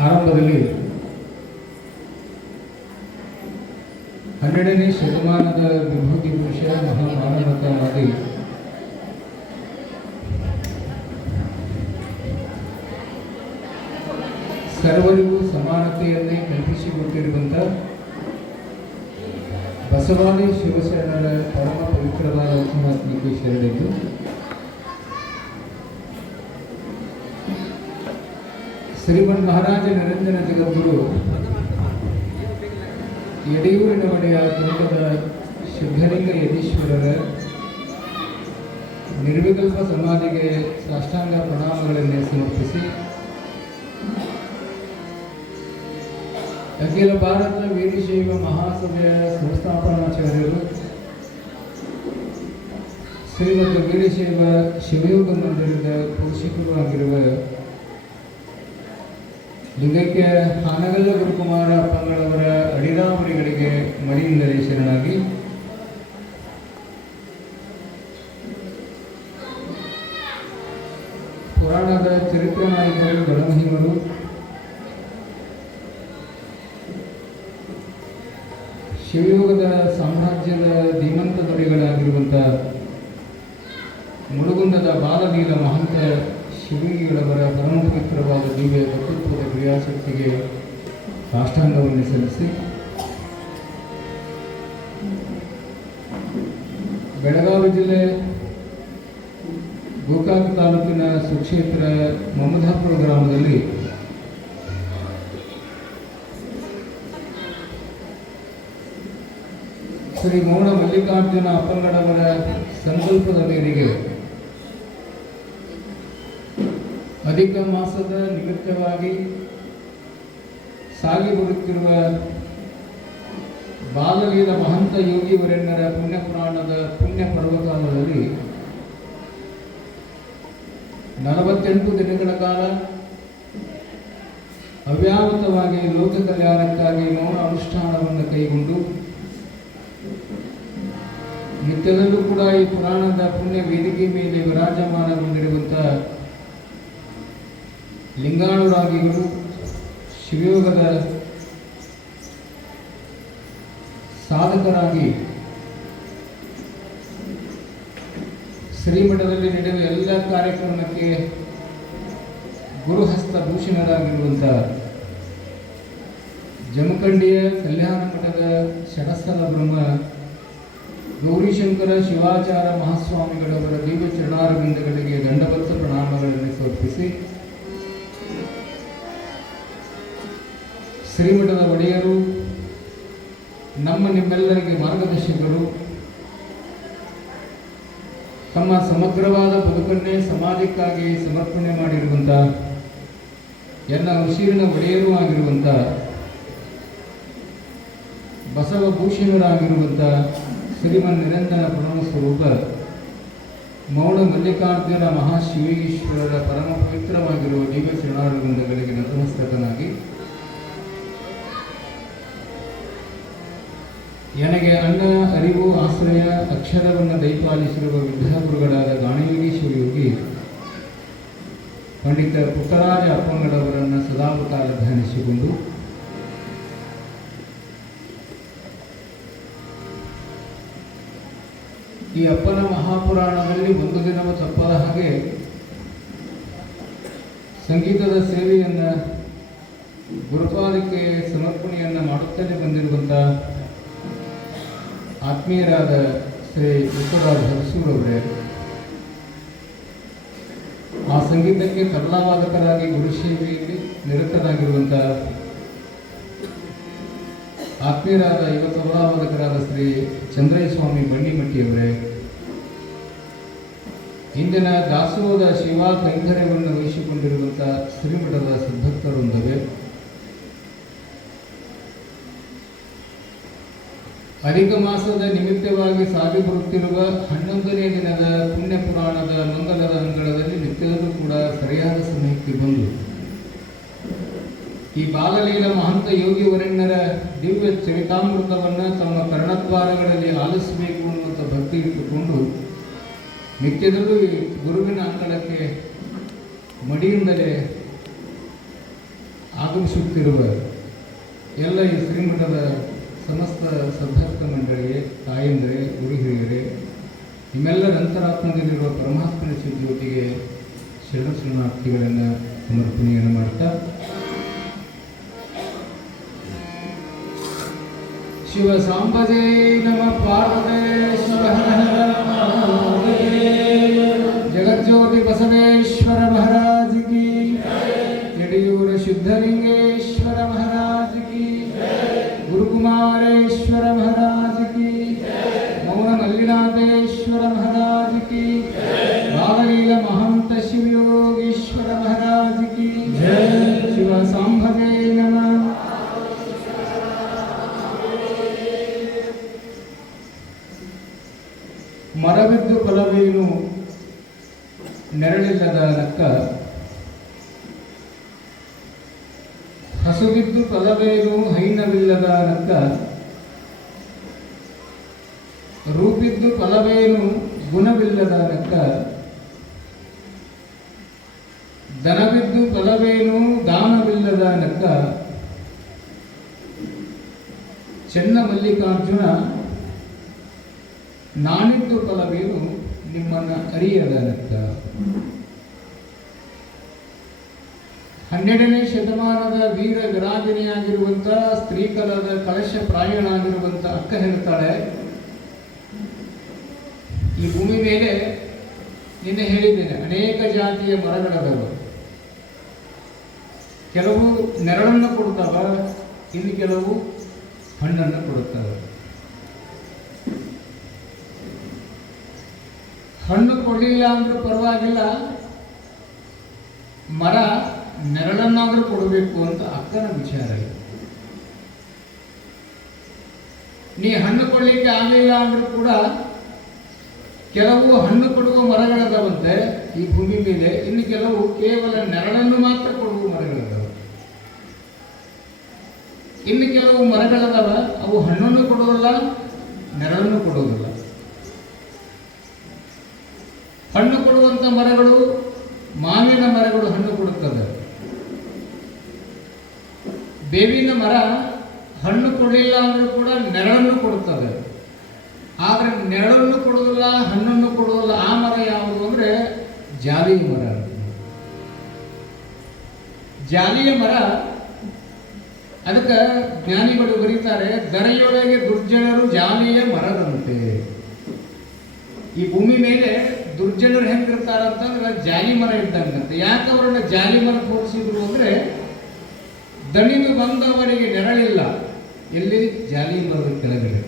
ಆರಂಭದಲ್ಲಿ 12ನೇ ಶತಮಾನದ ವಿಭೂತಿ ಪುರುಷ ಮಹಾಮಾನವತಾವಾದಿ ಸರ್ವರಿಗೂ ಸಮಾನತೆಯನ್ನೇ ಕಲ್ಪಿಸಿಕೊಟ್ಟಿರುವಂಥ ಬಸವಾದಿ ಶಿವಶರಣರ ಪರಮ ಪವಿತ್ರವಾದ ವಚನಾತ್ಮಕ ಶರಣೆಂದು ಶ್ರೀಮನ್ ಮಹಾರಾಜ ನಿರಂಜನ ಜಗದ್ಗುರು ಯಡಿಯೂರಿನ ಒಡೆಯ ತೋಟದ ಸಿದ್ಧಲಿಂಗ ಯತೀಶ್ವರರ ನಿರ್ವಿಕಲ್ಪ ಸಮಾಧಿಗೆ ಸಾಷ್ಟಾಂಗ ಪ್ರಣಾಮಗಳನ್ನು ಸಮರ್ಪಿಸಿ ಅಖಿಲ ಭಾರತ ವೀರಶೈವ ಮಹಾಸಭೆಯ ಸಂಸ್ಥಾಪನಾಚಾರ್ಯರು ಶ್ರೀಮದ್ ವೀರಶೈವ ಶಿವಯೋಗ ಮಂದಿರದ ಪೋಷಕರು ಆಗಿರುವ ಲಿಂಗೈಕ್ಯ ಹಾನಗಲ್ಲ ಗುರುಕುಮಾರ ಅಪ್ಪಂಗಳವರ ಅಡಿರಾವರಿಗಳಿಗೆ ಮಡಿಯಿಂದಲೇ ಶರಣಾಗಿ ಪುರಾಣದ ಚರಿತ್ರ ನಾಯಕರು ಗಣಮಹಿಮರು ಶಿವಯೋಗದ ಸಾಮ್ರಾಜ್ಯದ ಧೀಮಂತ ದೊರೆಗಳಾಗಿರುವಂಥ ಮುಳುಗುಂದದ ಬಾಲಲೀಲ ಮಹಂತ ಶಿವಯೋಗಿಗಳವರ ಪರಮ ಪವಿತ್ರವಾದ ದಿವ್ಯ ವ್ಯಕ್ತಿತ್ವದ ಕ್ರಿಯಾಶಕ್ತಿಗೆ ಸಾಷ್ಟಾಂಗವನ್ನು ಸಲ್ಲಿಸಿ ಬೆಳಗಾವಿ ಜಿಲ್ಲೆ ಗೋಕಾಕ ತಾಲೂಕಿನ ಸುಕ್ಷೇತ್ರ ಮಮದಾಪುರ ಗ್ರಾಮದಲ್ಲಿ ಶ್ರೀ ಮೌನ ಮಲ್ಲಿಕಾರ್ಜುನ ಅಪ್ಪಂಗಡವರ ಸಂಕಲ್ಪದ ಮೇರೆಗೆ ಅಧಿಕ ಮಾಸದ ನಿಮಿತ್ತವಾಗಿ ಸಾಗಿ ಬರುತ್ತಿರುವ ಬಾಲಲೀಲ ಮಹಂತ ಯೋಗಿ ವರೆಣ್ಯರ ಪುಣ್ಯ ಪುರಾಣದ ಪುಣ್ಯ ಪರ್ವಕಾಲದಲ್ಲಿ 48 ದಿನಗಳ ಕಾಲ ಅವ್ಯಾಹತವಾಗಿ ಲೋಕ ಕಲ್ಯಾಣಕ್ಕಾಗಿ ಮೌನ ಅನುಷ್ಠಾನವನ್ನು ಕೈಗೊಂಡು ನಿತ್ಯದಲ್ಲೂ ಕೂಡ ಈ ಪುರಾಣದ ಪುಣ್ಯ ವೇದಿಕೆ ಮೇಲೆ ವಿರಾಜಮಾನಗೊಂಡಿರುವಂಥ ಲಿಂಗಾನುರಾಗಿಗಳು ಶಿವಯೋಗದ ಸಾಧಕರಾಗಿ ಶ್ರೀಮಠದಲ್ಲಿ ನಡೆಯುವ ಎಲ್ಲ ಕಾರ್ಯಕ್ರಮಕ್ಕೆ ಗುರುಹಸ್ತ ಭೂಷಣರಾಗಿರುವಂಥ ಜಮಖಂಡಿಯ ಕಲ್ಯಾಣ ಮಠದ ಷಡಸ್ಥಲ ಬ್ರಹ್ಮ ಗೌರಿಶಂಕರ ಶಿವಾಚಾರ ಮಹಾಸ್ವಾಮಿಗಳವರ ದಿವ್ಯ ಚರಣಾರವಿಂದಗಳಿಗೆ ದಂಡಬದ್ಧ ಪ್ರಣಾಮಗಳನ್ನು ಸಮರ್ಪಿಸಿ ಶ್ರೀಮಠದ ಒಡೆಯರು ನಿಮ್ಮೆಲ್ಲರಿಗೆ ಮಾರ್ಗದರ್ಶಕರು ತಮ್ಮ ಸಮಗ್ರವಾದ ಬದುಕನ್ನೇ ಸಮಾಜಕ್ಕಾಗಿ ಸಮರ್ಪಣೆ ಮಾಡಿರುವಂಥ ಎಲ್ಲ ಉಸಿರಿನ ಒಡೆಯರೂ ಆಗಿರುವಂಥ ಬಸವಭೂಷಣರಾಗಿರುವಂಥ ಶ್ರೀಮನ್ ನಿರಂಜನ ಪ್ರಣವ ಸ್ವರೂಪ ಮೌನ ಮಲ್ಲಿಕಾರ್ಜುನ ಮಹಾಶಿವೀಶ್ವರರ ಪರಮ ಪವಿತ್ರವಾಗಿರುವ ದಿವ್ಯ ಚರಣಾರವಿಂದಗಳಿಗೆ ನತಮಸ್ತಕನಾಗಿ ನನಗೆ ಅನ್ನ ಅರಿವು ಆಶ್ರಯ ಅಕ್ಷರವನ್ನು ದಯಪಾಲಿಸಿರುವ ವಿದ್ಯಾಗುರುಗಳಾದ ಗಾಣಯೋಗಿ ಶಿವಯೋಗಿ ಪಂಡಿತ ಪುಟ್ಟರಾಜ ಅಪ್ಪಂಗಳವರನ್ನು ಸದಾವಕಾಲ ಧ್ಯಾನಿಸಿಕೊಂಡು ಈ ಅಪ್ಪನ ಮಹಾಪುರಾಣದಲ್ಲಿ ಒಂದು ದಿನವೂ ತಪ್ಪದ ಹಾಗೆ ಸಂಗೀತದ ಸೇವೆಯನ್ನು ಗುರುಪಾದಕ್ಕೆ ಸಮರ್ಪಣೆಯನ್ನು ಮಾಡುತ್ತಲೇ ಬಂದಿರುವಂಥ ಆತ್ಮೀಯರಾದ ಶ್ರೀ ವಿಶ್ವರಾಜ ಹರಸೂರವರೇ, ಆ ಸಂಗೀತಕ್ಕೆ ತಬಲಾವಾದಕರಾಗಿ ಗುರುಸೇವೆಯಲ್ಲಿ ನಿರತರಾಗಿರುವಂಥ ಆತ್ಮೀಯರಾದ ಯುವ ತಬಲಾವಾದಕರಾದ ಶ್ರೀ ಚಂದ್ರಯ್ಯ ಸ್ವಾಮಿ ಬಂಡಿಮಟ್ಟಿಯವರೇ, ಇಂದಿನ ದಾಸೋಹದ ಶಿವಾ ಕೈಂಕರ್ಯವನ್ನು ವಹಿಸಿಕೊಂಡಿರುವಂಥ ಶ್ರೀಮಠದ ಸದ್ಭಕ್ತರೊಂದಿಗೆ ಅಧಿಕ ಮಾಸದ ನಿಮಿತ್ತವಾಗಿ ಸಾಗಿ ಬರುತ್ತಿರುವ 11ನೇ ದಿನದ ಪುಣ್ಯ ಪುರಾಣದ ಮಂಗಲದ ಅಂಗಳದಲ್ಲಿ ನಿತ್ಯದಲ್ಲೂ ಕೂಡ ಸರಿಯಾದ ಸಮಯಕ್ಕೆ ಬಂದು ಈ ಬಾಲಲೀಲ ಮಹಂತ ಯೋಗಿ ವರೆಣ್ಯರ ದಿವ್ಯ ಚರಿತಾಮೃತವನ್ನು ತಮ್ಮ ಕರ್ಣದ್ವಾರಗಳಲ್ಲಿ ಆಲಿಸಬೇಕು ಅನ್ನುವಂಥ ಭಕ್ತಿ ಇಟ್ಟುಕೊಂಡು ನಿತ್ಯದಲ್ಲೂ ಗುರುವಿನ ಅಂಗಳಕ್ಕೆ ಮಡಿಯಿಂದಲೇ ಆಗಮಿಸುತ್ತಿರುವ ಎಲ್ಲ ಈ ಶ್ರೀಮಠದ ಸಮಸ್ತ ಸದ್ಭಕ್ತ ಮಂಡಳಿಗೆ, ತಾಯಂದರೆ, ಗುರು ಹಿರಿಯರೇ, ನಿಮ್ಮೆಲ್ಲರ ಅಂತರಾತ್ಮದಲ್ಲಿರುವ ಪರಮಾತ್ಮನ ಜ್ಯೋತಿಗೆ ಶರಣಾರ್ಥಿಗಳನ್ನು ಸಮರ್ಪಣೆಯನ್ನು ಮಾಡ್ತಾ, ಶಿವ ಸಾಂಬಜೇ ನಮ ಪಾರ್ವತೇಶ್ವರ ಜಗಜ್ಯೋತಿ ಬಸವೇಶ್ವರ ಮಹಾರಾಜ್ ಕಿ, ಯಡಿಯೂರ ಸಿದ್ಧಲಿಂಗೇಶ್ವರ ಮಹಾರಾಜ್ ಕಿ, ಗುರುಕುಮಾರೇಶ್ವರ ಮಹಾರಾಜ್ ಕಿ, ಮೌನ ಮಲ್ಲಿನಾಥೇಶ್ವರ ಮಹಾರಾಜ್ ಕಿ, ಬಾಲಲೀಲ ಮಹಂತ ಶಿವಯೋಗೀಶ್ವರ ಮಹಾರಾಜ್ ಕಿ, ಶಿವ ಸಾಂಬಜೇ ನಮಃ. ಮರಬಿದ್ದು ಫಲವೇನು ನೆರಳಿಲ್ಲದ ನಕ್ಕ, ಹಸುಬಿದ್ದು ಫಲವೇನು ಹೈನವಿಲ್ಲದ ನಕ್ಕ, ರೂಪಿದ್ದು ಫಲವೇನು ಗುಣವಿಲ್ಲದ ನಕ್ಕ, ದನಬಿದ್ದು ಫಲವೇನು ದಾನವಿಲ್ಲದ ನಕ್ಕ, ಚೆನ್ನ ಮಲ್ಲಿಕಾರ್ಜುನ ನಾನಿದ್ದು ಫಲವೇನು ನಿಮ್ಮನ್ನು ಅರಿಯದ ನಕ್ಕ. 12ನೇ ಶತಮಾನದ ವೀರ ವಿರಾಜಿನಿಯಾಗಿರುವಂಥ ಸ್ತ್ರೀಕಲದ ಕಲಶ ಪ್ರಾಯಣಾಗಿರುವಂಥ ಅಕ್ಕ ಹೇಳ್ತಾಳೆ, ಈ ಭೂಮಿ ಮೇಲೆ ನಿನ್ನೆ ಹೇಳಿದ್ದೇನೆ ಅನೇಕ ಜಾತಿಯ ಮರಗಳದವು. ಕೆಲವು ನೆರಳನ್ನು ಕೊಡ್ತಾವ, ಇನ್ನು ಕೆಲವು ಹಣ್ಣನ್ನು ಕೊಡುತ್ತವೆ. ಹಣ್ಣು ಕೊಡಲಿಲ್ಲ ಅಂದ್ರೂ ಪರವಾಗಿಲ್ಲ, ಮರ ನೆರಳನ್ನಾದರೂ ಕೊಡಬೇಕು ಅಂತ ಅಕ್ಕನ ವಿಚಾರ ಇದೆ. ನೀ ಹಣ್ಣು ಕೊಡಲಿಕ್ಕೆ ಆಗಲಿಲ್ಲ ಅಂದ್ರೂ ಕೂಡ ಕೆಲವು ಹಣ್ಣು ಕೊಡುವ ಮರಗಳದಾವಂತೆ ಈ ಭೂಮಿ ಮೇಲೆ, ಇನ್ನು ಕೆಲವು ಕೇವಲ ನೆರಳನ್ನು ಮಾತ್ರ ಕೊಡುವ ಮರಗಳದಾವ. ಇನ್ನು ಕೆಲವು ಮರಗಳದಾವ, ಅವು ಹಣ್ಣನ್ನು ಕೊಡೋದಿಲ್ಲ, ನೆರಳನ್ನು ಕೊಡೋದಿಲ್ಲ. ಹಣ್ಣು ಕೊಡುವಂಥ ಮರಗಳು, ಮಾವಿನ ಮರಗಳು ಹಣ್ಣು ಕೊಡುತ್ತದೆ. ಬೇವಿನ ಮರ ಹಣ್ಣು ಕೊಡಲಿಲ್ಲ ಅಂದರೂ ಕೂಡ ನೆರಳನ್ನು ಕೊಡುತ್ತದೆ. ಆದರೆ ನೆರಳನ್ನು ಕೊಡೋದಿಲ್ಲ, ಹಣ್ಣನ್ನು ಕೊಡೋದಿಲ್ಲ. ಆ ಮರ ಯಾವುದು ಅಂದರೆ ಜಾಲಿ ಮರ. ಜಾಲಿಯ ಮರ, ಅದಕ್ಕೆ ಜ್ಞಾನಿಗಳು ಬರೀತಾರೆ, ದರೆಯೊಳಗೆ ದುರ್ಜನರು ಜಾಲಿಯ ಮರದಂತೆ. ಈ ಭೂಮಿ ಮೇಲೆ ದುರ್ಜನರು ಹೆಂಗಿರ್ತಾರಂತಂದ್ರೆ ಜಾಲಿ ಮರ ಇದ್ದಂಗಂತೆ. ಯಾಕೆ ಅವರನ್ನ ಜಾಲಿ ಮರ ಹೋಲಿಸಿದ್ರು ಅಂದರೆ, ದಣಿದು ಬಂದವರಿಗೆ ನೆರಳಿಲ್ಲ, ಎಲ್ಲಿ ಜಾಲಿ ಮರದ ಕೆಳಗಡೆ.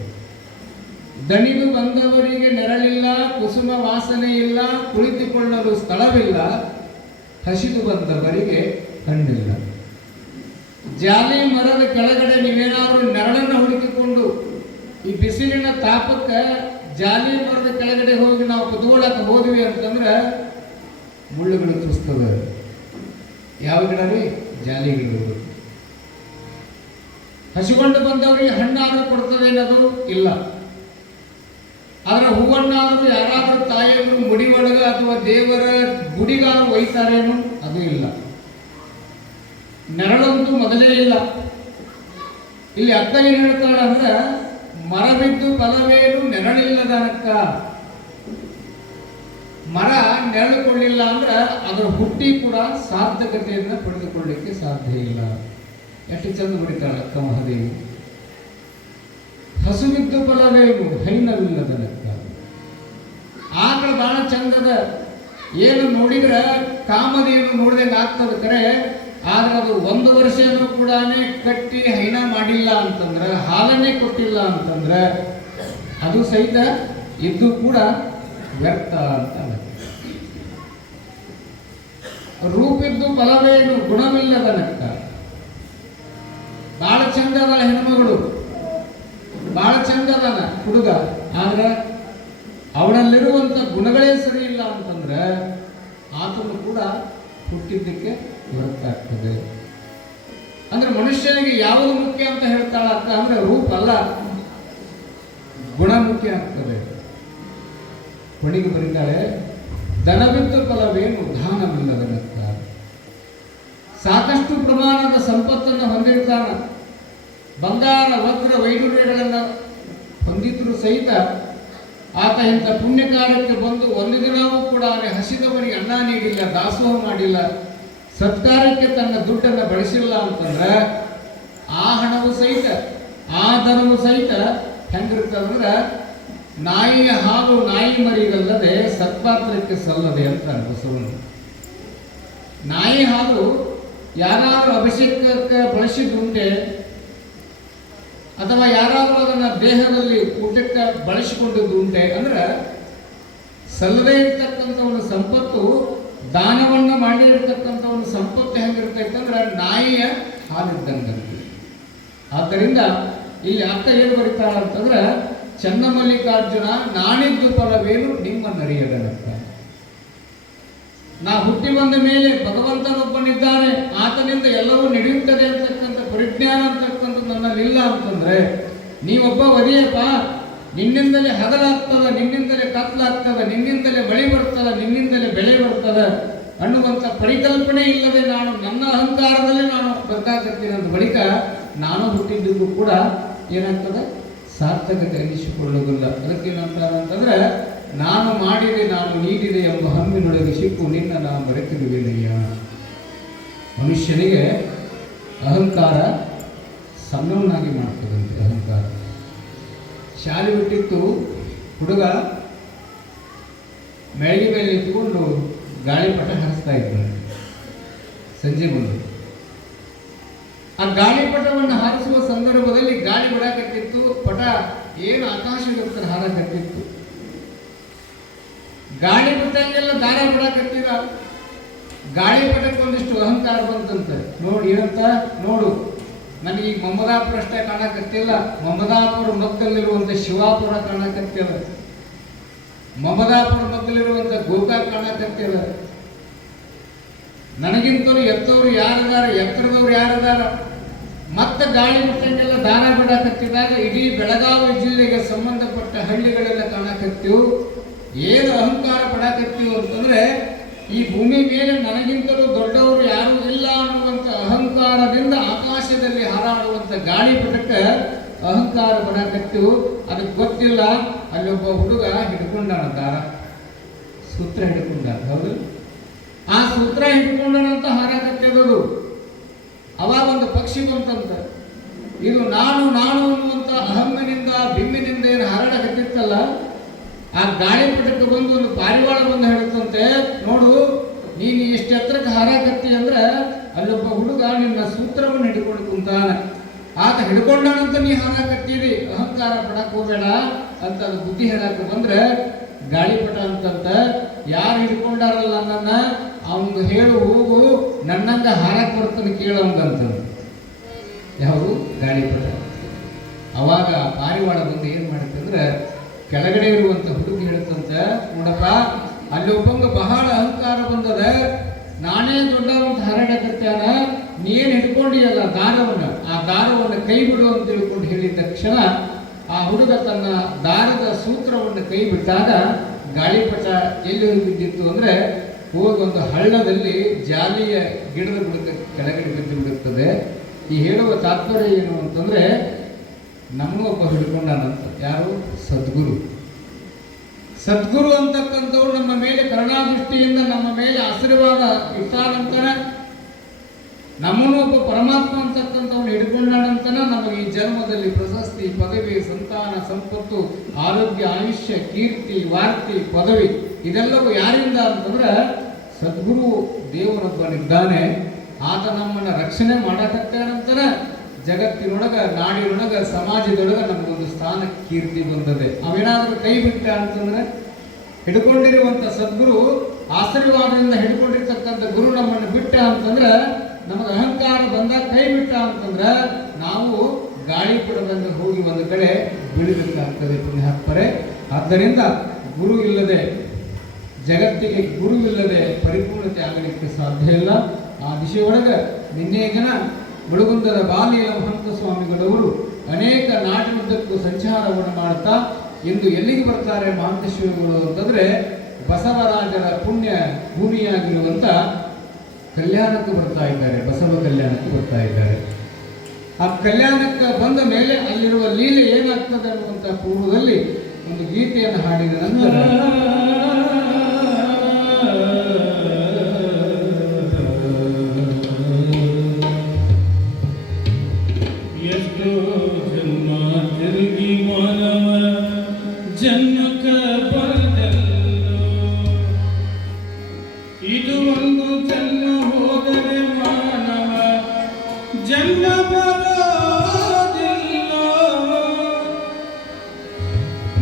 ದಣಿದು ಬಂದವರಿಗೆ ನೆರಳಿಲ್ಲ, ಕುಸುಮ ವಾಸನೆ ಇಲ್ಲ, ಕುಳಿತುಕೊಳ್ಳಲು ಸ್ಥಳವಿಲ್ಲ, ಹಸಿದು ಬಂದವರಿಗೆ ಹಣ್ಣಿಲ್ಲ. ಜಾಲಿ ಮರದ ಕೆಳಗಡೆ ನೀವೇನಾದರೂ ನೆರಳನ್ನು ಹುಡುಕಿಕೊಂಡು ಈ ಬಿಸಿಲಿನ ತಾಪಕ್ಕೆ ಜಾಲಿ ಮರದ ಕೆಳಗಡೆ ಹೋಗಿ ನಾವು ಕುತ್ಕೊಳ್ಳಕ್ಕೆ ಹೋದ್ವಿ ಅಂತಂದ್ರೆ ಮುಳ್ಳುಗಳು ತುಸ್ತವೆ. ಯಾವ ಗಿಡ ರೀ? ಜಾಲಿ ಗಿಡಗಳು. ಹಸಿಕೊಂಡು ಬಂದವರಿಗೆ ಹಣ್ಣಾದರೂ ಕೊಡ್ತದೆ ಅನ್ನೋದು ಇಲ್ಲ. ಆದರೆ ಹೂವನ್ನಾದರೂ ಯಾರಾದರೂ ತಾಯಿಯನ್ನು ಮುಡಿ ಒಳಗ ಅಥವಾ ದೇವರ ಗುಡಿಗಾರು ಒಯ್ತಾರೇನು? ಅದು ಇಲ್ಲ. ನೆರಳಂತೂ ಮೊದಲೇ ಇಲ್ಲ. ಇಲ್ಲಿ ಅಕ್ಕ ಏನು ಹೇಳ್ತಾಳೆ ಅಂದ್ರೆ, ಮರ ಬಿದ್ದು ಫಲವೇನು ನೆರಳಿಲ್ಲದ ನಕ್ಕ. ಮರ ನೆರಳು ಕೊಡಲಿಲ್ಲ ಅಂದ್ರೆ ಅದರ ಹುಟ್ಟಿ ಕೂಡ ಸಾರ್ಥಕತೆಯನ್ನು ಪಡೆದುಕೊಳ್ಳಲಿಕ್ಕೆ ಸಾಧ್ಯ ಇಲ್ಲ. ಎಷ್ಟು ಚಂದ ಬರೀತಾಳೆ ಅಕ್ಕ ಮಹಾದೇವಿ. ಹಸು ಬಿದ್ದು ಫಲವೇನು ಹೈನವಿಲ್ಲದ ನಕ್ಕ. ಆಕಳ ಬಹಳ ಚಂದದ, ಏನು ನೋಡಿದ್ರೆ ಕಾಮದೇನು ನೋಡಿದಂಗೆ ಆಗ್ತದೆ ಕರೆ. ಆದ್ರೆ ಅದು 1 ವರ್ಷನೂ ಕೂಡ ಕಟ್ಟಿ ಹೈನ ಮಾಡಿಲ್ಲ ಅಂತಂದ್ರೆ, ಹಾಲನ್ನೇ ಕೊಟ್ಟಿಲ್ಲ ಅಂತಂದ್ರೆ ಅದು ಸಹಿತ ಇದ್ದು ಕೂಡ ವ್ಯರ್ಥ ಅಂತ. ರೂಪಿದ್ದು ಫಲವೇನು ಗುಣವಿಲ್ಲದ ನಕ್ಕ. ಬಹಳ ಚಂದದ ಹೆಣ್ಮಗಳು, ಬಹಳ ಚಂದದನ ಹುಡುಗ, ಆದ್ರೆ ಅವನಲ್ಲಿರುವಂಥ ಗುಣಗಳೇ ಸರಿ ಇಲ್ಲ ಅಂತಂದ್ರೆ ಆತನು ಕೂಡ ಹುಟ್ಟಿದ್ದಕ್ಕೆ ಹೊರತಾಗ್ತದೆ. ಅಂದ್ರೆ ಮನುಷ್ಯನಿಗೆ ಯಾವುದು ಮುಖ್ಯ ಅಂತ ಹೇಳ್ತಾಳ ಅಕ್ಕ ಅಂದ್ರೆ ರೂಪ ಅಲ್ಲ, ಗುಣ ಮುಖ್ಯ ಆಗ್ತದೆ. ಕೊನೆಗೆ ಬರೀತಾಳೆ, ದನವಿದ್ದು ಫಲವೇನು ದಾನವಿಲ್ಲದ ನಕ್ಕ. ಸಾಕಷ್ಟು ಪ್ರಮಾಣದ ಸಂಪತ್ತನ್ನು ಹೊಂದಿರ್ತಾನ, ಬಂಗಾರ ವಜ್ರ ವೈಡೂರ್ಯಗಳನ್ನು ಹೊಂದಿದ್ರು ಸಹಿತ ಆತ ಇಂಥ ಪುಣ್ಯ ಕಾರ್ಯಕ್ಕೆ ಬಂದು ಒಂದು ದಿನವೂ ಕೂಡ ಹಸಿದವರಿಗೆ ಅನ್ನ ನೀಡಿಲ್ಲ, ದಾಸೋಹ ಮಾಡಿಲ್ಲ, ಸತ್ಕಾರ್ಯಕ್ಕೆ ತನ್ನ ದುಡ್ಡನ್ನು ಬಳಸಿಲ್ಲ ಅಂತಂದ್ರೆ ಆ ಹಣವು ಸಹಿತ ಆ ಧನವು ಸಹಿತ ಹೆಂಗಿರ್ತದಂದ್ರೆ ನಾಯಿಯ ಹಾಲು ನಾಯಿ ಮರಿಗಲ್ಲದೆ ಸತ್ಪಾತ್ರಕ್ಕೆ ಸಲ್ಲದೆ ಅಂತ ಬಸವಣ್ಣ. ನಾಯಿ ಹಾಲು ಯಾರಾದರೂ ಅಭಿಷೇಕಕ್ಕೆ ಬಳಸಿದ್ದುಂಟೆ ಅಥವಾ ಯಾರಾದರೂ ಅದನ್ನು ದೇಹದಲ್ಲಿ ಊಟಕ್ಕೆ ಬಳಸಿಕೊಂಡಿದ್ದು ಉಂಟೆ ಅಂದ್ರೆ ಸಲ್ಲದೇ ಇರ್ತಕ್ಕಂಥ ಒಂದು ಸಂಪತ್ತು, ದಾನವನ್ನು ಮಾಡಿರತಕ್ಕಂಥ ಒಂದು ಸಂಪತ್ತು ಹೆಂಗಿರ್ತೈತೆ ಅಂದ್ರೆ ನಾಯಿಯ ಹಾಲಿದ್ದಂಗೆ. ಆದ್ದರಿಂದ ಇಲ್ಲಿ ಅಕ್ಕ ಏನು ಬರೀತಾಳ ಅಂತಂದ್ರೆ, ಚನ್ನಮಲ್ಲಿಕಾರ್ಜುನ ನಾಣಿದ್ದು ಫಲವೇನು ನಿಮ್ಮನ್ನರಿಯದನಕ್ಕ. ನಾ ಹುಟ್ಟಿ ಬಂದ ಮೇಲೆ ಭಗವಂತನೊಬ್ಬನಿದ್ದಾನೆ, ಆತನಿಂದ ಎಲ್ಲವೂ ನಡೆಯುತ್ತದೆ ಅಂತಕ್ಕಂಥ ಪರಿಜ್ಞಾನ ಅಂತಕ್ಕಂಥದ್ದು ನನ್ನಲ್ಲಿಲ್ಲ ಅಂತಂದ್ರೆ ನೀವೊಬ್ಬ ಒದೆಯಪ್ಪ, ನಿನ್ನಿಂದಲೇ ಹಗಲಾಗ್ತದ, ನಿನ್ನಿಂದಲೇ ಕತ್ಲಾಗ್ತದ, ನಿನ್ನಿಂದಲೇ ಮಳೆ ಬರ್ತದ, ನಿನ್ನಿಂದಲೇ ಬೆಳೆ ಬರ್ತದ ಅನ್ನುವಂಥ ಪರಿಕಲ್ಪನೆ ಇಲ್ಲದೆ ನಾನು ನನ್ನ ಅಹಂಕಾರದಲ್ಲಿ ನಾನು ಬರ್ಕಾಕತ್ತೀನಿ ಅಂದ ಬಳಿಕ ನಾನು ಹುಟ್ಟಿದ್ದು ಕೂಡ ಏನಾಗ್ತದೆ, ಸಾರ್ಥಕತೆ ಎನಿಸಿಕೊಳ್ಳುವುದಿಲ್ಲ. ಅದಕ್ಕೇನಂತಾರೆ ಅಂತಂದ್ರೆ, ನಾನು ಮಾಡಿದೆ ನಾನು ನೀಡಿದೆ ಎಂಬ ಹಮ್ಮಿನೊಳಗೆ ಸಿಕ್ಕು ನಿನ್ನ ನಾನು ಮರೆತಿರುವೆನಯ್ಯ. ಮನುಷ್ಯನಿಗೆ ಅಹಂಕಾರ ಸಣ್ಣವನಾಗಿ ಮಾಡ್ತದಂತೆ. ಅಹಂಕಾರ ಶಾಲೆ ಬಿಟ್ಟಿತ್ತು ಹುಡುಗ ಮೆಳಗಿ ಮೇಲೆ ನಿಂತುಕೊಂಡು ಗಾಳಿಪಟ ಹಾರಿಸ್ತಾ ಇದ್ದಾನೆ. ಸಂಜೆ ಬಂದು ಆ ಗಾಳಿಪಟವನ್ನು ಹಾರಿಸುವ ಸಂದರ್ಭದಲ್ಲಿ ಗಾಳಿ ಬಿಡಾಕತ್ತಿತ್ತು, ಪಟ ಏನು ಆಕಾಶದ ಹಾರಕತ್ತಿತ್ತು. ಗಾಳಿ ಬಿಟ್ಟಂಗೆಲ್ಲ ದಾರ ಬಿಡಾಕತ್ತಿದ. ಗಾಳಿಪಟಕ್ಕೆ ಒಂದಿಷ್ಟು ಅಹಂಕಾರ ಬಂತಂತೆ. ನೋಡಿ ಏನಂತ, ನೋಡು ನನಗೆ ಈಗ ಮಮದಾಪುರ ಅಷ್ಟೇ ಕಾಣಕತ್ತಿಲ್ಲ, ಮಮದಾಪುರ ಮಕ್ಕಳಲ್ಲಿರುವಂಥ ಶಿವಾಪುರ ಕಾಣಕತ್ತಿಲ್ಲ, ಮಮದಾಪುರ ಮಕ್ಕಳಿರುವಂಥ ಗೋಕಾಕ್ ಕಾಣಕತ್ತಿಲ್ಲ, ನನಗಿಂತವ್ರು ಎತ್ತವ್ರು ಯಾರದಾರ, ಎತ್ತರದವ್ರು ಯಾರದಾರ. ಮತ್ತೆ ಗಾಳಿ ಬಿಟ್ಟಂಗೆಲ್ಲ ದಾರ ಬಿಡಾಕತ್ತಿದಾಗ ಇಡೀ ಬೆಳಗಾವಿ ಜಿಲ್ಲೆಗೆ ಸಂಬಂಧಪಟ್ಟ ಹಳ್ಳಿಗಳೆಲ್ಲ ಕಾಣಕತ್ತೀವು. ಏನು ಅಹಂಕಾರ ಪಡಾಕತ್ತೀವಿ ಅಂತಂದ್ರೆ, ಈ ಭೂಮಿ ಮೇಲೆ ನನಗಿಂತಲೂ ದೊಡ್ಡವರು ಯಾರೂ ಇಲ್ಲ ಅನ್ನುವಂಥ ಅಹಂಕಾರದಿಂದ ಆಕಾಶದಲ್ಲಿ ಹಾರಾಡುವಂಥ ಗಾಳಿಪಟಕ್ಕೆ ಅಹಂಕಾರ ಬರಾಕತ್ತೀವಿ. ಅದಕ್ಕೆ ಗೊತ್ತಿಲ್ಲ, ಅಲ್ಲೊಬ್ಬ ಹುಡುಗ ಹಿಡ್ಕೊಂಡಾನ ದಾರ, ಸೂತ್ರ ಹಿಡ್ಕೊಂಡ. ಹೌದು, ಆ ಸೂತ್ರ ಹಿಡ್ಕೊಂಡನಂತ ಹಾರಾಕತ್ತಿರೋದು. ಅವಾಗ ಒಂದು ಪಕ್ಷಿ ಬಂತಂತ. ಇದು ನಾನು ನಾನು ಅನ್ನುವಂಥ ಅಹಮ್ಮಿನಿಂದ ಬಿಮ್ಮಿನಿಂದ ಏನು ಹಾರಾಡಕತ್ತಿತ್ತಲ್ಲ, ಆ ಗಾಳಿಪಟಕ್ಕೆ ಬಂದು ಒಂದು ಪಾರಿವಾಳ ಬಂದು ಹೇಳುತ್ತಂತೆ, ನೋಡು ನೀನು ಎಷ್ಟು ಎತ್ತರಕ್ಕೆ ಹಾರಾಕತ್ತಿ ಅಂದ್ರೆ ಅಲ್ಲೊಬ್ಬ ಹುಡುಗ ನಿನ್ನ ಸೂತ್ರವನ್ನು ಹಿಡ್ಕೊಂಡು ಕುಂತಾನ, ಆತ ಹಿಡ್ಕೊಂಡಾನಂತ ನೀ ಹಾರಾಕತ್ತೀರಿ, ಅಹಂಕಾರ ಪಡಕ್ ಹೋಗಬೇಡ ಅಂತ ಅದು ಬುದ್ಧಿ ಹೇಳಕ್ಕೆ ಬಂದ್ರೆ ಗಾಳಿಪಟ ಅಂತಂತ, ಯಾರು ಹಿಡ್ಕೊಂಡಾರಲ್ಲ ನನ್ನ ಅವನು ಹೇಳು, ಹೋಗು ನನ್ನಂಗ ಹಾರಕ್ಕೆ ಬರ್ತಾನೆ ಕೇಳವಂಗಂತ. ಯಾವುದು ಗಾಳಿಪಟ. ಅವಾಗ ಪಾರಿವಾಳ ಬಂದು ಏನು ಮಾಡುತ್ತಂದ್ರೆ, ಕೆಳಗಡೆ ಇರುವಂಥ ಹುಡುಗಿ ಹೇಳುತ್ತಂತ, ನೋಡಪ್ಪ ಅಲ್ಲಿ ಒಬ್ಬಂಗ ಬಹಳ ಅಹಂಕಾರ ಬಂದದ, ನಾನೇ ದೊಡ್ಡವಂತ ಹರಡಕತ್ಯಾನ, ನೀನು ಹಿಡ್ಕೊಂಡಿಯಲ್ಲ ದಾರವನ್ನು, ಆ ದಾರವನ್ನು ಕೈ ಬಿಡು ಅಂತ ತಿಳ್ಕೊಂಡು ಹೇಳಿದ ತಕ್ಷಣ ಆ ಹುಡುಗ ತನ್ನ ದಾರದ ಸೂತ್ರವನ್ನು ಕೈ ಬಿಟ್ಟಾಗ ಗಾಳಿಪಟ ಎಲ್ಲಿ ಬಿದ್ದಿತ್ತು ಅಂದ್ರೆ ಹೋಗಿ ಒಂದು ಹಳ್ಳದಲ್ಲಿ ಜಾಲಿಯ ಗಿಡದ ಬುಡಕ ಕೆಳಗಡೆ ಬಿದ್ದು ಬಿಡುತ್ತದೆ. ಈ ಹೇಳುವ ತಾತ್ಪರ್ಯ ಏನು ಅಂತಂದ್ರೆ, ನಮ್ಮನ್ನು ಒಬ್ಬ ಹಿಡ್ಕೊಂಡಾನಂತ. ಯಾರು? ಸದ್ಗುರು. ಸದ್ಗುರು ಅಂತಕ್ಕಂಥವ್ರು ನಮ್ಮ ಮೇಲೆ ಕರುಣಾದೃಷ್ಟಿಯಿಂದ ನಮ್ಮ ಮೇಲೆ ಆಶೀರ್ವಾದ ಇಟ್ಟಾನಂತನ, ನಮ್ಮನ್ನು ಒಬ್ಬ ಪರಮಾತ್ಮ ಅಂತಕ್ಕಂಥವ್ನು ಹಿಡ್ಕೊಂಡಾನಂತನ ನಮಗೆ ಈ ಜನ್ಮದಲ್ಲಿ ಪ್ರಶಸ್ತಿ, ಪದವಿ, ಸಂತಾನ, ಸಂಪತ್ತು, ಆರೋಗ್ಯ, ಆಯುಷ್ಯ, ಕೀರ್ತಿ, ವಾರ್ತಿ, ಪದವಿ ಇದೆಲ್ಲವೂ ಯಾರಿಂದ ಅಂತಂದ್ರೆ ಸದ್ಗುರು ದೇವರೊಬ್ಬನಿದ್ದಾನೆ. ಆತ ನಮ್ಮನ್ನು ರಕ್ಷಣೆ ಮಾಡಕತ್ತಾನಂತರ ಜಗತ್ತಿನೊಳಗ, ನಾಡಿನೊಳಗ, ಸಮಾಜದೊಳಗ ನಮಗೊಂದು ಸ್ಥಾನ, ಕೀರ್ತಿ ಬಂದದೆ. ಅವೇನಾದರೂ ಕೈ ಬಿಟ್ಟ ಅಂತಂದ್ರೆ, ಹಿಡ್ಕೊಂಡಿರುವಂಥ ಸದ್ಗುರು ಆಶೀರ್ವಾದದಿಂದ ಹಿಡ್ಕೊಂಡಿರ್ತಕ್ಕಂಥ ಗುರು ನಮ್ಮನ್ನು ಬಿಟ್ಟ ಅಂತಂದ್ರೆ, ನಮಗೆ ಅಹಂಕಾರ ಬಂದಾಗ ಕೈ ಬಿಟ್ಟ ಅಂತಂದ್ರೆ ನಾವು ಗಾಳಿಪಟದಿಂದ ಹೋಗಿ ಒಂದು ಕಡೆ ಬೀಳಬೇಕಾಗ್ತದೆ ಪುಣ್ಯಾತ್ಮರೇ. ಆದ್ದರಿಂದ ಗುರು ಇಲ್ಲದೆ, ಜಗತ್ತಿಗೆ ಗುರು ಇಲ್ಲದೆ ಪರಿಪೂರ್ಣತೆ ಆಗಲಿಕ್ಕೆ ಸಾಧ್ಯ ಇಲ್ಲ. ಆ ದಿಶೆಯೊಳಗೆ ನಿನ್ನೆ ದಿನ ಮುಳುಗುಂದದ ಬಾಲಿಯ ಮಹಂತ ಸ್ವಾಮಿಗಳವರು ಅನೇಕ ನಾಡಿನುದ್ದಕ್ಕೂ ಸಂಚಾರವನ್ನು ಮಾಡುತ್ತಾ ಇಂದು ಎಲ್ಲಿಗೆ ಬರ್ತಾರೆ ಮಹಾಂತೇಶ್ವರಿಗಳು ಅಂತಂದ್ರೆ, ಬಸವರಾಜರ ಪುಣ್ಯ ಭೂಮಿಯಾಗಿರುವಂಥ ಕಲ್ಯಾಣಕ್ಕೆ ಬರ್ತಾ ಇದ್ದಾರೆ, ಬಸವ ಕಲ್ಯಾಣಕ್ಕೆ ಬರ್ತಾ ಇದ್ದಾರೆ. ಆ ಕಲ್ಯಾಣಕ್ಕೆ ಬಂದ ಮೇಲೆ ಅಲ್ಲಿರುವ ಲೀಲೆ ಏನಾಗ್ತದೆ ಅನ್ನುವಂಥ ಪೂರ್ವದಲ್ಲಿ ಒಂದು ಗೀತೆಯನ್ನು ಹಾಡಿದ ನಂತರ ಎಷ್ಟೋ ಜನ್ಮ ತಿರುಗಿ ಮಾನವ ಜನ್ಮಕ ಬರದಲ್ಲೋ, ಇದು ಒಂದು ಜನ್ಮ ಹೋದರೆ ಮಾನವ ಜನ್ಮ ಬರೋದಿಲ್ಲೋ,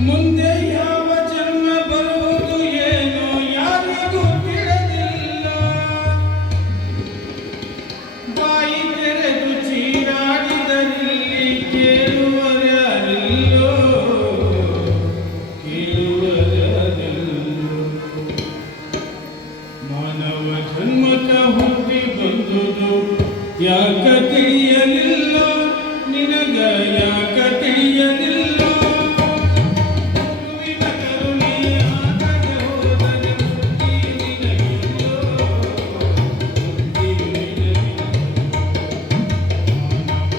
ಮುಂದೆ ಯಾವ ಜನ್ಮ ಬರುವುದು ಏನೋ ಯಾರಿಗೂ ತಿಳಿದಿಲ್ಲ. ಬಾಯಿ ತೆರೆದು ಚೀರಾಡಿದರಲ್ಲಿ ಕೇಳುವರಾರಿಲ್ಲೋ, ಕೇಳುವರಾರಿಲ್ಲೋ. ಮಾನವ ಜನ್ಮಕ ಹುಟ್ಟಿ ಬಂದುದು ಯಾಕ ತಿಳಿಯಲಿಲ್ಲ, ನಿನಗ ಯಾಕ ತಿಳಿಯಲಿಲ್ಲ. ಗುರುವಿನ ಕರುಣೆ ಆಗದೆ ಹೋದರೆ ಮುಕ್ತಿ ನಿನಗಿಲ್ಲೋ, ಮುಕ್ತಿ ನಿನಗಿಲ್ಲೋ.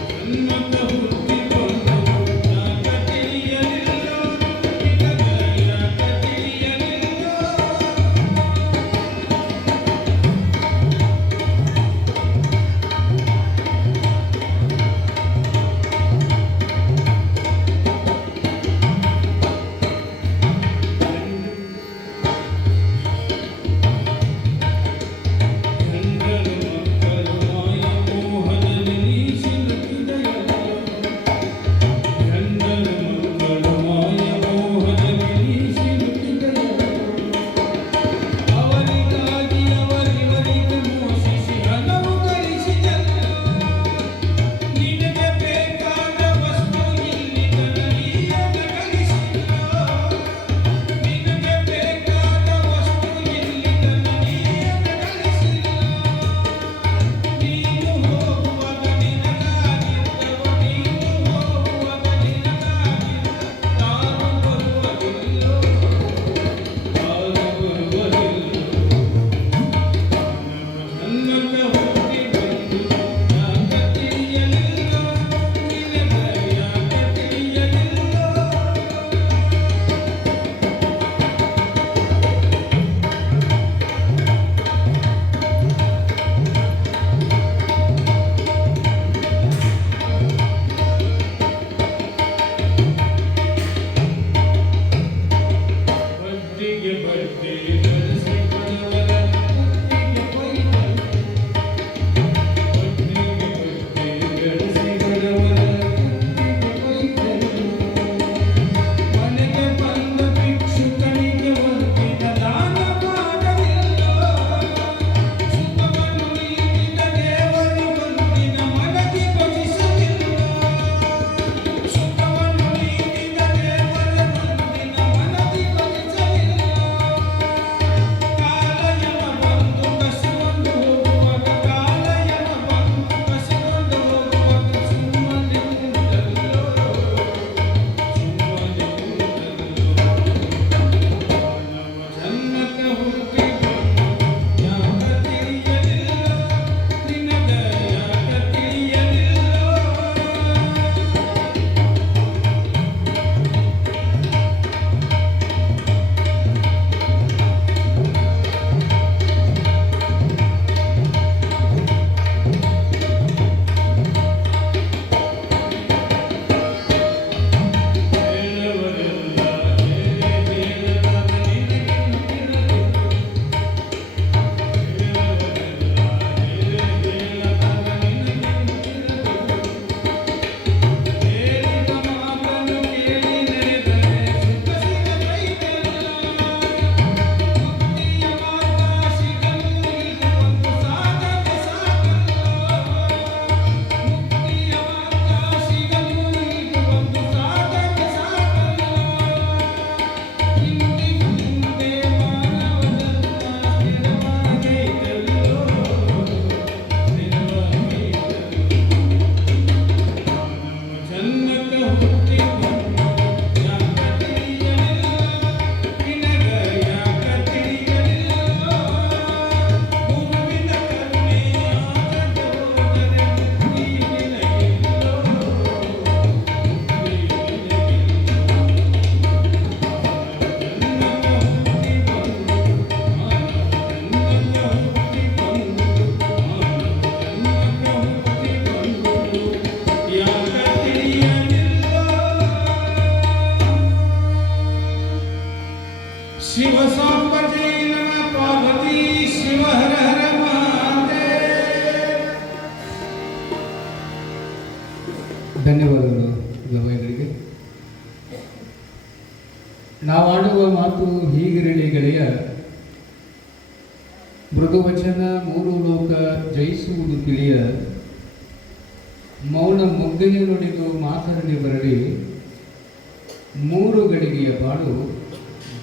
ಜನ್ಮಕ ಹುಟ್ಟಿ ಬಂದ ಧನ್ಯವಾದಗಳು ಗವಾಯಿಗಳಿಗೆ. ನಾವಾಡುವ ಮಾತು ಹೀಗಿರಲಿ ಗೆಳೆಯ, ಮೃದುವಚನ ಮೂರು ಲೋಕ ಜಯಿಸುವುದು ತಿಳಿಯ, ಮೌನ ಮುಗ್ಧೆಗೆ ನುಡಿದು ಮಾತರಲಿ ಬರಲಿ, ಮೂರು ಗಳಿಗೆಯ ಬಾಳು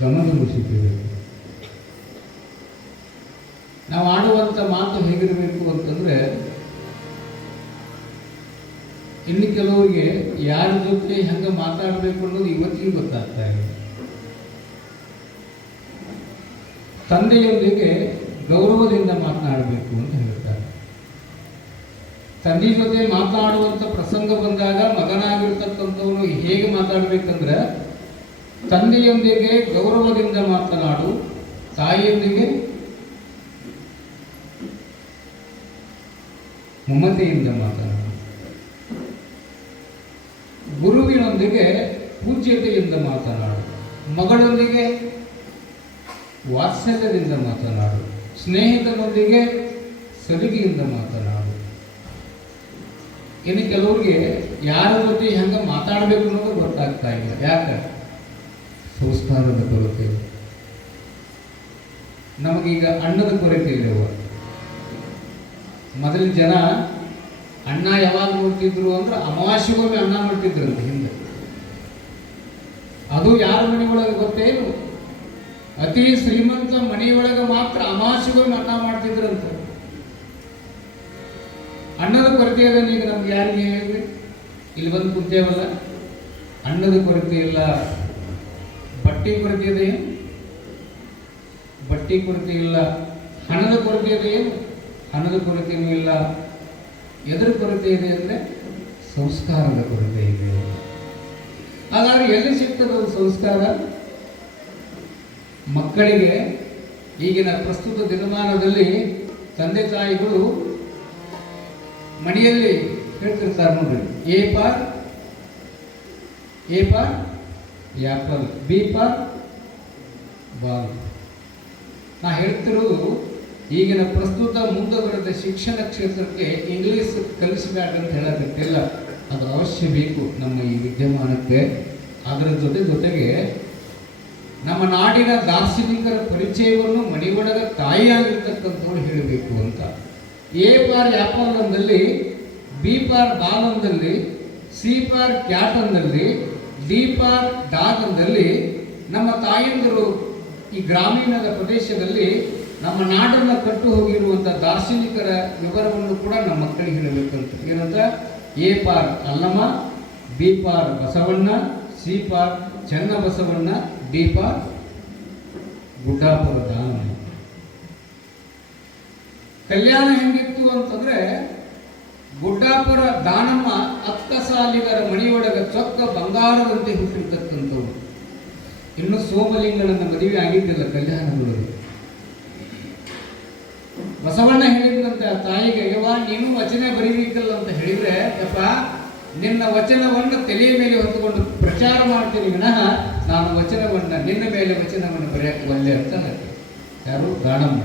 ಗಮನ ಮುಗಿಸಿದ್ದೇವೆ. ನಾವು ಆಡುವಂಥ ಮಾತು ಹೇಗಿರಬೇಕು ಅಂತಂದರೆ, ಇನ್ನು ಕೆಲವರಿಗೆ ಯಾರ ಜೊತೆ ಹೆಂಗೆ ಮಾತಾಡಬೇಕು ಅನ್ನೋದು ಇವತ್ತಿಗೂ ಗೊತ್ತಾಗ್ತಾ ಇದೆ. ತಂದೆಯೊಂದಿಗೆ ಗೌರವದಿಂದ ಮಾತನಾಡಬೇಕು ಅಂತ ಹೇಳ್ತಾರೆ. ತಂದೆ ಜೊತೆ ಮಾತನಾಡುವಂಥ ಪ್ರಸಂಗ ಬಂದಾಗ ಮಗನಾಗಿರ್ತಕ್ಕಂಥವನು ಹೇಗೆ ಮಾತಾಡಬೇಕಂದ್ರೆ, ತಂದೆಯೊಂದಿಗೆ ಗೌರವದಿಂದ ಮಾತನಾಡು, ತಾಯಿಯೊಂದಿಗೆ ಮಮತೆಯಿಂದ ಮಾತನಾಡು, ಗುರುವಿನೊಂದಿಗೆ ಪೂಜ್ಯತೆಯಿಂದ ಮಾತನಾಡು, ಮಗಳೊಂದಿಗೆ ವಾತ್ಸಲ್ಯದಿಂದ ಮಾತನಾಡು, ಸ್ನೇಹಿತನೊಂದಿಗೆ ಸಲಿಗೆಯಿಂದ ಮಾತನಾಡು. ಇನ್ನು ಕೆಲವ್ರಿಗೆ ಯಾರ ಜೊತೆ ಹೆಂಗೆ ಮಾತಾಡಬೇಕು ಅನ್ನೋದು ಗೊತ್ತಾಗ್ತಾ ಇಲ್ಲ. ಯಾಕೆ? ಸಂಸ್ಕಾರದ ಕೊರತೆ. ನಮಗೀಗ ಅನ್ನದ ಕೊರತೆ ಇಲ್ಲವ. ಮೊದಲಿನ ಜನ ಅನ್ನ ಯಾವಾಗ ನೋಡ್ತಿದ್ರು ಅಂದ್ರೆ ಅಮಾವಾಸ್ಯೆಗೊಮ್ಮೆ ಅನ್ನ ಮಾಡ್ತಿದ್ರಂತೆ ಹಿಂದೆ. ಅದು ಯಾರ ಮನೆಯೊಳಗೆ ಗೊತ್ತೇನು? ಅತಿ ಶ್ರೀಮಂತ ಮನೆಯೊಳಗೆ ಮಾತ್ರ ಅಮಾವಾಸ್ಯೆಗೊಮ್ಮೆ ಅನ್ನ ಮಾಡ್ತಿದ್ರಂತೆ. ಅನ್ನದ ಕೊರತೆ ಅದ. ಈಗ ನಮ್ಗೆ ಯಾರಿಗೆ ಹೇಳಿದ್ರಿ? ಇಲ್ಲಿ ಬಂದು ಕುಂತೇವಲ್ಲ, ಅನ್ನದ ಕೊರತೆ ಇಲ್ಲ. ಬಟ್ಟೆ ಕೊರತೆ ಇದೆ ಏನು? ಬಟ್ಟೆ ಕೊರತೆ ಇಲ್ಲ. ಹಣದ ಕೊರತೆ ಇದೆ ಏನು? ಹಣದ ಕೊರತೆಯೂ ಇಲ್ಲ. ಎದರ ಕೊರತೆ ಇದೆ ಅಂದರೆ ಸಂಸ್ಕಾರದ ಕೊರತೆ ಇದೆ. ಹಾಗಾದ್ರೆ ಎಲ್ಲಿ ಸಿಗ್ತದೆ ಸಂಸ್ಕಾರ? ಮಕ್ಕಳಿಗೆ ಈಗಿನ ಪ್ರಸ್ತುತ ದಿನಮಾನದಲ್ಲಿ ತಂದೆ ತಾಯಿಗಳು ಮನೆಯಲ್ಲಿ ಹೇಳ್ತಿರ್ತಾರೆ ನೋಡ್ರಿ, A for apple, B for ball. ನಾ ಹೇಳ್ತಿರೋದು ಈಗಿನ ಪ್ರಸ್ತುತ ಮುಂದುವರೆದ ಶಿಕ್ಷಣ ಕ್ಷೇತ್ರಕ್ಕೆ ಇಂಗ್ಲೀಷ್ ಕಲಿಸಬೇಕಂತ ಹೇಳೋದಕ್ಕೆಲ್ಲ ಅದು ಅವಶ್ಯ ಬೇಕು ನಮ್ಮ ಈ ವಿದ್ಯಮಾನಕ್ಕೆ. ಅದರ ಜೊತೆಗೆ ನಮ್ಮ ನಾಡಿನ ದಾರ್ಶನಿಕರ ಪರಿಚಯವನ್ನು ಮನೆಯೊಳಗೆ ತಾಯಿಯಾಗಿರ್ತಕ್ಕಂಥವ್ರು ಹೇಳಬೇಕು ಅಂತ. ಎ ಫಾರ್ ಆ್ಯಪಲ್ ಅಂದಲ್ಲಿ, ಬಿ ಫಾರ್ ಬಾಲ್ ಅಂದಲ್ಲಿ, ಸಿ ಫಾರ್ ಕ್ಯಾಟ್ ಅಂದಲ್ಲಿ, ಡಿ ಫಾರ್ ಡಾಗ್ ಅಂದಲ್ಲಿ ನಮ್ಮ ತಾಯಂದಿರು ಈ ಗ್ರಾಮೀಣದ ಪ್ರದೇಶದಲ್ಲಿ ನಮ್ಮ ನಾಡನ್ನು ಕಟ್ಟು ಹೋಗಿರುವಂಥ ದಾರ್ಶನಿಕರ ವಿವರವನ್ನು ಕೂಡ ನಮ್ಮ ಮಕ್ಕಳಿಗೆ ಹೇಳಬೇಕಂತ. ಏನಂತ? A for Allamma, B for Basavanna, C for Channabasavanna, D for Guddapura Danamma. Kalyana ಹೆಂಗಿತ್ತು ಅಂತಂದ್ರೆ, ಗುಡ್ಡಾಪುರ ದಾನಮ್ಮ ಅಕ್ಕಸಾಲಿಗರ ಮನೆಯೊಳಗೆ ಚೊಕ್ಕ ಬಂಗಾರದಂತೆ ಹುಟ್ಟಿರ್ತಕ್ಕಂಥವ್ರು. ಇನ್ನು ಸೋಮಲಿಂಗನನ್ನ ಮದುವೆ ಆಗಿದ್ದಿಲ್ಲ ಕಲ್ಯಾಣದೊಳಗೆ. ಬಸವಣ್ಣ ಹೇಳಿದಂತೆ ಆ ತಾಯಿಗೆ, ಯವ್ವ ನೀನು ವಚನ ಬರೀಬೇಕಲ್ಲ ಅಂತ ಹೇಳಿದ್ರೆ, ಯಪ್ಪ ನಿನ್ನ ವಚನವನ್ನು ತಲೆಯ ಮೇಲೆ ಹೊತ್ತುಕೊಂಡು ಪ್ರಚಾರ ಮಾಡ್ತೀನಿ ವಿನಃ ನಾನು ವಚನವನ್ನು ನಿನ್ನ ಮೇಲೆ ವಚನವನ್ನು ಬರೆಯಕ್ಕೆ ಒಲ್ಲೆ ಅಂತ ಯಾರು? ದಾನಮ್ಮ.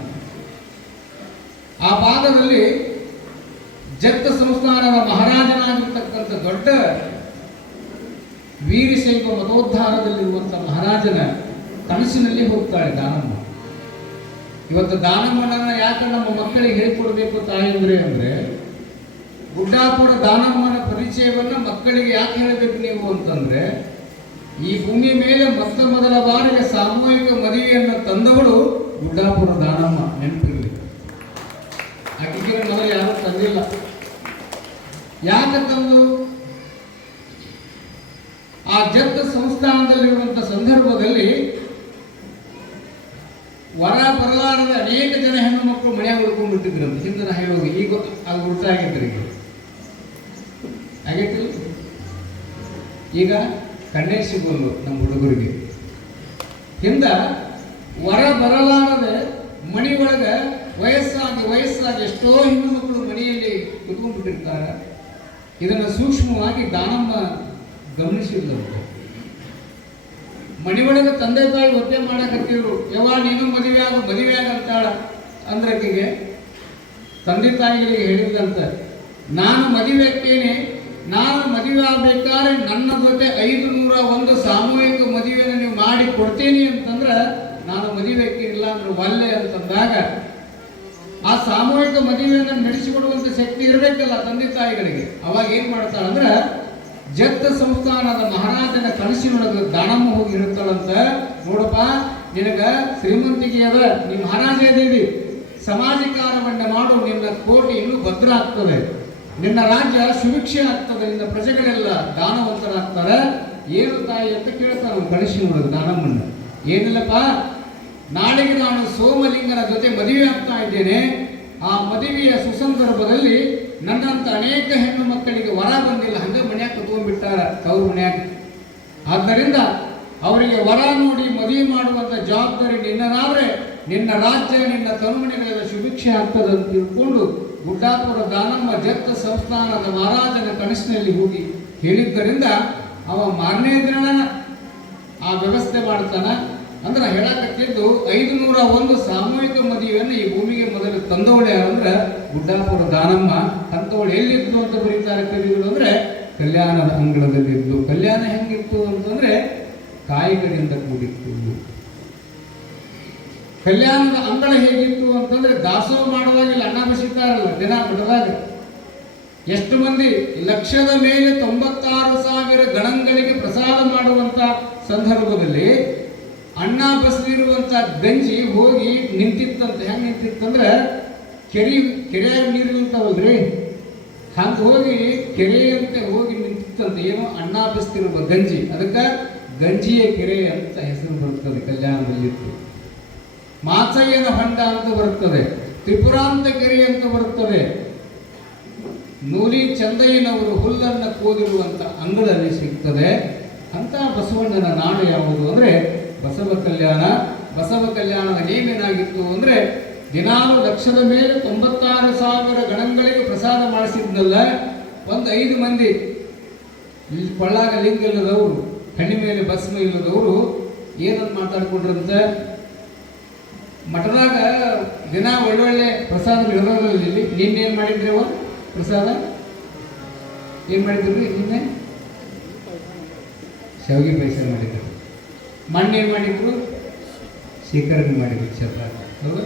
ಆ ಭಾಗದಲ್ಲಿ ಜತ್ತ ಸಂಸ್ಥಾನದ ಮಹಾರಾಜನಾಗಿರ್ತಕ್ಕಂಥ ದೊಡ್ಡ ವೀರಶೈವ ಮತೋದ್ಧಾರದಲ್ಲಿರುವಂಥ ಮಹಾರಾಜನ ಕನಸಿನಲ್ಲಿ ಹೋಗ್ತಾಳೆ ದಾನಮ್ಮ. ಇವತ್ತು ದಾನಮ್ಮನನ್ನ ಯಾಕೆ ನಮ್ಮ ಮಕ್ಕಳಿಗೆ ಹೇಳಿಕೊಡ್ಬೇಕು ತಾಯಂದ್ರೆ ಅಂದರೆ, ಗುಡ್ಡಾಪುರ ದಾನಮ್ಮನ ಪರಿಚಯವನ್ನು ಮಕ್ಕಳಿಗೆ ಯಾಕೆ ಹೇಳಬೇಕು ನೀವು ಅಂತಂದ್ರೆ, ಈ ಭೂಮಿ ಮೇಲೆ ಮೊದಲ ಬಾರಿಗೆ ಸಾಮೂಹಿಕ ಮದುವೆಯನ್ನು ತಂದವಳು ಗುಡ್ಡಾಪುರ ದಾನಮ್ಮ. ನೆನಪಿರಲಿ. ಆಕೆಗೆ ಮೊದಲು ಯಾರು ತಂದಿಲ್ಲ. ಯಾಕೆ ತಂದು? ಆ ಜತ್ತ ಸಂಸ್ಥಾನದಲ್ಲಿರುವಂಥ ಸಂದರ್ಭದಲ್ಲಿ ವರ ಬರಲಾರದ ಅನೇಕ ಜನ ಹೆಣ್ಣು ಮಕ್ಕಳು ಮನೆಯಾಗ ಉಳ್ಕೊಂಡ್ಬಿಟ್ಟಿದ್ರಂತೆ. ಹಿಂದೆ ನಾ ಹೇಳೋದು ಈಗ ಅದು ಉಲ್ಟಾ ಆಗಿದ್ರಿ. ಆಗೈತಿಲ್ಲ. ಈಗ ಕಣ್ಣೇ ಸಿಗೋಲ್ಲ ನಮ್ಮ ಹುಡುಗರಿಗೆ. ಹಿಂದ ವರ ಬರಲಾರದೆ ಮನೆಯೊಳಗೆ ವಯಸ್ಸಾಗಿ ಎಷ್ಟೋ ಹೆಣ್ಣು ಮಕ್ಕಳು ಮನೆಯಲ್ಲಿ ಕುತ್ಕೊಂಡ್ಬಿಟ್ಟಿರ್ತಾರೆ. ಇದನ್ನು ಸೂಕ್ಷ್ಮವಾಗಿ ದಾನಮ್ಮ ಗಮನಿಸಿದಂತೆ. ಮನೆಯೊಳಗೆ ತಂದೆ ತಾಯಿ ಒತ್ತೆ ಮಾಡಕತ್ತಿದ್ರು. ಯವ್ವ ನೀನು ಮದುವೆ ಆಗ ಅಂತಾಳ ಅಂದ್ರಕ್ಕಿಗೆ ತಂದೆ ತಾಯಿಗಳಿಗೆ ಹೇಳಿದಂತ, ನಾನು ಮದುವೆ ಆಗ್ತೇನೆ, ನಾನು ಮದುವೆ ಆಗ್ಬೇಕಾದ್ರೆ ನನ್ನ ಜೊತೆ 501 ಸಾಮೂಹಿಕ ಮದುವೆಯನ್ನು ನೀವು ಮಾಡಿ ಕೊಡ್ತೀನಿ ಅಂತಂದ್ರೆ ನಾನು ಮದುವೆಗೆ ಇಲ್ಲ ಅಂದ್ರೆ ಒಲ್ಲೆ ಅಂತಂದಾಗ ಆ ಸಾಮೂಹಿಕ ಮದುವೆಯನ್ನು ನಡೆಸಿಕೊಡುವಂತ ಶಕ್ತಿ ಇರಬೇಕಲ್ಲ ತಂದೆ ತಾಯಿಗಳಿಗೆ. ಅವಾಗ ಏನ್ ಮಾಡ್ತಾಳಂದ್ರೆ ಜತ್ತ ಸಂಸ್ಥಾನದ ಮಹಾರಾಜನ ಕನಸಿನೊಳಗೆ ದಾನಮ್ಮ ಹೋಗಿ ಇರುತ್ತಾಳಂತ. ನೋಡಪ್ಪ, ನಿನಗ ಶ್ರೀಮಂತಿಗೆ ಅದ, ನೀ ಮಹಾರಾಜ ಇದ್ದೀವಿ, ಸಮಾಜಕಾರವನ್ನ ಮಾಡು, ನಿನ್ನ ಕೋಟೆ ಇನ್ನೂ ಭದ್ರ ಆಗ್ತದೆ, ನಿನ್ನ ರಾಜ್ಯ ಸುಭಿಕ್ಷೆ ಆಗ್ತದೆ, ನಿನ್ನ ಪ್ರಜೆಗಳೆಲ್ಲ ದಾನವಂತರಾಗ್ತಾರೆ. ಏನು ತಾಯಿ ಅಂತ ಕೇಳ್ತಾನೆ ಕನಸಿನೊಳಗೆ ದಾನಮ್ಮನ್ನ. ಏನಿಲ್ಲಪ್ಪ, ನಾಳೆಗೆ ನಾನು ಸೋಮಲಿಂಗನ ಜೊತೆ ಮದುವೆ ಆಗ್ತಾ ಇದ್ದೇನೆ. ಆ ಮದುವೆಯ ಸುಸಂದರ್ಭದಲ್ಲಿ ನನ್ನಂತ ಅನೇಕ ಹೆಣ್ಣು ಮಕ್ಕಳಿಗೆ ವರ ಬಂದಿಲ್ಲ, ಹಂಗ ಮನ್ಯಾಗ ಕುತ್ಕೊಂಡ್ಬಿಟ್ಟಾರ ತವ್ರ ಮನ್ಯಾಗ. ಆದ್ದರಿಂದ ಅವರಿಗೆ ವರ ನೋಡಿ ಮದುವೆ ಮಾಡುವಂತ ಜವಾಬ್ದಾರಿ ನಿನ್ನದಾದ್ರೆ ನಿನ್ನ ರಾಜ್ಯ ನಿನ್ನ ತರುಮಣಿಗಳೆಲ್ಲ ಸುಭಿಕ್ಷೆ ಆಗ್ತದೆ ಅಂತ ತಿಳ್ಕೊಂಡು ಗುಡ್ಡಾಪುರ ದಾನಮ್ಮ ಜತ್ತ ಸಂಸ್ಥಾನದ ಮಹಾರಾಜನ ಕನಸಿನಲ್ಲಿ ಹೋಗಿ ಹೇಳಿದ್ದರಿಂದ ಅವ ಮಾರನೇ ದಿನ ಆ ವ್ಯವಸ್ಥೆ ಮಾಡ್ತಾನ. ಅಂದ್ರೆ ಹೇಳಕತ್ತಿದ್ದು 501 ಸಾಮೂಹಿಕ ಮದುವೆಯನ್ನು ಈ ಭೂಮಿಗೆ ಮೊದಲು ತಂದವಳೆ ಅಂದ್ರೆ ಗುಡ್ಡಾಪುರ ದಾನಮ್ಮ. ಅಂತವಳು ಎಲ್ಲಿದ್ದು ಅಂತ ಬರೀತಾರೆ ಕವಿಗಳು ಅಂದ್ರೆ ಕಲ್ಯಾಣದ ಅಂಗಳದಲ್ಲಿದ್ದು. ಕಲ್ಯಾಣ ಹೆಂಗಿತ್ತು ಅಂತಂದ್ರೆ ಕಾಯಿಗಳಿಂದ ಕೂಡಿತ್ತು. ಕಲ್ಯಾಣದ ಅಂಗಳ ಹೇಗಿತ್ತು ಅಂತಂದ್ರೆ ದಾಸೋಹ ಮಾಡುವಾಗ ಇಲ್ಲಿ ಅನ್ನ ಬಸಿತಾರಲ್ಲ ದಿನ ಬಿಡದಾಗ ಎಷ್ಟು ಮಂದಿ ಲಕ್ಷದ ಮೇಲೆ 96,000 ಗಣಗಳಿಗೆ ಪ್ರಸಾದ ಮಾಡುವಂತ ಸಂದರ್ಭದಲ್ಲಿ ಅನ್ನ ಬಸದಿರುವಂತ ಗಂಜಿ ಹೋಗಿ ನಿಂತಿತ್ತಂತೆ. ಹೆಂಗ್ ನಿಂತಿತ್ತಂದ್ರೆ ಕೆರೆಯಾಗ ನೀರು ನಿಲ್ತಾವಲ್ರಿ, ಹಂಗ ಹೋಗಿ ಕೆರೆಯಂತೆ ಹೋಗಿ ನಿಂತಿತ್ತಂತೆ. ಏನೋ ಅನ್ನ ಬಸ್ತಿರುವ ಗಂಜಿ, ಅದಕ್ಕೆ ಗಂಜಿಯ ಕೆರೆ ಅಂತ ಹೆಸರು ಬರುತ್ತದೆ. ಕಲ್ಯಾಣದಲ್ಲಿತ್ತು. ಮಾಚಯ್ಯನ ಹೊಂಡ ಅಂತ ಬರುತ್ತದೆ, ತ್ರಿಪುರಾಂತ ಕೆರೆ ಅಂತ ಬರುತ್ತದೆ. ನೂಲಿ ಚಂದಯ್ಯನವರು ಹುಲ್ಲನ್ನು ಕೋದಿರುವಂತ ಅಂಗಳದಲ್ಲಿ ಸಿಗ್ತದೆ. ಅಂತ ಬಸವಣ್ಣನ ನಾಡು ಯಾವುದು ಅಂದ್ರೆ ಬಸವ ಕಲ್ಯಾಣ. ಬಸವ ಕಲ್ಯಾಣದ ನೇಮೇನಾಗಿತ್ತು ಅಂದ್ರೆ ದಿನಾಲು ಲಕ್ಷದ ಮೇಲೆ 96,000 ಗಣಗಳಿಗೆ ಪ್ರಸಾದ ಮಾಡಿಸಿದ್ನಲ್ಲ. 5 ಮಂದಿ ಕೊಳ್ಳಾಗ ಲಿಂಗ ಇಲ್ಲದವರು, ಕಣ್ಣಿ ಮೇಲೆ ಭಸ್ಮ ಇಲ್ಲದವರು ಏನಂತ ಮಾತಾಡ್ಕೊಂಡ್ರಂತ, ಮಠದಾಗ ದಿನ ಒಳ್ಳೊಳ್ಳೆ ಪ್ರಸಾದ ಇರೋದ್ರಲ್ಲಿ ನಿನ್ನೇನ್ ಮಾಡಿದ್ರಿ ಅವ ಪ್ರಸಾದ ಏನ್ ಮಾಡಿದ್ರಿ? ನಿನ್ನೆ ಶಾವಿಗೆ ಪಾಯಸ ಮಾಡಿದ್ರು. ಮಣ್ಣೇನ್ ಮಾಡಿದ್ರು? ಶೇಖರಣೆ ಮಾಡಿದ್ರು ಛತ್ರ. ಹೌದು.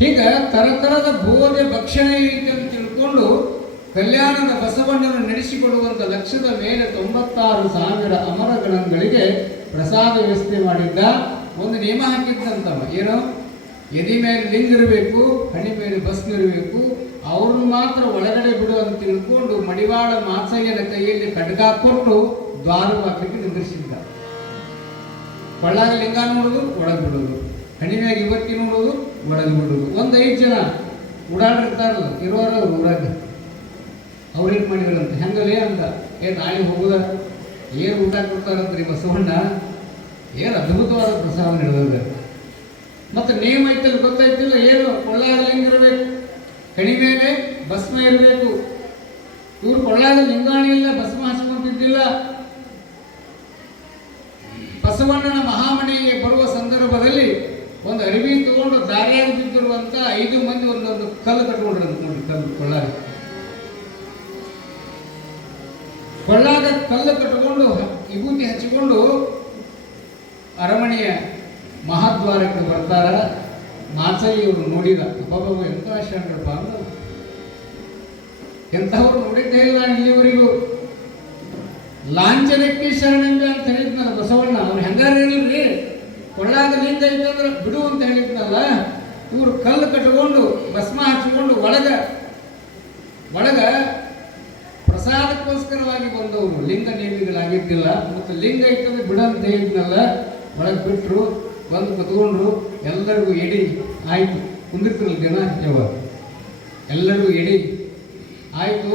ಹೀಗ ತರತರದ ಬೋಧೆ ಭಕ್ಷಣೆ ಐತೆ ಅಂತ ತಿಳ್ಕೊಂಡು ಕಲ್ಯಾಣದ ಬಸವಣ್ಣನ್ನು ನಡೆಸಿಕೊಡುವಂತ ಲಕ್ಷದ ಮೇಲೆ 96,000 ಅಮರ ಗಣಗಳಿಗೆ ಪ್ರಸಾದ ವ್ಯವಸ್ಥೆ ಮಾಡಿದ್ದ. ಒಂದು ನಿಯಮ ಹಾಕಿದ್ದಂತವ, ಏನೋ ಎದಿ ಮೇಲೆ ಲಿಂಗ ಇರಬೇಕು, ಹಣಿ ಮೇಲೆ ಭಸ್ಮ ಇರಬೇಕು, ಅವ್ರನ್ನ ಮಾತ್ರ ಒಳಗಡೆ ಬಿಡು ಅಂತ ತಿಳ್ಕೊಂಡು ಮಡಿವಾಳ ಮಾಚಯ್ಯನ ಕೈಯಲ್ಲಿ ಖಡ್ಗ ಕೊಟ್ಟು ದ್ವಾರವಾಕ್ಯಕ್ಕೆ ನಿಂದಿರಿಸಿದ್ದ. ಕೊಳ್ಳಾಗ ಲಿಂಗ ನೋಡುದು, ಒಳಗೆ ಬಿಡುದು, ಹಣಿಮ್ಯಾಗ ಇವತ್ತಿ ನೋಡುದು, ಒಳಗೆ ಬಿಡುದು. 5 ಜನ ಓಡಾಡಿರ್ತಾರಲ್ಲ ಇರೋರ ಊರಾಗ, ಅವ್ರೇನ್ ಮಾಡಿದ್ರಂತ ಹೆಂಗಲೇ ಅಂತ, ನಾಳೆ ಹೋಗುದ ಏನು ಊಟ ಕೊಡ್ತಾರಂತ್ರಿ ಬಸವಣ್ಣ, ಏನು ಅದ್ಭುತವಾದ ಪ್ರಸಾದ ನಡೆದ. ಮತ್ತೆ ನೇಮ್ ಐತಲ್ಲ ಗೊತ್ತಾಯ್ತಿಲ್ಲ, ಏನು ಕೊಳ್ಳಾಗ ಲಿಂಗ ಇರಬೇಕು, ಕಣಿ ಮೇಲೆ ಭಸ್ಮ ಇರಬೇಕು. ಇವ್ರು ಕೊಳ್ಳಾಗ ಲಿಂಗಾಣಿ ಇಲ್ಲ, ಭಸ್ಮ ಹಚ್ಕೊಂತಿದ್ದಿಲ್ಲ. ಬಸವಣ್ಣನ ಮಹಾಮನೆಗೆ ಬರುವ ಸಂದರ್ಭದಲ್ಲಿ ಒಂದು ಅರಿವಿ ತಗೊಂಡು ದಾರಿಯಾಗಿ ಬಿದ್ದಿರುವಂತ 5 ಮಂದಿ ಒಂದೊಂದು ಕಲ್ಲು ಕಟ್ಕೊಂಡ್ರಂತ ನೋಡಿ. ಕೊಳ್ಳಾಗ ಕಲ್ಲು ಕಟ್ಟಿಕೊಂಡು ವಿಭೂತಿ ಹಚ್ಚಿಕೊಂಡು ಅರಮನೆಯ ಮಹಾದ್ವಾರಕ್ಕೆ ಬರ್ತಾರ. ಮಾಚಯ್ಯವರು ನೋಡಿದ, ಬಾಬಾ ಎಂತ ಶರಣರಪ್ಪ ಅಂದ್ರೆ, ಎಂತವ್ರು ನೋಡಿದ್ದೇ ಇಲ್ಲ ಇಲ್ಲಿವರೆಗೂ. ಲಾಂಛನಕ್ಕೆ ಶರಣೆಂಬೆ ಅಂತ ಹೇಳಿದ್ನಲ್ಲ ಬಸವಣ್ಣ. ಅವ್ರು ಹೆಂಗಾರ ಹೇಳಿಲ್ರಿ, ಕೊಳ್ಳಾಗ ಲಿಂಗ ಐತಂದ್ರೆ ಬಿಡು ಅಂತ ಹೇಳಿದ್ನಲ್ಲ. ಇವ್ರು ಕಲ್ಲು ಕಟ್ಟಿಕೊಂಡು ಭಸ್ಮ ಹಚ್ಚಿಕೊಂಡು ಒಳಗ ಪ್ರಸಾದಕ್ಕೋಸ್ಕರವಾಗಿ ಬಂದವರು, ಲಿಂಗ ನೇಮಿಗಳಾಗಿದ್ದಿಲ್ಲ. ಮತ್ತು ಲಿಂಗ ಐತಂದ್ರೆ ಬಿಡು ಅಂತ ಹೇಳಿದ್ನಲ್ಲ, ಒಳಗೆ ಬಿಟ್ಟರು, ಬಂದು ಕುತ್ಕೊಂಡ್ರು. ಎಲ್ಲರಿಗೂ ಎಡಿ ಆಯ್ತು, ಕುಂದಿರ್ತಿರಲ್ಲ ಜನ ಯಾವಾಗ, ಎಲ್ಲರಿಗೂ ಎಡಿ ಆಯ್ತು.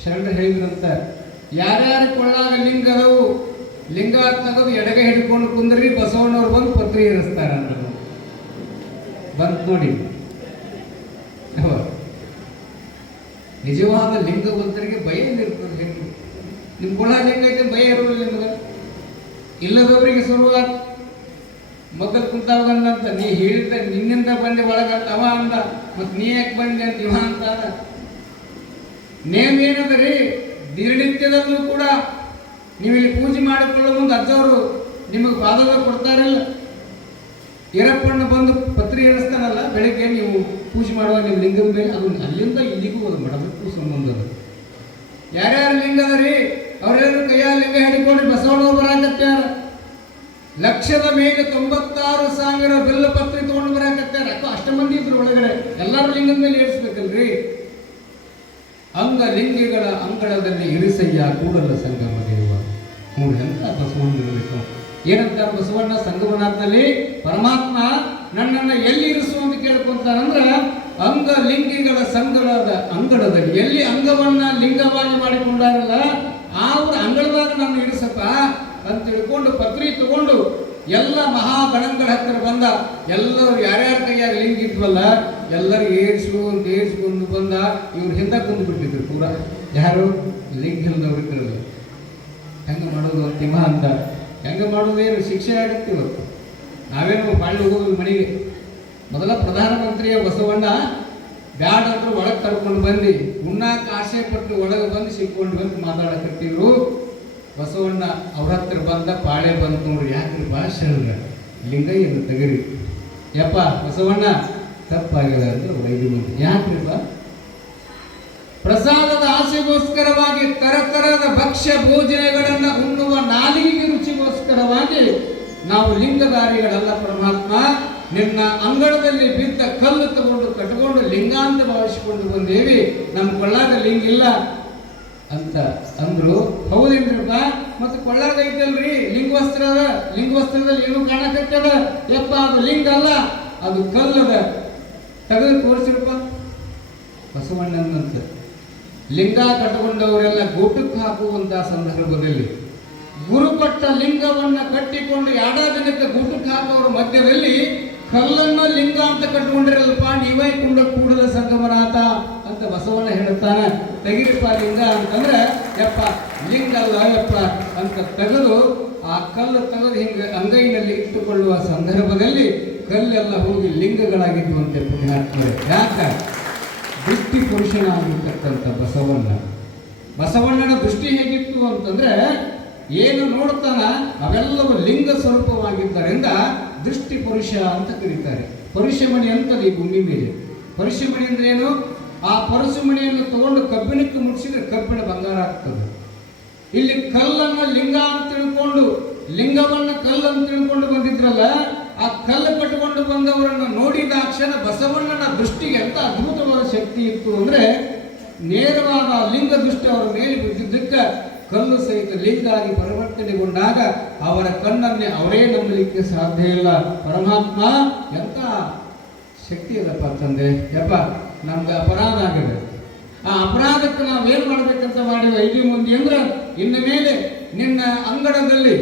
ಶರಣ ಹೇಳಿದ್ರಂತ, ಯಾರ್ಯಾರು ಕೊಳ್ಳಾಗ ಲಿಂಗ ಅದವು, ಲಿಂಗ ತೆಗೆದು ಎಡಗ ಹಿಡ್ಕೊಂಡು ಕುಂದ್ರಿ, ಬಸವಣ್ಣವ್ರು ಬಂದು ಪತ್ರಿ ಏರಿಸ್ತಾರ ಅಂತ ಬಂತ ನೋಡಿ. ನಿಜವಾದ ಲಿಂಗವಂತರಿಗೆ ಭಯ ಇರ್ತದೆ. ನಿಮ್ ಕೊಳ್ಳಾಗ ಲಿಂಗ ಐತೆ ಭಯ ಇರೋದಿಲ್ಲ ನಿಮ್ಗೆ. ಇಲ್ಲದವರಿಗೆ ಶುರುವಾತ್ ಮಕ್ಕಳು ಕುಂತಾವಂತ, ನೀ ಹೇಳಿದ ನಿನ್ನಿಂದ ಬಂದೆ ಒಳಗ ಅವ ಅಂದ, ಮತ್ ನೀ ಯಾಕೆ ಬಂದೆ ಅಂತ ಇವ ಅಂತಾನ. ನೇಮ ಏನದರಿ, ದಿನನಿತ್ಯದಲ್ಲೂ ಕೂಡ ನೀವು ಇಲ್ಲಿ ಪೂಜೆ ಮಾಡಿಕೊಳ್ಳೋ ಮುಂದೆ ಅಜ್ಜವರು ನಿಮಗೆ ಪಾದವ ಕೊಡ್ತಾರಲ್ಲ. ಈರಪ್ಪಣ್ಣ ಬಂದು ಪತ್ರಿ ಏರಿಸ್ತಾನಲ್ಲ ಬೆಳಿಗ್ಗೆ, ನೀವು ಪೂಜೆ ಮಾಡುವ ನಿಮ್ಮ ಲಿಂಗದ ಮೇಲೆ ಅದು ಅಲ್ಲಿಂದ ಇಲ್ಲಿಗೂ ಅದು ಮಡಬೇಕು ಸಂಬಂಧ ಅದು. ಯಾರ್ಯಾರು ಲಿಂಗ ಅದರಿ ಅವರೆಲ್ಲರೂ ಕೈಯ ಲಿಂಗ ಹಿಡಿಕೊಂಡು ಬಸವಣ್ಣವ್ರು ಬರಾಕತ್ಯಾರ. ಲಕ್ಷದ ಮೇಲೆ 96,000 ಬಿಲ್ಲ ಪತ್ರಿ ತಗೊಂಡು ಬರಾಕತ್ಯಾರ. ಅಷ್ಟ ಮಂದಿ ಇದ್ರು ಒಳಗಡೆ, ಎಲ್ಲರೂ ಲಿಂಗದ ಮೇಲೆ ಏರಿಸ್ಬೇಕಲ್ರಿ. ಅಂಗ ಲಿಂಗಿಗಳ ಅಂಗಳದಲ್ಲಿ ಇರಿಸಯ್ಯ ಕೂಡಲ ಸಂಗಮ ದೇವ. ನೋಡಿ ಅಂತ ಬಸವಣ್ಣ ಇರಬೇಕು. ಏನಂತಾರೆ ಬಸವಣ್ಣ ಸಂಗಮನಾಥನಲ್ಲಿ? ಪರಮಾತ್ಮ ನನ್ನನ್ನು ಎಲ್ಲಿ ಇರಿಸು ಅಂತ ಕೇಳ್ಕೊಂತಾರಂದ್ರ ಅಂಗ ಲಿಂಗಿಗಳ ಸಂಗಳದ ಅಂಗಳದಲ್ಲಿ, ಎಲ್ಲಿ ಅಂಗವನ್ನ ಲಿಂಗವಾಗಿ ಮಾಡಿಕೊಂಡಾರಲ್ಲ ಅವ್ರ ಅಂಗಳದಾಗ ನನ್ನ ಇರಿಸಪ್ಪ ಅಂತ ತಿಳ್ಕೊಂಡು ಪತ್ರಿ ತಗೊಂಡು ಎಲ್ಲ ಮಹಾಗಣಗಳ ಹತ್ತಿರ ಬಂದ. ಎಲ್ಲರೂ ಯಾರ್ಯಾರ ಕೈಯಾಗ ಲಿಂಗ ಇದ್ವಲ್ಲ ಎಲ್ಲರೂ ಏರ್ಸ್ಕೊಂಡು ಬಂದ. ಇವ್ರು ಹಿಂದೆ ಕುಂದು ಬಿಟ್ಟಿದ್ರು ಪೂರ. ಯಾರು ಲಿಂಗ ಇಲ್ದವ್ರು ಇದ್ರಲ್ಲ. ಹೆಂಗೆ ಮಾಡೋದು ಅಂತಿಮ ಅಂತ. ಹೆಂಗೆ ಮಾಡೋದೇನು ಶಿಕ್ಷೆ ಆಗುತ್ತೆ ಇವತ್ತು. ನಾವೇನು ಬಾಳಿ ಹೋಗೋದು ಮನೆಗೆ. ಮೊದಲ ಪ್ರಧಾನಮಂತ್ರಿಯ ಬಸವಣ್ಣ ಬ್ಯಾಡ ಅಂತ ಒಳಗೆ ಕರ್ಕೊಂಡು ಬಂದು ಉಣ್ಣಾಕ ಆಸೆ ಪಟ್ಟು ಒಳಗೆ ಬಂದು ಸಿಕ್ಕೊಂಡು ಬಂದು ಮಾತಾಡಕತ್ತಿದ್ರು. ಬಸವಣ್ಣ ಅವ್ರ ಹತ್ರ ಬಂದ ಪಾಳೆ ಬಂದು ನೋಡ್ರಿ, ಯಾಕ್ರಿ ಭಾಷೆ ಲಿಂಗಯ್ಯನ ತೆಗರಿ. ಯಪ್ಪ ಬಸವಣ್ಣ ತಪ್ಪಾಗಿದೆ ಅಂದ್ರೆ ವೈದ್ಯ ಮಂದಿ ಯಾಕ್ರಿಪ್ಪ? ಪ್ರಸಾದದ ಆಸೆಗೋಸ್ಕರವಾಗಿ ತರತರದ ಭಕ್ಷ್ಯ ಭೋಜನಗಳನ್ನು ಉಣ್ಣುವ ನಾಲಿಗೆ ರುಚಿಗೋಸ್ಕರವಾಗಿ ನಾವು ಲಿಂಗಧಾರಿಗಳಲ್ಲ ಪರಮಾತ್ಮ. ನಿನ್ನ ಅಂಗಳದಲ್ಲಿ ಬಿದ್ದ ಕಲ್ಲು ತಗೊಂಡು ಕಟ್ಕೊಂಡು ಲಿಂಗಾಂತ ಭಾವಿಸಿಕೊಂಡು ಬಂದೇವಿ, ನಮ್ಮ ಕೊಳ್ಳಾಗ ಲಿಂಗ ಇಲ್ಲ ಅಂತ ಅಂದ್ರು. ಹೌದೇನ್ರಿಪ್ಪ? ಮತ್ತೆ ಕೊಳ್ಳಾಗ ಐತಲ್ರಿ ಲಿಂಗವಸ್ತ್ರ ಅದ, ಲಿಂಗವಸ್ತ್ರದಲ್ಲಿ ಏನು ಕಾಣಕತ್ತದ? ಯಪ್ಪ ಅದು ಲಿಂಗ ಅಲ್ಲ, ಅದು ಕಲ್ಲದ, ತೆಗೆದು ತೋರಿಸಿರಪ್ಪ. ಬಸವಣ್ಣನಂತ ಲಿಂಗ ಕಟ್ಟಿಕೊಂಡವರೆಲ್ಲ ಗೋಟಕ್ಕೆ ಹಾಕುವಂತ ಸಂದರ್ಭದಲ್ಲಿ ಗುರುಪಟ್ಟ ಲಿಂಗವನ್ನ ಕಟ್ಟಿಕೊಂಡು ದಿನಕ್ಕೆ ಗೂಟಕ್ಕೆ ಹಾಕುವವರ ಮಧ್ಯದಲ್ಲಿ ಕಲ್ಲನ್ನ ಲಿಂಗ ಅಂತ ಕಟ್ಟಿಕೊಂಡಿರಲ್ಪ, ನೀವೇ ಕೂಡಲ ಸಂಗಮನಾಥ ಅಂತ ಬಸವಣ್ಣ ಹೇಳ್ತಾನ. ತೆಗಿರಿಪ್ಪ ಲಿಂಗ ಅಂತಂದ್ರೆ ಯಪ್ಪ ಲಿಂಗ ಅಲ್ಲ ಯಪ್ಪ ಅಂತ ತೆಗೆದು ಆ ಕಲ್ಲು ತೆಗೆದು ಹಿಂಗೆ ಅಂಗೈನಲ್ಲಿ ಇಟ್ಟುಕೊಳ್ಳುವ ಸಂದರ್ಭದಲ್ಲಿ ಕಲ್ಲೆಲ್ಲ ಹೋಗಿ ಲಿಂಗಗಳಾಗಿದ್ದುವಂತೆ ಪುಣ್ಯಾತ್ಮರೇ. ಯಾಕ? ದೃಷ್ಟಿ ಪುರುಷನಾಗಿರ್ತಕ್ಕಂಥ ಬಸವಣ್ಣನ ದೃಷ್ಟಿ ಹೇಗಿತ್ತು ಅಂತಂದ್ರೆ ಏನು ನೋಡ್ತಾನ ಅವೆಲ್ಲವೂ ಲಿಂಗ ಸ್ವರೂಪವಾಗಿದ್ದರಿಂದ ದೃಷ್ಟಿ ಪುರುಷ ಅಂತ ಕರೀತಾರೆ. ಪರುಷಮಣಿ ಅಂತದೆ ಈ ಭೂಮಿ ಮೇಲೆ. ಪರುಷಮಣಿ ಅಂದ್ರೆ ಏನು? ಆ ಪರಶುಮಣಿಯನ್ನು ತಗೊಂಡು ಕಬ್ಬಿಣಕ್ಕೆ ಮುಟ್ಟಿಸಿದ್ರೆ ಕಬ್ಬಿಣ ಬಂಗಾರ ಆಗ್ತದೆ. ಇಲ್ಲಿ ಕಲ್ಲನ್ನ ಲಿಂಗ ಅಂತ ತಿಳ್ಕೊಂಡು, ಲಿಂಗವನ್ನ ಕಲ್ಲು ಅಂತ ತಿಳ್ಕೊಂಡು ಬಂದಿದ್ರಲ್ಲ, ಆ ಕಲ್ಲು ಕಟ್ಟಿಕೊಂಡು ಬಂದವರನ್ನ ನೋಡಿದ ಕ್ಷಣ ಬಸವಣ್ಣನ ದೃಷ್ಟಿಗೆ ಎಂತ ಅದ್ಭುತವಾದ ಶಕ್ತಿ ಇತ್ತು ಅಂದ್ರೆ, ನೇರವಾದ ಲಿಂಗ ದೃಷ್ಟಿ ಅವರ ಮೇಲೆ ಬಿದ್ದಿದ್ದಕ್ಕೆ ಕಲ್ಲು ಸಹಿತ ಲಿಂಗ ಆಗಿ ಪರಿವರ್ತನೆಗೊಂಡಾಗ ಅವರ ಕಣ್ಣನ್ನೇ ಅವರೇ ನಂಬಲಿಕ್ಕೆ ಸಾಧ್ಯ ಇಲ್ಲ. ಪರಮಾತ್ಮ ಎಂತ ಶಕ್ತಿ ಅದಪ್ಪ ತಂದೆ. ಯಪ್ಪ ನಮ್ಗೆ ಅಪರಾಧ ಆಗಿದೆ, ಆ ಅಪರಾಧಕ್ಕೆ ನಾವೇನು ಮಾಡ್ಬೇಕಂತ ಮಾಡಿದ ಐದು ಮಂದಿ ಅಂದ್ರೆ, ಇನ್ನು ಮೇಲೆ ನಿನ್ನ ಅಂಗಡದಲ್ಲಿ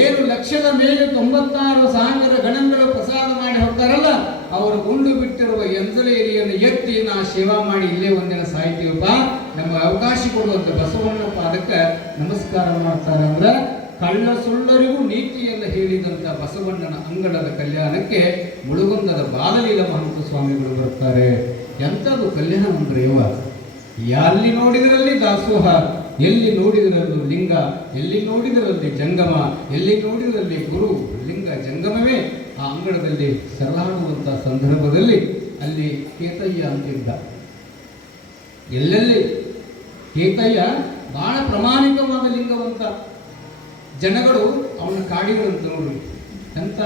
ಏನು ಲಕ್ಷದ ಮೇಲೆ 96,000 ಗಣಗಳು ಪ್ರಸಾದ ಮಾಡಿ ಹೋಗ್ತಾರಲ್ಲ, ಅವರು ಉಂಡು ಬಿಟ್ಟಿರುವ ಎಂಜಲೇರಿಯನ್ನು ಎತ್ತಿ ನಾ ಸೇವಾ ಮಾಡಿ ಇಲ್ಲೇ ಒಂದಿನ ಸಾಯ್ತೀವಪ್ಪ, ನಮಗೆ ಅವಕಾಶ ಕೊಡುವಂತ ಬಸವಣ್ಣ ಪಾದಕ್ಕೆ ನಮಸ್ಕಾರ ಮಾಡ್ತಾರೆ. ಅಂದ್ರೆ ಕಳ್ಳ ಸುಳ್ಳರಿಗೂ ನೀತಿಯನ್ನು ಹೇಳಿದಂತ ಬಸವಣ್ಣನ ಅಂಗಡದ ಕಲ್ಯಾಣಕ್ಕೆ ಮುಳುಗುಂದದ ಬಾಲಲೀಲ ಮಹಂತ ಸ್ವಾಮಿಗಳು ಬರ್ತಾರೆ. ಎಂಥದ್ದು ಕಲ್ಯಾಣ ಅಂದ್ರೆ ಇವ. ಎಲ್ಲಿ ನೋಡಿದರಲ್ಲಿ ದಾಸೋಹ, ಎಲ್ಲಿ ನೋಡಿದರಲ್ಲೂ ಲಿಂಗ, ಎಲ್ಲಿ ನೋಡಿದರಲ್ಲಿ ಜಂಗಮ, ಎಲ್ಲಿ ನೋಡಿದರಲ್ಲಿ ಗುರು ಲಿಂಗ ಜಂಗಮವೇ ಆ ಅಂಗಳದಲ್ಲಿ ಸರಳಾಡುವಂಥ ಸಂದರ್ಭದಲ್ಲಿ ಅಲ್ಲಿ ಕೇತಯ್ಯ ಅಂತಿದ್ದ. ಎಲ್ಲೆಲ್ಲಿ ಕೇತಯ್ಯ ಬಹಳ ಪ್ರಾಮಾಣಿಕವಾದ ಲಿಂಗವಂತ. ಜನಗಳು ಅವನ ಕಾಡಿಗಳಂತ ನೋಡ್ರಿ ಅಂತ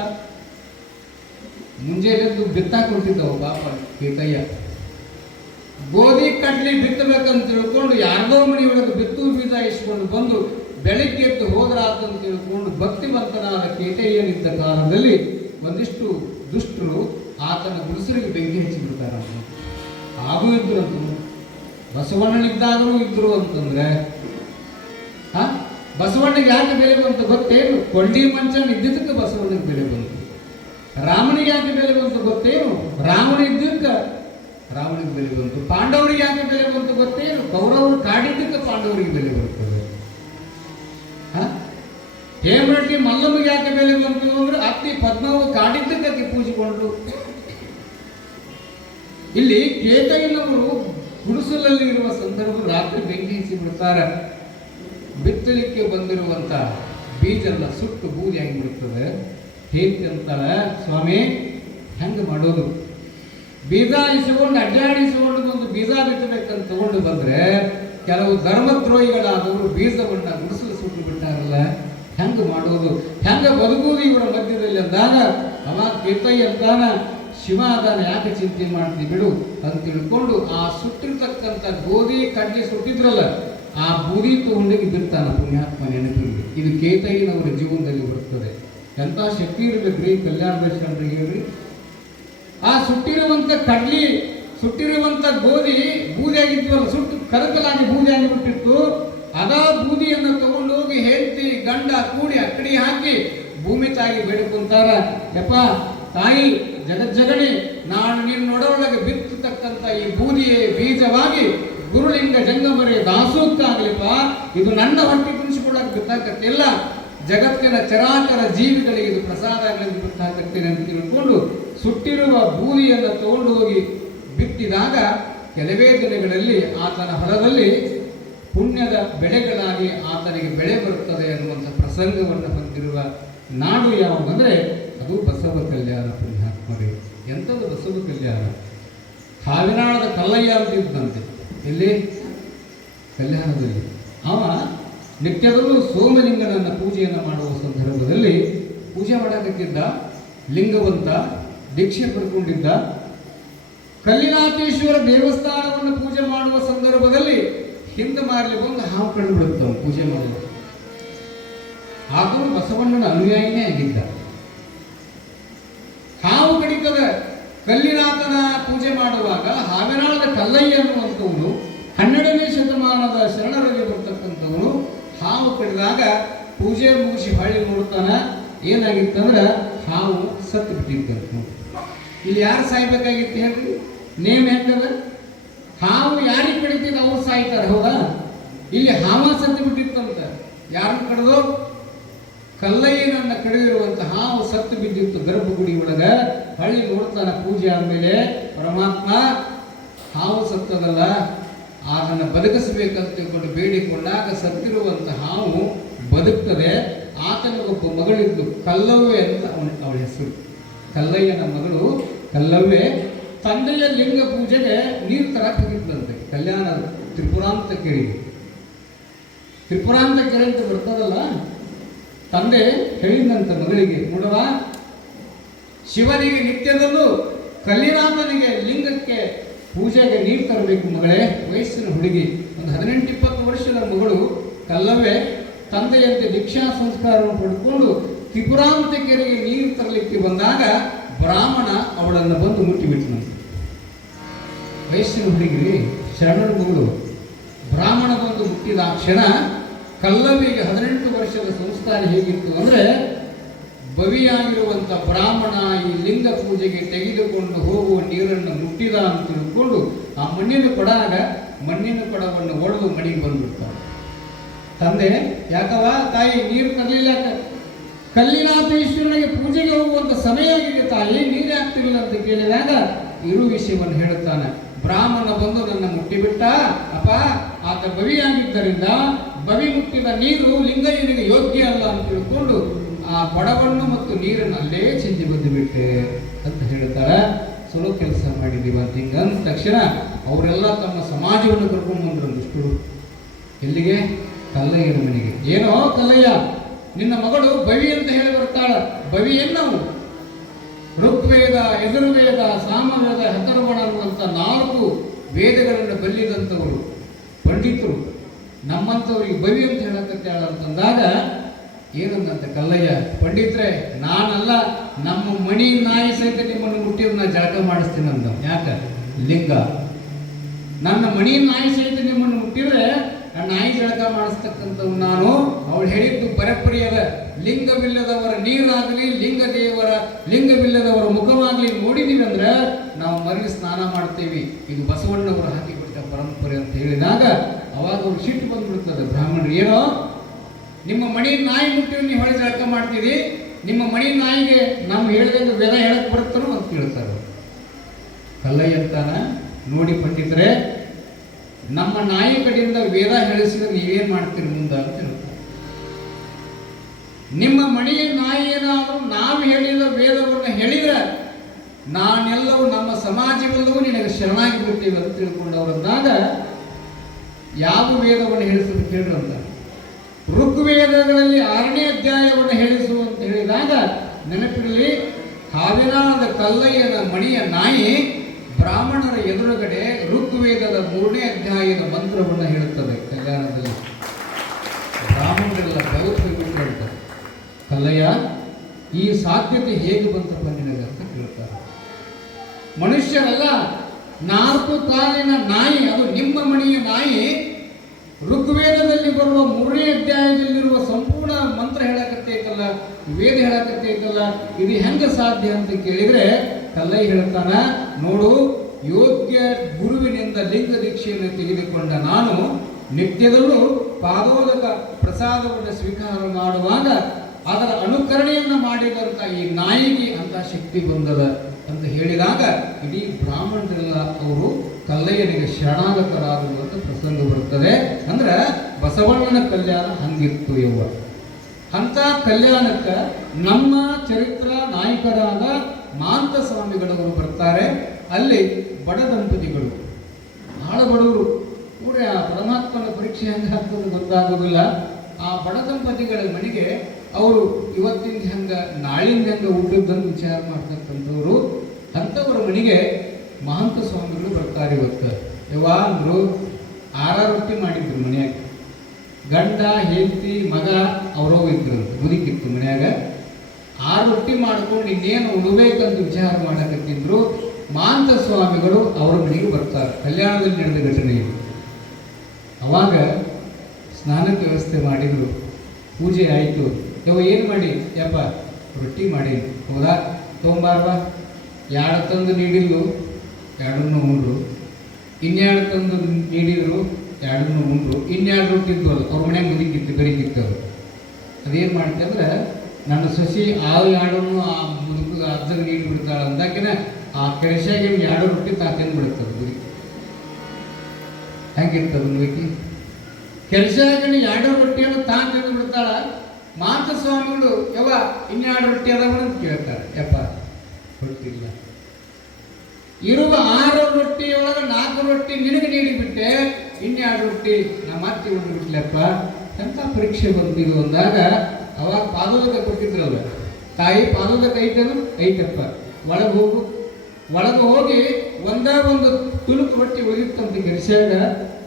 ಮುಂಜಾನೆದ್ದು ಬಿತ್ತಾಕೊಳ್ತಿದ್ದವ ಪಾಪ ಕೇತಯ್ಯ. ಗೋಧಿ ಕಡ್ಲಿ ಬಿತ್ತಬೇಕಂತ ತಿಳ್ಕೊಂಡು ಯಾರ್ದೋ ಮನೆಯೊಳಗೆ ಬಿತ್ತು ಬೀಜ ಇಸ್ಕೊಂಡು ಬಂದು ಬೆಳಗ್ಗೆ ಎದ್ದು ಹೋದ್ರಾತಂತ ತಿಳ್ಕೊಂಡು ಭಕ್ತಿವಂತನಾದ ಕೇತಯ್ಯನಿದ್ದ ಕಾಲದಲ್ಲಿ ಒಂದಿಷ್ಟು ದುಷ್ಟರು ಆತನ ಗುಡಿಸಲಿಗೆ ಬೆಂಕಿ ಹಚ್ಚಿಬಿಡ್ತಾರ. ಹಾಗೂ ಇದ್ರು ಅಂತ ಬಸವಣ್ಣನಿದ್ದಾಗಲೂ ಇದ್ರು ಅಂತಂದ್ರೆ ಬಸವಣ್ಣಗೆ ಯಾಕೆ ಬೆಲೆ ಬಂತು ಗೊತ್ತೇನು? ಕೊಂಡಿ ಮಂಚನ ಇದ್ದಿದ್ದಕ್ಕೆ ಬಸವಣ್ಣಗೆ ಬೆಲೆ ಬಂತು. ರಾಮನಿಗೆ ಯಾಕೆ ಬೆಲೆ ಬಂತು ಗೊತ್ತೇನು? ರಾಮನ ಇದ್ದಕ್ಕೆ ರಾಮನಿಗೆ ಬೆಲೆ ಬಂತು. ಪಾಂಡವರಿಗೆ ಯಾಕೆ ಬೆಲೆ ಬಂತು ಗೊತ್ತೇನು? ಕೌರವರು ಕಾಡಿದ್ದಕ್ಕೆ ಪಾಂಡವರಿಗೆ ಬೆಲೆ ಬರ್ತದೆ. ಹೇಮರೆಡ್ಡಿ ಮಲ್ಲಮ್ಮಗೆ ಯಾಕೆ ಬೆಲೆ ಬಂತು ಅಂದ್ರೆ ಅತ್ತಿ ಪದ್ಮವು ಕಾಡಿದ್ದಕ್ಕೆ ಪೂಜಿಕೊಂಡ್ರು. ಇಲ್ಲಿ ಕೇತಯ್ಯನವರು ಗುಡಿಸಲಲ್ಲಿ ಇರುವ ಸಂದರ್ಭ ರಾತ್ರಿ ಬೆಂಕಿ ಹಚ್ಚಿ ಬಿಡ್ತಾರೆ. ಬಿತ್ತಲಿಕ್ಕೆ ಬಂದಿರುವಂತ ಬೀಜ ಎಲ್ಲ ಸುಟ್ಟು ಬೂದಿ ಆಗಿಬಿಡ್ತದೆ. ಹೇಗೆ ಅಂತಾಳೆ, ಸ್ವಾಮಿ ಹೆಂಗೆ ಮಾಡೋದು? ಬೀಜ ಇಸ್ಕೊಂಡು ಅಡ್ಡಾಡಿಸಿಕೊಂಡು ಒಂದು ಬೀಜ ಬಿತ್ತಬೇಕಂತ ತಗೊಂಡು ಬಂದ್ರೆ ಕೆಲವು ಧರ್ಮದ್ರೋಹಿಗಳಾದವರು ಬೀಜವನ್ನ ಗುಡಿಸಲು ಸುಟ್ಟು ಬಿಟ್ಟಾರಲ್ಲ, ಹೆಂಗೆ ಮಾಡೋದು, ಹೆಂಗೆ ಬದುಕುವುದು ಇವರ ಮಧ್ಯದಲ್ಲಿ ಅಂದಾಗ ಅವಾಗ ಕೇತಯ್ಯ ಅಂತಾನ, ಶಿವ ಅದಾನ, ಯಾಕೆ ಚಿಂತೆ ಮಾಡ್ತಿ ಬಿಡು ಅಂತ ತಿಳ್ಕೊಂಡು ಆ ಸುಟ್ಟಿರ್ತಕ್ಕಂಥ ಗೋಧಿ ಕಡ್ಲಿ ಸುಟ್ಟಿದ್ರಲ್ಲ ಆ ಬೂದಿ ತಗೊಂಡೋಗಿ ಬಿರ್ತಾನ ಪುಣ್ಯಾತ್ಮ ನೆನಪಿಗೆ. ಇದು ಕೇತಯ್ಯನವರ ಜೀವನದಲ್ಲಿ ಬರುತ್ತದೆ. ಎಂಥ ಶಕ್ತಿ ಇರಬೇಕ್ರಿ ಕಲ್ಯಾಣ ದರ್ಶನರಿಗೆ ಹೇಳ್ರಿ. ಆ ಸುಟ್ಟಿರುವಂತ ಕಡ್ಲಿ ಸುಟ್ಟಿರುವಂತ ಗೋಧಿ ಬೂದಿ ಆಗಿದ್ವಲ್ಲ, ಸುಟ್ಟು ಕರಕಲಾಗಿ ಬೂದಿ ಆಗಿಬಿಟ್ಟಿತ್ತು. ಅದಾ ಬೂದಿಯನ್ನು ತಗೊಂಡು ಹೋಗಿ ಹೆಂಡತಿ ಗಂಡ ಕೂಡಿ ಅಕ್ಕಡಿ ಹಾಕಿ ಭೂಮಿ ತಾಯಿ ಬೇಡ್ಕೊಂತಾರ, ಯಪ್ಪ ತಾಯಿ ಜಗಜ್ಜಗಣಿ, ನಾನು ನಿನ್ನ ನೊಡೊಳಗೆ ಬಿತ್ತತಕ್ಕಂಥ ಈ ಬೂದಿಯೇ ಬೀಜವಾಗಿ ಗುರುಲಿಂಗ ಜಂಗಮರೇ ದಾಸೋಕ್ಕಾಗ್ಲಿಪ್ಪ, ಇದು ನನ್ನ ಹೊಟ್ಟೆ ತುಂಬಿಸಿಕೊಳ್ಳಕ್ಕೆ ಬಿತ್ತಾಕತ್ತಿಲ್ಲ, ಜಗತ್ತಿನ ಚರಾಚರ ಜೀವಿಗಳಿಗೆ ಇದು ಪ್ರಸಾದ ಆಗಲಿ ಬಿತ್ತಾಕತ್ತೇನೆ ಅಂತ ತಿಳ್ಕೊಂಡು ಸುಟ್ಟಿರುವ ಬೂದಿಯನ್ನು ತಗೊಂಡು ಹೋಗಿ ಬಿತ್ತಿದಾಗ ಕೆಲವೇ ದಿನಗಳಲ್ಲಿ ಆತನ ಹೊಲದಲ್ಲಿ ಪುಣ್ಯದ ಬೆಳೆಗಳಾಗಿ ಆತನಿಗೆ ಬೆಳೆ ಬರುತ್ತದೆ ಅನ್ನುವಂಥ ಪ್ರಸಂಗವನ್ನು ಹೊಂದಿರುವ ನಾಡು ಯಾವುದಂದ್ರೆ ಅದು ಬಸವ ಕಲ್ಯಾಣ. ಪುಣ್ಯಾತ್ಮರೇ, ಎಂಥದ್ದು ಬಸವ ಕಲ್ಯಾಣ? ಹಾವಿನಾಳದ ಕಲ್ಲಯ್ಯ ಅಂತ ಇದ್ದಂತೆ, ಎಲ್ಲಿ? ಕಲ್ಯಾಣದಲ್ಲಿ. ಅವ ನಿತ್ಯದಲ್ಲೂ ಸೋಮಲಿಂಗನನ್ನ ಪೂಜೆಯನ್ನು ಮಾಡುವ ಸಂದರ್ಭದಲ್ಲಿ ಪೂಜೆ ಮಾಡಬೇಕಿದ್ದ ಲಿಂಗವಂತ ದೀಕ್ಷೆ ಪಡ್ಕೊಂಡಿದ್ದ. ಕಲ್ಲಿನಾಥೇಶ್ವರ ದೇವಸ್ಥಾನವನ್ನು ಪೂಜೆ ಮಾಡುವ ಸಂದರ್ಭದಲ್ಲಿ ಹಿಂದೆ ಮಾರಲಿ ಬಂದು ಹಾವು ಕಂಡು ಬಿಡುತ್ತವ ಪೂಜೆ ಮಾಡುವ. ಆದರೂ ಬಸವಣ್ಣನ ಅನುಯಾಯಿನೇ ಆಗಿದ್ದ. ಹಾವು ಕಡಿತದ ಕಲ್ಲಿನಾಥನ ಪೂಜೆ ಮಾಡುವಾಗ ಹಾವಿನಾಳದ ಕಲ್ಲಯ್ಯ ಅನ್ನುವಂಥವನು 12ನೇ ಶತಮಾನದ ಶರಣರಲ್ಲಿ ಬರ್ತಕ್ಕಂಥವನು ಹಾವು ಕಡಿದಾಗ ಪೂಜೆ ಮುಗಿಸಿ ಹೊಳ್ಳಿ ನೋಡ್ತಾನ, ಏನಾಗಿತ್ತಂದ್ರೆ ಹಾವು ಸತ್ತು ಬಿಟ್ಟಿತ್ತು. ಇಲ್ಲಿ ಯಾರು ಸಾಯ್ಬೇಕಾಗಿತ್ತು ಹೇಳ್ರಿ? ನೇಮ್ ಹೆಂಗದ? ಹಾವು ಯಾರಿಗೆ ಕಡಿತಿದ್ದ ಅವ್ರು ಸಾಯ್ತಾರೆ, ಹೌದಾ? ಇಲ್ಲಿ ಹಾವ ಸತ್ತು ಬಿಟ್ಟಿತ್ತಂತ. ಯಾರನ್ನು ಕಡಿದು? ಕಲ್ಲಯ್ಯನನ್ನ ಕಡಿದಿರುವಂತ ಹಾವು ಸತ್ತು ಬಿದ್ದಿತ್ತು ಗರ್ಭಗುಡಿ ಒಳಗ. ಹಳ್ಳಿ ನೋಡ್ತಾನ ಪೂಜೆ ಆದ್ಮೇಲೆ, ಪರಮಾತ್ಮ ಹಾವು ಸತ್ತದಲ್ಲ, ಅದನ್ನು ಬದುಕಿಸಬೇಕಂತ ತಿಳ್ಕೊಂಡು ಬೇಡಿಕೊಂಡಾಗ ಸತ್ತಿರುವಂತ ಹಾವು ಬದುಕ್ತದೆ. ಆತನಿಗೊಬ್ಬ ಮಗಳಿದ್ದು ಕಲ್ಲವ್ವೆ ಅಂತ ಅವಳ ಹೆಸರು. ಕಲ್ಲಯ್ಯನ ಮಗಳು ಕಲ್ಲವ್ವೆ ತಂದೆಯ ಲಿಂಗ ಪೂಜೆಗೆ ನೀರು ತರಕ್ಕೆ ಹೋಗಿದ್ದಂತೆ ಕಲ್ಯಾಣ ತ್ರಿಪುರಾಂತ ಕೆರೆಗೆ. ತ್ರಿಪುರಾಂತ ಕೆರೆ ಅಂತ ಬರ್ತದಲ್ಲ, ತಂದೆ ಹೇಳಿದಂತ ಮಗಳಿಗೆ, ನೋಡವ ಶಿವನಿಗೆ ನಿತ್ಯದಲ್ಲೂ ಕಲ್ಲಿನಾಥನಿಗೆ ಲಿಂಗಕ್ಕೆ ಪೂಜೆಗೆ ನೀರು ತರಬೇಕು ಮಗಳೇ. ವಯಸ್ಸಿನ ಹುಡುಗಿ, ಒಂದು 18-20 ವರ್ಷದ ಮಗಳು ಕಲ್ಲವ್ವೆ ತಂದೆಯಂತೆ ದೀಕ್ಷಾ ಸಂಸ್ಕಾರವನ್ನು ಪಡ್ಕೊಂಡು ತ್ರಿಪುರಾಂತ ಕೆರೆಗೆ ನೀರು ತರಲಿಕ್ಕೆ ಬಂದಾಗ ಬ್ರಾಹ್ಮಣ ಅವಳನ್ನು ಬಂದು ಮುಟ್ಟಿಬಿಟ್ಟನಂತೆ. ವಯಸ್ಸಿನ ಹುಡುಗಿ, ಶರಣರ ಮಗಳು, ಬ್ರಾಹ್ಮಣ ಬಂದು ಮುಟ್ಟಿದ ಆ ಕ್ಷಣ ಕಲ್ಲವ್ವಿಗೆ 18 ವರ್ಷದ ಸಂಸ್ಕಾರ ಹೇಗಿತ್ತು ಅಂದ್ರೆ, ಬವಿಯಾಗಿರುವಂಥ ಬ್ರಾಹ್ಮಣ ಈ ಲಿಂಗ ಪೂಜೆಗೆ ತೆಗೆದುಕೊಂಡು ಹೋಗುವ ನೀರನ್ನು ಮುಟ್ಟಿದ ಅಂತ ತಿಳ್ಕೊಂಡು ಆ ಮಣ್ಣಿನ ಕೊಡವನ್ನು ಒಡೆದು ಮನೆಗೆ ಬಂದ್ಬಿಡ್ತಾರೆ. ತಂದೆ, ಯಾಕವ ತಾಯಿ ನೀರು ತರಲಿಲ್ಲ? ಕಲ್ಲಿನಾಥೇಶ್ವರನಿಗೆ ಪೂಜೆಗೆ ಹೋಗುವಂತ ಸಮಯ ಆಗಿದೆ ತಾಯಿ, ನೀರೇ ಆಗ್ತಿರಲಿಲ್ಲ ಅಂತ ಕೇಳಿದಾಗ ಇರು ವಿಷಯವನ್ನು ಹೇಳುತ್ತಾನೆ. ಬ್ರಾಹ್ಮಣ ಬಂದು ನನ್ನ ಮುಟ್ಟಿಬಿಟ್ಟ ಅಪ್ಪ, ಆತ ಬವಿಯಾಗಿದ್ದರಿಂದ ಬವಿ ಮುಟ್ಟಿದ ನೀರು ಲಿಂಗಯ್ಯನಿಗೆ ಯೋಗ್ಯ ಅಲ್ಲ ಅಂತ ತಿಳ್ಕೊಂಡು ಆ ಕೊಡವನ್ನು ಮತ್ತು ನೀರನ್ನು ಅಲ್ಲೇ ಚೆಂದಿ ಬಂದು ಬಿಟ್ಟೆ ಅಂತ ಹೇಳ್ತಾರೆ. ಚಲೋ ಕೆಲಸ ಮಾಡಿದೀವ ಅಂತ ಹಿಂಗಂದ ತಕ್ಷಣ ಅವರೆಲ್ಲ ತಮ್ಮ ಸಮಾಜವನ್ನು ಕರ್ಕೊಂಡು ಬಂದ್ರು ದುಷ್ಟರು. ಎಲ್ಲಿಗೆ? ಕಲ್ಲಯ್ಯನ ಮನೆಗೆ. ಏನೋ ಕಲ್ಲಯ್ಯ, ನಿನ್ನ ಮಗಳು ಬವಿ ಅಂತ ಹೇಳಿ ಬರ್ತಾಳ. ಬವಿಯನ್ನವು ಋಗ್ವೇದ, ಯಜುರ್ವೇದ, ಸಾಮವೇದ, ಅಥರ್ವಣ ಅನ್ನುವಂಥ 4 ವೇದಗಳನ್ನು ಬಲ್ಲಿದಂಥವರು ಪಂಡಿತರು. ನಮ್ಮಂಥವ್ರಿಗೆ ಬವಿ ಅಂತ ಹೇಳಕತ್ತಾಳ ಅಂತಂದಾಗ ಏನಂದಂತ ಕಲ್ಲಯ್ಯ, ಪಂಡಿತ್ರೆ ನಾನಲ್ಲ, ನಮ್ಮ ಮಣಿ ನಾಯಿ ಸಹಿತ ನಿಮ್ಮನ್ನು ಮುಟ್ಟಿದ್ರೆ ನಾ ಜಳಕ ಮಾಡಿಸ್ತೀನಿ ಅಂದ. ಯಾಕ? ಲಿಂಗ. ನನ್ನ ಮಣಿ ನಾಯಿ ಸಹಿತ ನಿಮ್ಮನ್ನು ಮುಟ್ಟಿದ್ರೆ ನನ್ನ ನಾಯಿ ಜಳಕ ಮಾಡಿಸ್ತಕ್ಕಂಥವು ನಾನು. ಅವಳು ಹೇಳಿದ್ದು ಬರಪರಿಯದ ಲಿಂಗವಿಲ್ಲದವರ ನೀರಾಗಲಿ, ಲಿಂಗವಿಲ್ಲದವರ ಮುಖವಾಗಲಿ ನೋಡಿದೀವಿ ಅಂದ್ರೆ ನಾವು ಮರಳಿ ಸ್ನಾನ ಮಾಡ್ತೇವೆ. ಇದು ಬಸವಣ್ಣವರು ಹಾಕಿಕೊಟ್ಟ ಪರಂಪರೆ ಅಂತ ಹೇಳಿದಾಗ ಅವಾಗ ಅವ್ರು ಸಿಟ್ಟು ಬಂದ್ಬಿಡ್ತದೆ. ಬ್ರಾಹ್ಮಣರು, ಏನೋ ನಿಮ್ಮ ಮಣಿ ನಾಯಿ ಮುಟ್ಟಿದ್ರೆ ನೀವು ಹೊಳೆ ಜಳಕ ಮಾಡ್ತೀರಿ, ನಿಮ್ಮ ಮಣಿ ನಾಯಿಗೆ ನಾವು ಹೇಳಿದಂಗೆ ವೇದ ಹೇಳಕ್ ಬರುತ್ತಾರೋ ಅಂತ ಕೇಳ್ತಾರೆ. ಕಲ್ಲಯ್ಯ ಅಂತಾನ, ನೋಡಿ ಪಂಡಿತರೆ, ನಮ್ಮ ನಾಯಿ ಕಡೆಯಿಂದ ವೇದ ಹೇಳಿಸಿದ್ರೆ ನೀವೇನ್ ಮಾಡ್ತೀರಿ ಮುಂದೆ ಅಂತ ಹೇಳ್ತಾರೆ. ನಿಮ್ಮ ಮನೆಯ ನಾಯಿ ಏನಾದರೂ ನಾವು ಹೇಳಿದ ವೇದವನ್ನು ಹೇಳಿದ್ರೆ ನಾನೆಲ್ಲವೂ ನಮ್ಮ ಸಮಾಜವೆಲ್ಲವೂ ನಿನಗೆ ಶರಣಾಗಿ ಬಿಡ್ತೀವಿ ಅಂತ ತಿಳ್ಕೊಂಡವರಂದಾಗ ಯಾವ ವೇದವನ್ನು ಹೇಳಿಸೋದು ಕೇಳ್ರಂತ. ಋಗ್ವೇದಗಳಲ್ಲಿ 6ನೇ ಅಧ್ಯಾಯವನ್ನು ಹೇಳಿಸು ಅಂತ ಹೇಳಿದಾಗ ನೆನಪಿರಲಿ, ಹಾವಿನಾಳದ ಕಲ್ಲಯ್ಯನ ಮಣಿಯ ನಾಯಿ ಬ್ರಾಹ್ಮಣರ ಎದುರುಗಡೆ ಋಗ್ವೇದದ 3ನೇ ಅಧ್ಯಾಯದ ಮಂತ್ರವನ್ನು ಹೇಳುತ್ತದೆ. ಕಲ್ಯಾಣದಲ್ಲಿ ಬ್ರಾಹ್ಮಣರೆಲ್ಲ ಬೆಳಕು ಹೇಳ್ತಾರೆ, ಕಲ್ಲಯ್ಯ ಈ ಸಾಧ್ಯತೆ ಹೇಗೆ ಬಂತಪ್ಪ ನಿನಗೆ ಅಂತ ಕೇಳ್ತಾರೆ. ಮನುಷ್ಯರಲ್ಲ, 4 ಕಾಲಿನ ನಾಯಿ, ಅದು ನಿಮ್ಮ ಮನೆಯ ನಾಯಿ ಋಗ್ವೇದದಲ್ಲಿ ಬರುವ 3ನೇ ಅಧ್ಯಾಯದಲ್ಲಿರುವ ಸಂಪೂರ್ಣ ಮಂತ್ರ ಹೇಳಕತ್ತೈತಲ್ಲ, ವೇದ ಹೇಳಕತ್ತೈತಲ್ಲ, ಇದು ಹೆಂಗ ಸಾಧ್ಯ ಅಂತ ಕೇಳಿದ್ರೆ ಕಲ್ಲಯ್ಯ ಹೇಳ್ತಾನ, ನೋಡು, ಯೋಗ್ಯ ಗುರುವಿನಿಂದ ಲಿಂಗ ದೀಕ್ಷೆಯನ್ನು ತೆಗೆದುಕೊಂಡ ನಾನು ನಿತ್ಯದಲ್ಲೂ ಪಾದೋದಕ ಪ್ರಸಾದವನ್ನು ಸ್ವೀಕಾರ ಮಾಡುವಾಗ ಅದರ ಅನುಕರಣೆಯನ್ನು ಮಾಡಿದಂಥ ಈ ನಾಯಿಗೆ ಅಂತ ಶಕ್ತಿ ಬಂದದ ಅಂತ ಹೇಳಿದಾಗ ಇಡೀ ಬ್ರಾಹ್ಮಣರೆಲ್ಲ ಅವರು ಕಲ್ಲಯ್ಯನಿಗೆ ಶರಣಾಗತರಾಗುವಂಥ ಪ್ರಸಂಗ ಬರುತ್ತದೆ. ಅಂದ್ರೆ ಬಸವಣ್ಣನ ಕಲ್ಯಾಣ ಹಂಗಿತ್ತು ಯವ್ವ. ಅಂತ ಕಲ್ಯಾಣಕ್ಕೆ ನಮ್ಮ ಚರಿತ್ರ ನಾಯಕರಾದ ಮಾಂತ ಸ್ವಾಮಿಗಳವರು ಬರ್ತಾರೆ. ಅಲ್ಲಿ ಬಡ ದಂಪತಿಗಳು, ಬಹಳ ಬಡವರು, ಕೂಡ ಪರಮಾತ್ಮನ ಪರೀಕ್ಷೆ ಹೆಂಗೆ ಆಗ್ತದೆ ಗೊತ್ತಾಗೋದಿಲ್ಲ. ಆ ಬಡ ದಂಪತಿಗಳ ಮನೆಗೆ ಅವರು ಇವತ್ತಿನ ಹೆಂಗ ನಾಳಿಂದ ಹೆಂಗ ಊಟದಂತ ವಿಚಾರ ಮಾಡ್ತಕ್ಕಂಥವ್ರು. ಅಂಥವ್ರ ಮನೆಗೆ ಮಹಂತ ಸ್ವಾಮಿಗಳು ಬರ್ತಾರೆ. ಇವತ್ತು ಯವ್ವ ಅಂದರು 6 ರೊಟ್ಟಿ ಮಾಡಿದ್ರು ಮನ್ಯಾಗ. ಗಂಡ, ಹೆಂಡತಿ, ಮಗ ಅವರೋ ಇದ್ರು, ಮುದುಕಿತ್ತು ಮನ್ಯಾಗ. 6 ರೊಟ್ಟಿ ಮಾಡ್ಕೊಂಡು ಇನ್ನೇನು ಉಡಬೇಕಂತ ವಿಚಾರ ಮಾಡಕತ್ತಿದ್ರು. ಮಹಂತ ಸ್ವಾಮಿಗಳು ಅವರ ಮನೆಗೆ ಬರ್ತಾರೆ. ಕಲ್ಯಾಣದಲ್ಲಿ ನಡೆದ ಘಟನೆ ಇದು. ಅವಾಗ ಸ್ನಾನಕ್ಕೆ ವ್ಯವಸ್ಥೆ ಮಾಡಿದ್ರು, ಪೂಜೆ ಆಯಿತು. ಯವ್ವ ಏನು ಮಾಡಿ? ಯಪ್ಪ ರೊಟ್ಟಿ ಮಾಡಿ. ಹೌದಾ, ತೊಗೊಂಬಾರ್ವಾ? 2 ತಂದು ನೀಡಿದ್ರು, 2 ಉಂಡ್ರು. 2 ತಂದು ನೀಡಿದ್ರು, 2 ಉಂಡ್ರು. 2 ರೊಟ್ಟಿ ಇದ್ವಲ್ಲ, ಅವ್ರ ಮನೆಯಾಗ ಮುದುಕಿತ್ತು, ಬೆರಿಕಿತ್ತು. ಅದು ಅದೇನು ಮಾಡ್ತೆ ಅಂದ್ರೆ, ನನ್ನ ಸೊಸಿ ಆ 2 ಆ ಮುದುಕ ಅಜ್ಜಗೆ ನೀಡಿ ಬಿಡ್ತಾಳೆ ಅಂದಾಕಿನ ಆ ಕೆಳಸಾಗಿ 2 ರೊಟ್ಟಿ ತಾತೇನು ಬಿಡುತ್ತದೆ ಮುದುಕಿ. ಹೆಂಗಿರ್ತದ ಮುದುಕಿ? ಕೆಲ್ಸಾಗಣಿ 2 ರೊಟ್ಟಿಯನ್ನು ತಾತೇನು ಬಿಡ್ತಾಳ. ಮಾಂತ ಸ್ವಾಮಿಗಳು ಯವ್ವ 2 ರೊಟ್ಟಿ ಅದಾವ ಅಂತ ಕೇಳ್ತಾರೆ. ಯಪ್ಪ ರೊಟ್ಟಿಲ್ಲ. ಇರುವ 6 ರೊಟ್ಟಿಯೊಳಗೆ 4 ರೊಟ್ಟಿ ನಿನಗೆ ನೀಡಿಬಿಟ್ಟೆ, 2 ರೊಟ್ಟಿ ನಮ್ಮ ಅತ್ತಿ ಉಂಡು ಬಿಟ್ಲಪ್ಪ. ಎಂಥ ಪರೀಕ್ಷೆ ಬಂದಿರು ಅಂದಾಗ ಅವಾಗ ಪಾದೋದಕ ಕೊಟ್ಟಿದ್ರಲ್ಲ, ತಾಯಿ ಪಾದೋದಕ ಐತನು? ಐತಪ್ಪ, ಒಳಗೆ ಹೋಗು. ಒಳಗೆ ಹೋಗಿ ಒಂದು ತುಣುಕು ರೊಟ್ಟಿ ಒಗಿತ್ತಂತ ಗೆಲ್ಸ್ಯಾಗ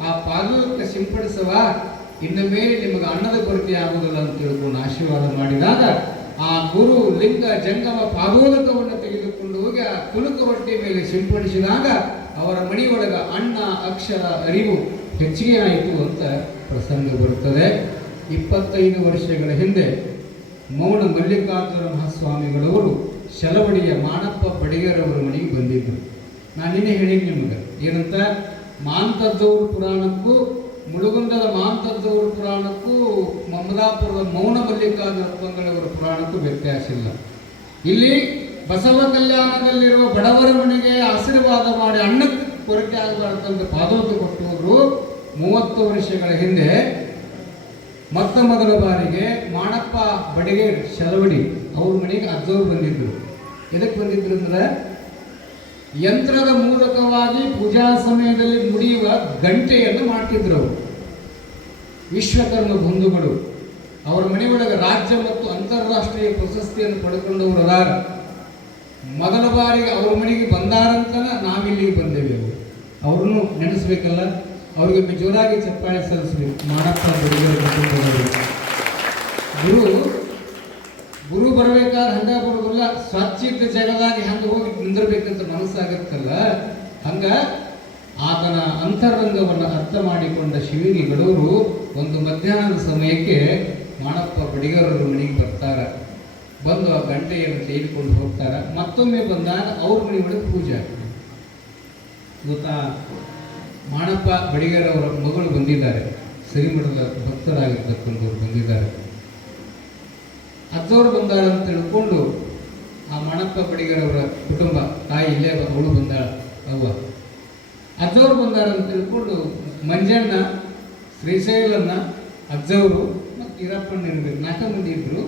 ಆ ಪಾದೋದಕ ಸಿಂಪಡಿಸವ, ಇನ್ನು ಮೇಲೆ ನಿಮಗೆ ಅನ್ನದ ಕೊರತೆ ಆಗುವುದಿಲ್ಲ ಅಂತ ತಿಳ್ಕೊಂಡು ಆಶೀರ್ವಾದ ಮಾಡಿದಾಗ ಆ ಗುರು ಲಿಂಗ ಜಂಗಮ ಪಾದೋದಕವನ್ನು ತೆಗೆದುಕೊಂಡು ಹೋಗಿ ಆ ತುಣುಕು ರೊಟ್ಟಿ ಮೇಲೆ ಸಿಂಪಡಿಸಿದಾಗ ಅವರ ಮನೆಯೊಳಗ ಅನ್ನ ಅಕ್ಷರ ಅರಿವು ಹೆಚ್ಚಿಗೆ ಆಯಿತು ಅಂತ ಪ್ರಸಂಗ ಬರುತ್ತದೆ. 25 ವರ್ಷಗಳ ಹಿಂದೆ ಮೌನ ಮಲ್ಲಿಕಾರ್ಜುನ ಮಹಾಸ್ವಾಮಿಗಳವರು ಶಲವಡಿಯ ಮಾಣಪ್ಪ ಬಡಿಗರವರ ಮನೆಗೆ ಬಂದಿದ್ದರು. ನಾನು ನಿನ್ನೆ ಹೇಳಿನಿ ನಿಮಗೆ ಏನಂತ, ಮಾಂತದ್ದವರು ಪುರಾಣಕ್ಕೂ ಮುಳುಗುಂದದ ಮಾಂತದ್ದವರು ಪುರಾಣಕ್ಕೂ ಮಮದಾಪುರದ ಮೌನ ಮಲ್ಲಿಕಾರ್ಜುನಪ್ಪಂಗಳವರ ಪುರಾಣಕ್ಕೂ ವ್ಯತ್ಯಾಸ ಇಲ್ಲ. ಇಲ್ಲಿ ಬಸವ ಕಲ್ಯಾಣದಲ್ಲಿರುವ ಬಡವರ ಮನೆಗೆ ಆಶೀರ್ವಾದ ಮಾಡಿ ಅನ್ನಕ್ಕೆ ಕೊರತೆ ಆಗಬಾರ್ದಂತ ಪಾದೋತ ಕೊಟ್ಟು ಹೋದ್ರು. 30 ವರ್ಷಗಳ ಹಿಂದೆ ಮೊದಲ ಬಾರಿಗೆ ಮಾಣಪ್ಪ ಬಡಿಗೆ ಶಲವಡಿ ಅವ್ರ ಮನೆಗೆ ಅಜ್ಜವ್ರು ಬಂದಿದ್ರು. ಎದಕ್ಕೆ ಬಂದಿದ್ರು ಅಂದ್ರೆ, ಯಂತ್ರದ ಮೂಲಕವಾಗಿ ಪೂಜಾ ಸಮಯದಲ್ಲಿ ಮುಡಿಯುವ ಗಂಟೆಯನ್ನು ಮಾಡ್ತಿದ್ರು ಅವರು. ವಿಶ್ವಕರ್ಮ ಬಂಧುಗಳು ಅವರ ಮನೆಯೊಳಗೆ ರಾಜ್ಯ ಮತ್ತು ಅಂತಾರಾಷ್ಟ್ರೀಯ ಪ್ರಶಸ್ತಿಯನ್ನು ಪಡೆದುಕೊಂಡವರು ಅದಾರ. ಮೊದಲ ಬಾರಿಗೆ ಅವ್ರ ಮನೆಗೆ ಬಂದಾರಂತನ ನಾವಿಲ್ಲಿಗೆ ಬಂದೇವೆ. ಅವ್ರನ್ನು ನೆನೆಸ್ಬೇಕಲ್ಲ, ಅವ್ರಿಗೆ ಜೋರಾಗಿ ಚಪ್ಪಾಳೆ ಸಲ್ಲಿಸ್ಬೇಕು. ಮಾಣಪ್ಪ ಬಡಿಗೇರ ಗುರು ಬರಬೇಕಾದ್ರೆ ಹಂಗ ಬರೋದಿಲ್ಲ, ಸ್ವಚ್ಛಿದ್ದ ಜಾಗದಾಗ ಹಂಗೆ ಹೋಗಿ ನಿಂದಿರ್ಬೇಕಂತ ಮನಸ್ಸಾಗತ್ತಲ್ಲ. ಹಂಗ ಆತನ ಅಂತರಂಗವನ್ನು ಅರ್ಥ ಮಾಡಿಕೊಂಡ ಶಿವಗಿ ಗಡವರು ಒಂದು ಮಧ್ಯಾಹ್ನದ ಸಮಯಕ್ಕೆ ಮಾಣಪ್ಪ ಬಡಿಗರರ ಮನೆಗೆ ಬರ್ತಾರೆ. ಬಂದು ಆ ಗಂಟೆಯನ್ನು ತೆಗೆದುಕೊಂಡು ಹೋಗ್ತಾರೆ. ಮತ್ತೊಮ್ಮೆ ಬಂದಾಗ ಅವ್ರ ಮನೆಯೊಳಗೆ ಪೂಜೆ ಆಗ್ತದೆ. ಗೊತ್ತಾ, ಮಾಣಪ್ಪ ಬಡಿಗರವರ ಮಗಳು ಬಂದಿದ್ದಾರೆ, ಸಿರಿಮಠದ ಭಕ್ತರಾಗಿರ್ತಕ್ಕಂಥವ್ರು ಬಂದಿದ್ದಾರೆ. ಅಜ್ಜವ್ರು ಬಂದಾರ ಅಂತ ತಿಳ್ಕೊಂಡು ಆ ಮಾಣಪ್ಪ ಬಡಿಗರವರ ಕುಟುಂಬ, ತಾಯಿ ಇಲ್ಲೇ ಅವಳು ಬಂದಾಳ ಅವ್ವ, ಅಜ್ಜವ್ರು ಬಂದಾರ ಅಂತ ತಿಳ್ಕೊಂಡು ಮಂಜಣ್ಣ, ಶ್ರೀಶೈಲನ್ನ, ಅಜ್ಜವರು ಮತ್ತು ಈರಪ್ಪಣ್ಣ ಇರಬೇಕು, 4 ಮಂದಿ ಇದ್ದರು.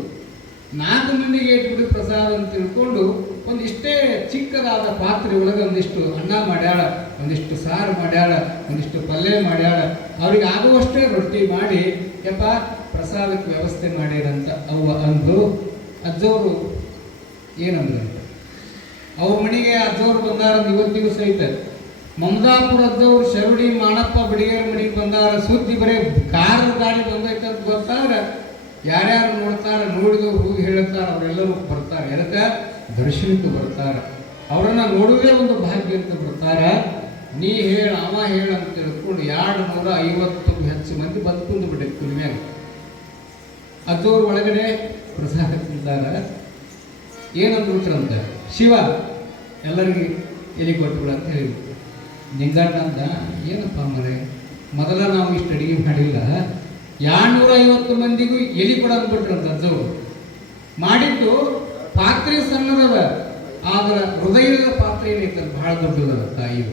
4 ಮಂದಿಗೆ ಇಟ್ಬಿಟ್ಟು ಪ್ರಸಾದ ಅಂತ ತಿಳ್ಕೊಂಡು ಒಂದಿಷ್ಟೇ ಚಿಕ್ಕದಾದ ಪಾತ್ರೆ ಒಳಗೆ ಒಂದಿಷ್ಟು ಅನ್ನ ಮಾಡ್ಯಾಳ, ಒಂದಿಷ್ಟು ಸಾರು ಮಾಡ್ಯಾಳ, ಒಂದಿಷ್ಟು ಪಲ್ಯ ಮಾಡ್ಯಾಳ. ಅವ್ರಿಗೆ ಆಗುವಷ್ಟೇ ರೊಟ್ಟಿ ಮಾಡಿ ಯಪ್ಪ ಪ್ರಸಾದಕ್ಕೆ ವ್ಯವಸ್ಥೆ ಮಾಡಿರಂತ ಅವ್ವ ಅಂದು. ಅಜ್ಜವರು ಏನಂದ್ರಂತ, ಅವ್ರ ಮನೆಗೆ ಅಜ್ಜವ್ರು ಬಂದಾರ. ಇವತ್ತಿಗೂ ಸಹಿತ ಮಮದಾಪುರ ಅಜ್ಜವ್ರು ಶರಡಿ ಮಾಣಪ್ಪ ಬಿಡಿಗೇರ ಮನೆಗೆ ಬಂದಾರ. ಸುದ್ದಿ ಬರೀ ಕಾರ್ ಗಾಡಿ ಬಂದೈತೆ ಅಂತ ಗೊತ್ತಾದ್ರೆ ಯಾರ್ಯಾರು ನೋಡ್ತಾರೆ, ನೋಡಿದವ್ರು ಹೋಗಿ ಹೇಳ್ತಾರೆ, ಅವರೆಲ್ಲರೂ ಬರ್ತಾರೆ. ಎದಕ್ಕೆ ದರ್ಶನಕ್ಕೆ ಬರ್ತಾರೆ. ಅವರನ್ನು ನೋಡುವುದೇ ಒಂದು ಭಾಗ್ಯ ಅಂತ ಬರ್ತಾರೆ. ನೀ ಹೇಳ ಅವ ಹೇಳ ಅಂತ ತಿಳ್ಕೊಂಡು 250 ಹೆಚ್ಚು ಮಂದಿ ಬಂದು ಕುಂದು ಬಿಟ್ಟೈತೆ ಕುಲ್ಮ್ಯಾಗ. ಅಜ್ಜವ್ರ ಒಳಗಡೆ ಪ್ರಸಾದ ತಿಂತಾರೆ. ಏನಂದ್ಬಿಟ್ರಂತ, ಶಿವ ಎಲ್ಲರಿಗೆ ಎಲೆ ಕೊಟ್ಬಿಡ ಅಂತ ಹೇಳಿದ್ರು. ನಿಂಗಣ್ಣ ಅಂದ, ಏನಪ್ಪ ಮರೆ ಮೊದಲ ನಾವು ಇಷ್ಟು ಅಡುಗೆ ಮಾಡಿಲ್ಲ, 250 ಮಂದಿಗೂ ಎಲೆ ಕೊಡ ಅಂದ್ಬಿಟ್ರಂತ ಅಜ್ಜವ್ರು. ಮಾಡಿದ್ದು ಪಾತ್ರೆ ಸಣ್ಣದವ, ಆದ್ರೆ ಹೃದಯದ ಪಾತ್ರೆ ಏನೈತಲ್ಲ ಭಾಳ ದೊಡ್ಡದವ. ತಾಯಿಯು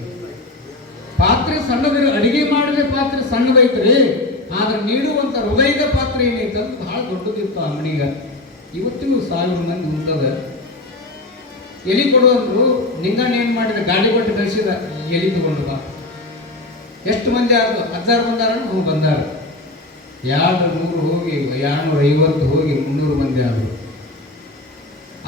ಪಾತ್ರೆ ಸಣ್ಣದ, ಅಡಿಗೆ ಮಾಡಿದ ಪಾತ್ರೆ ಸಣ್ಣದೈತ್ರಿ, ಆದ್ರೆ ನೀಡುವಂಥ ಹೃದಯದ ಪಾತ್ರೆ ಏನೈತಲ್ಲ ಭಾಳ ದೊಡ್ಡದಿತ್ತು ಆ ಮನೆಗೆ. ಇವತ್ತಿಗೂ 1000 ಮಂದಿ ಉಂಟದ. ಎಲೆ ಕೊಡುವಂದ್ರು. ನಿಂಗಣ್ಣ ಏನು ಮಾಡಿದ, ಗಾಡಿ ಕೊಟ್ಟು ಕಳಿಸಿದ, ಎಲೆ ತಗೊಂಡು ಬಾ. ಎಷ್ಟು ಮಂದಿ ಆದ್ರು? 10 ಬಂದಾರ, ನಾವು ಬಂದಾರ. 200 ಹೋಗಿ 250 ಹೋಗಿ 300 ಮಂದಿ ಆದರು.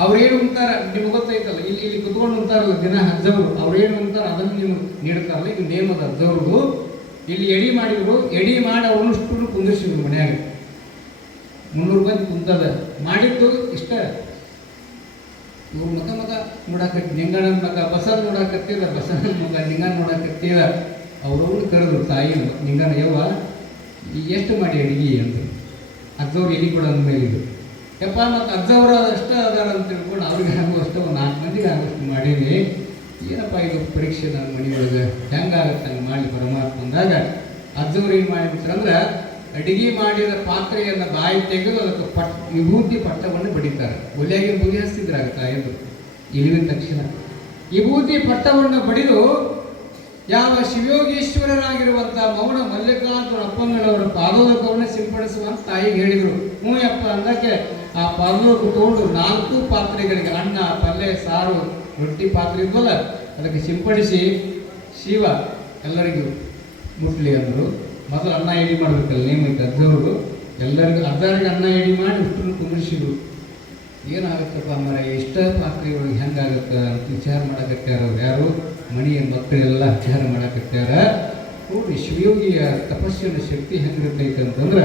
ಅವ್ರೇನು ಅಂತಾರ ನಿಮ್ಗೆ ಗೊತ್ತೈತಲ್ಲ, ಇಲ್ಲಿ ಕುತ್ಕೊಂಡು ಅಂತಾರಲ್ಲ ದಿನ ಅಜ್ಜವರು, ಅವ್ರೇನು ಅಂತಾರೆ ಅದನ್ನು ನೀವು ನೀಡ್ತಾರಲ್ಲ. ಇದು ನೇಮದ ಅಜ್ಜವ್ರದ್ದು. ಇಲ್ಲಿ ಎಡಿ ಮಾಡಿದ್ರು, ಎಡಿ ಮಾಡಿ ಅವ್ರನ್ನಷ್ಟು ಕುಂದಿಸಿದ್ರು ಮನ್ಯಾಗ. 300 ಮಂದಿ ಕುಂತದ. ಮಾಡಿದ್ದು ಇಷ್ಟ. ಇವ್ರು ಮಗ ನೋಡಾಕತ್ತಿ, ನಿಂಗಣ್ಣನ ಮಗ ಬಸನ್ ನೋಡಾಕತ್ತಿದ, ಬಸನ ಮಗ ನಿಂಗಣ್ಣ ನೋಡಾಕತ್ತಿದ. ಅವ್ರವ್ರು ಕರೆದ್ರು ತಾಯಿ ನಿಂಗಣ್ಣ, ಯವ್ವ ಎಷ್ಟು ಮಾಡಿ ಅಡಿಗೆ ಅಂತ. ಅಜ್ಜವ್ರು ಎಲ್ಲಿ ಕೂಡ ಅಂದಮೇಲೆ ಇದು ಯಪ್ಪ ಮತ್ತು ಅಜ್ಜವ್ರು ಅಷ್ಟೇ ಅದಾರ ಅಂತ ತಿಳ್ಕೊಂಡು ಅವ್ರಿಗೆ ಆಗುವಷ್ಟು 4 ಮಂದಿಗೆ ಆಗುವಷ್ಟು ಮಾಡೀನಿ. ಏನಪ್ಪ ಇದು ಪರೀಕ್ಷೆ ನನ್ನ ಮನೆಯೊಳಗೆ ಹೆಂಗಾಗತ್ತೆ ಹಂಗೆ ಮಾಡಿ ಪರಮಾತ್ಮ ಅಂದಾಗ ಅಜ್ಜವ್ರು ಏನು ಮಾಡಿಬಿಟ್ರಂದ್ರೆ ಅಡಿಗೆ ಮಾಡಿದ ಪಾತ್ರೆಯನ್ನು ಬಾಯಿ ತೆಗೆದು ಅದಕ್ಕೆ ವಿಭೂತಿ ಪಟ್ಟವನ್ನು ಬಡಿತಾರೆ. ಒಲೆಯಾಗಿ ಬುಗಿ ಹಚ್ತಿದ್ರಾಗತ್ತ ಎಂದು ಇಳಿದ ತಕ್ಷಣ ವಿಭೂತಿ ಪಟ್ಟವನ್ನು ಬಡಿದು ಯಾವ ಶಿವಯೋಗೀಶ್ವರರಾಗಿರುವಂಥ ಮೌನ ಮಲ್ಲಿಕಾರ್ಜುನ ಅಪ್ಪಂಗಳವರ ಪಾದೋದಕವನ್ನು ಸಿಂಪಡಿಸುವಂತ ತಾಯಿಗೆ ಹೇಳಿದರು. ಹ್ಞೂ ಯಪ್ಪ ಅಂದಕ್ಕೆ ಆ ಪಾದೋದಕ ತಗೊಂಡು 4 ಪಾತ್ರೆಗಳಿಗೆ ಅನ್ನ, ಪಲ್ಯ, ಸಾರು, ರೊಟ್ಟಿ ಪಾತ್ರೆ ಇದ್ವಲ್ಲ ಅದಕ್ಕೆ ಸಿಂಪಡಿಸಿ ಶಿವ ಎಲ್ಲರಿಗೂ ಮುಟ್ಲಿ ಅಂದರು. ಮೊದಲು ಅನ್ನ ಎಡಿ ಮಾಡಬೇಕಲ್ಲ, ನೇಮ ಐತೆ ಅಜ್ಜವ್ರು. ಎಲ್ಲರಿಗೂ ಅಜ್ಜರಿಗೆ ಅನ್ನ ಎಡಿ ಮಾಡಿ ಉಷ್ಟನ್ನು ಕುಂದಿಸಿದ್ರು. ಏನಾಗುತ್ತಪ್ಪ ಮರ ಇಷ್ಟ ಪಾತ್ರೆಗಳಿಗೆ ಹೆಂಗಾಗುತ್ತೆ ಅಂತ ವಿಚಾರ ಮಾಡಕತ್ಯಾರ. ಅವ್ರು ಯಾರು ಮನೆಯ ಮಕ್ಕಳೆಲ್ಲ ವಿಚಾರ ಮಾಡಕತ್ಯಾರ. ನೋಡಿ ಶಿವಯೋಗಿಯ ತಪಸ್ಸಿನ ಶಕ್ತಿ ಹೆಂಗಿರ್ತೈತೆ ಅಂತಂದ್ರೆ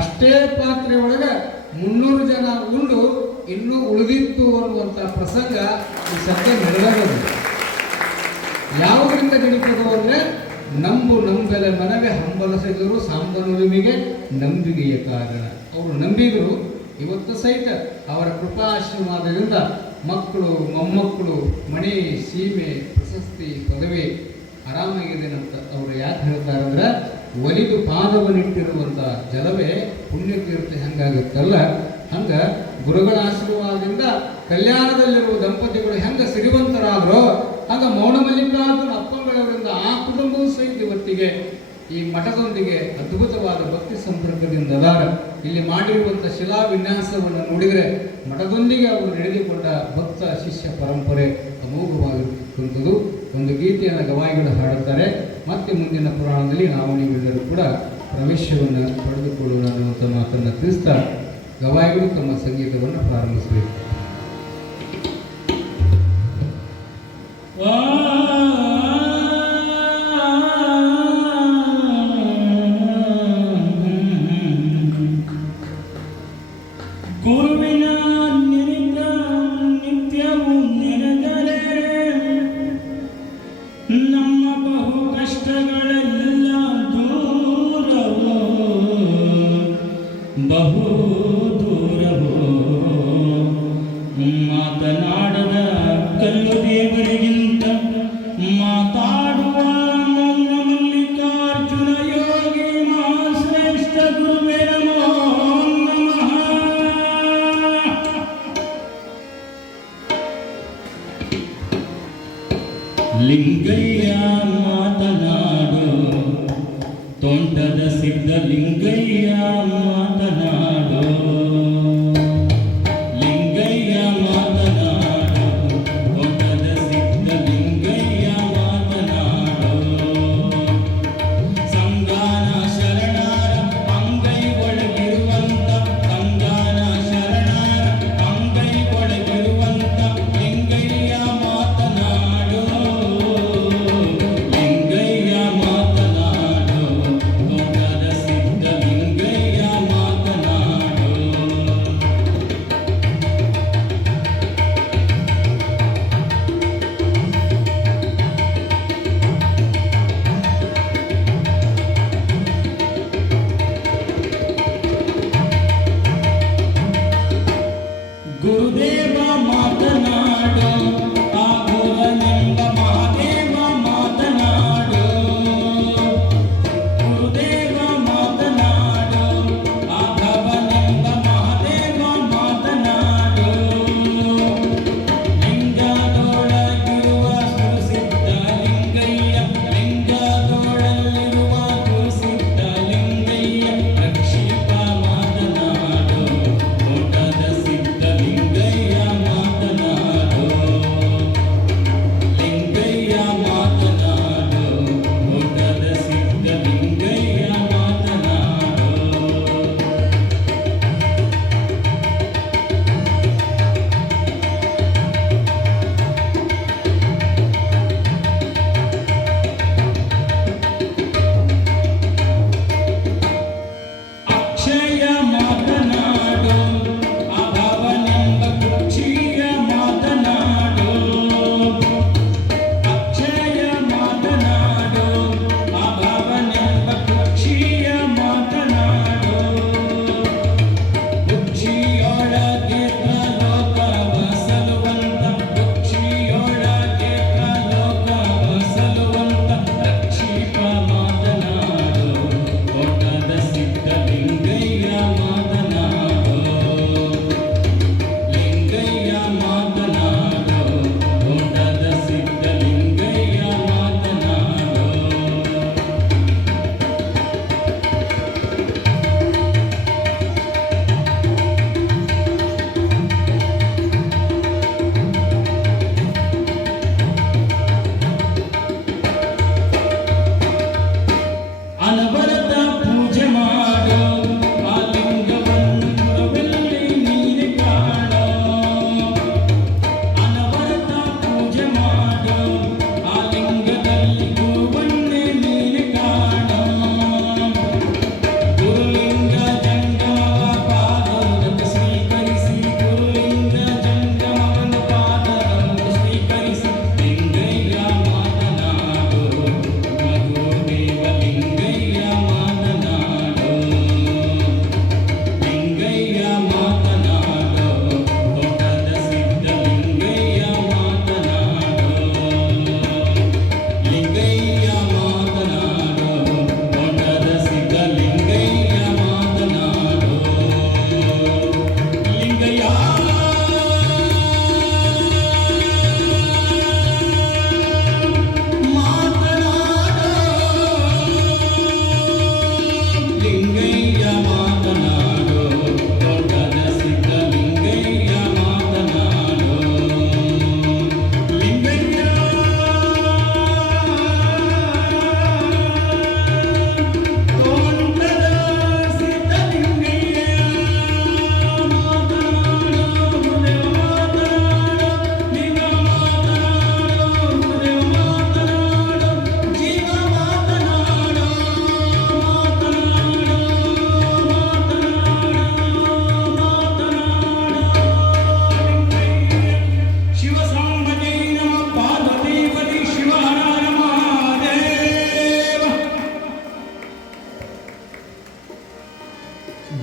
ಅಷ್ಟೇ ಪಾತ್ರೆ ಒಳಗೆ 300 ಜನ ಉಂಡು ಇನ್ನೂ ಉಳಿದಿತ್ತು ಅನ್ನುವಂಥ ಪ್ರಸಂಗ ಈ ಸದ್ಯ ನಡೆದಾಗದು. ಯಾವುದರಿಂದ ಗಣಿಪದು ಅಂದರೆ ನಂಬೆಲೆ ಮನವೇ ಹಂಬಲಸಿದರು ಸಾಂಬನುಳಿಮಿಗೆ ನಂಬಿಕೆಯ ಕಾರಣ. ಅವರು ನಂಬಿದರು. ಇವತ್ತು ಸಹಿತ ಅವರ ಕೃಪಾಶೀರ್ವಾದದಿಂದ ಮಕ್ಕಳು, ಮೊಮ್ಮಕ್ಕಳು, ಮನೆ, ಸೀಮೆ, ಪ್ರಶಸ್ತಿ, ಪದವಿ ಆರಾಮಾಗಿದೆ ಅಂತ ಅವರು ಯಾಕೆ ಹೇಳ್ತಾರೆ ಅಂದ್ರೆ ಒಲಿದು ಪಾದವನ್ನಿಟ್ಟಿರುವಂಥ ಜಲವೇ ಪುಣ್ಯತೀರ್ಥ ಹೆಂಗಾಗುತ್ತಲ್ಲ ಹಂಗೆ ಗುರುಗಳ ಆಶೀರ್ವಾದದಿಂದ ಕಲ್ಯಾಣದಲ್ಲಿರುವ ದಂಪತಿಗಳು ಹೆಂಗೆ ಸಿರಿವಂತರಾದರೋ ಹಂಗೆ ಮೌನ ಮಲ್ಲಿಕಾರ್ಜುನ ಅಪ್ಪಂಗಳವರಿಂದ ಆ ಕುಟುಂಬವೂ ಸಹಿತ ಇವತ್ತಿಗೆ ಈ ಮಠದೊಂದಿಗೆ ಅದ್ಭುತವಾದ ಭಕ್ತಿ ಸಂಪರ್ಕದಿಂದ ಅದಾರ. ಇಲ್ಲಿ ಮಾಡಿರುವಂಥ ಶಿಲಾ ವಿನ್ಯಾಸವನ್ನು ನೋಡಿದರೆ ಮಠದೊಂದಿಗೆ ಅವರು ನಡೆದುಕೊಂಡ ಭಕ್ತ ಶಿಷ್ಯ ಪರಂಪರೆ ಅಮೋಘವಾಗಿರುವಂಥದ್ದು. ಒಂದು ಗೀತೆಯನ್ನು ಗವಾಯಿಗಳು ಹಾಡುತ್ತಾರೆ. ಮತ್ತೆ ಮುಂದಿನ ಪುರಾಣದಲ್ಲಿ ನಾವು ನೀವೆಲ್ಲರೂ ಕೂಡ ಪ್ರವೇಶವನ್ನು ಪಡೆದುಕೊಳ್ಳೋಣ ಅನ್ನುವಂಥ ಮಾತನ್ನು ತಿಳಿಸ್ತಾ ಗವಾಯಿಗಳು ತಮ್ಮ ಸಂಗೀತವನ್ನು ಪ್ರಾರಂಭಿಸಬೇಕು. ಗುರುವಿನ ನಿತ್ಯವೂ ನೆನೆದರೆ ನಮ್ಮ ಬಹು ಕಷ್ಟಗಳೆಲ್ಲ ದೂರವೋ ಬಹು ದೂರವೋ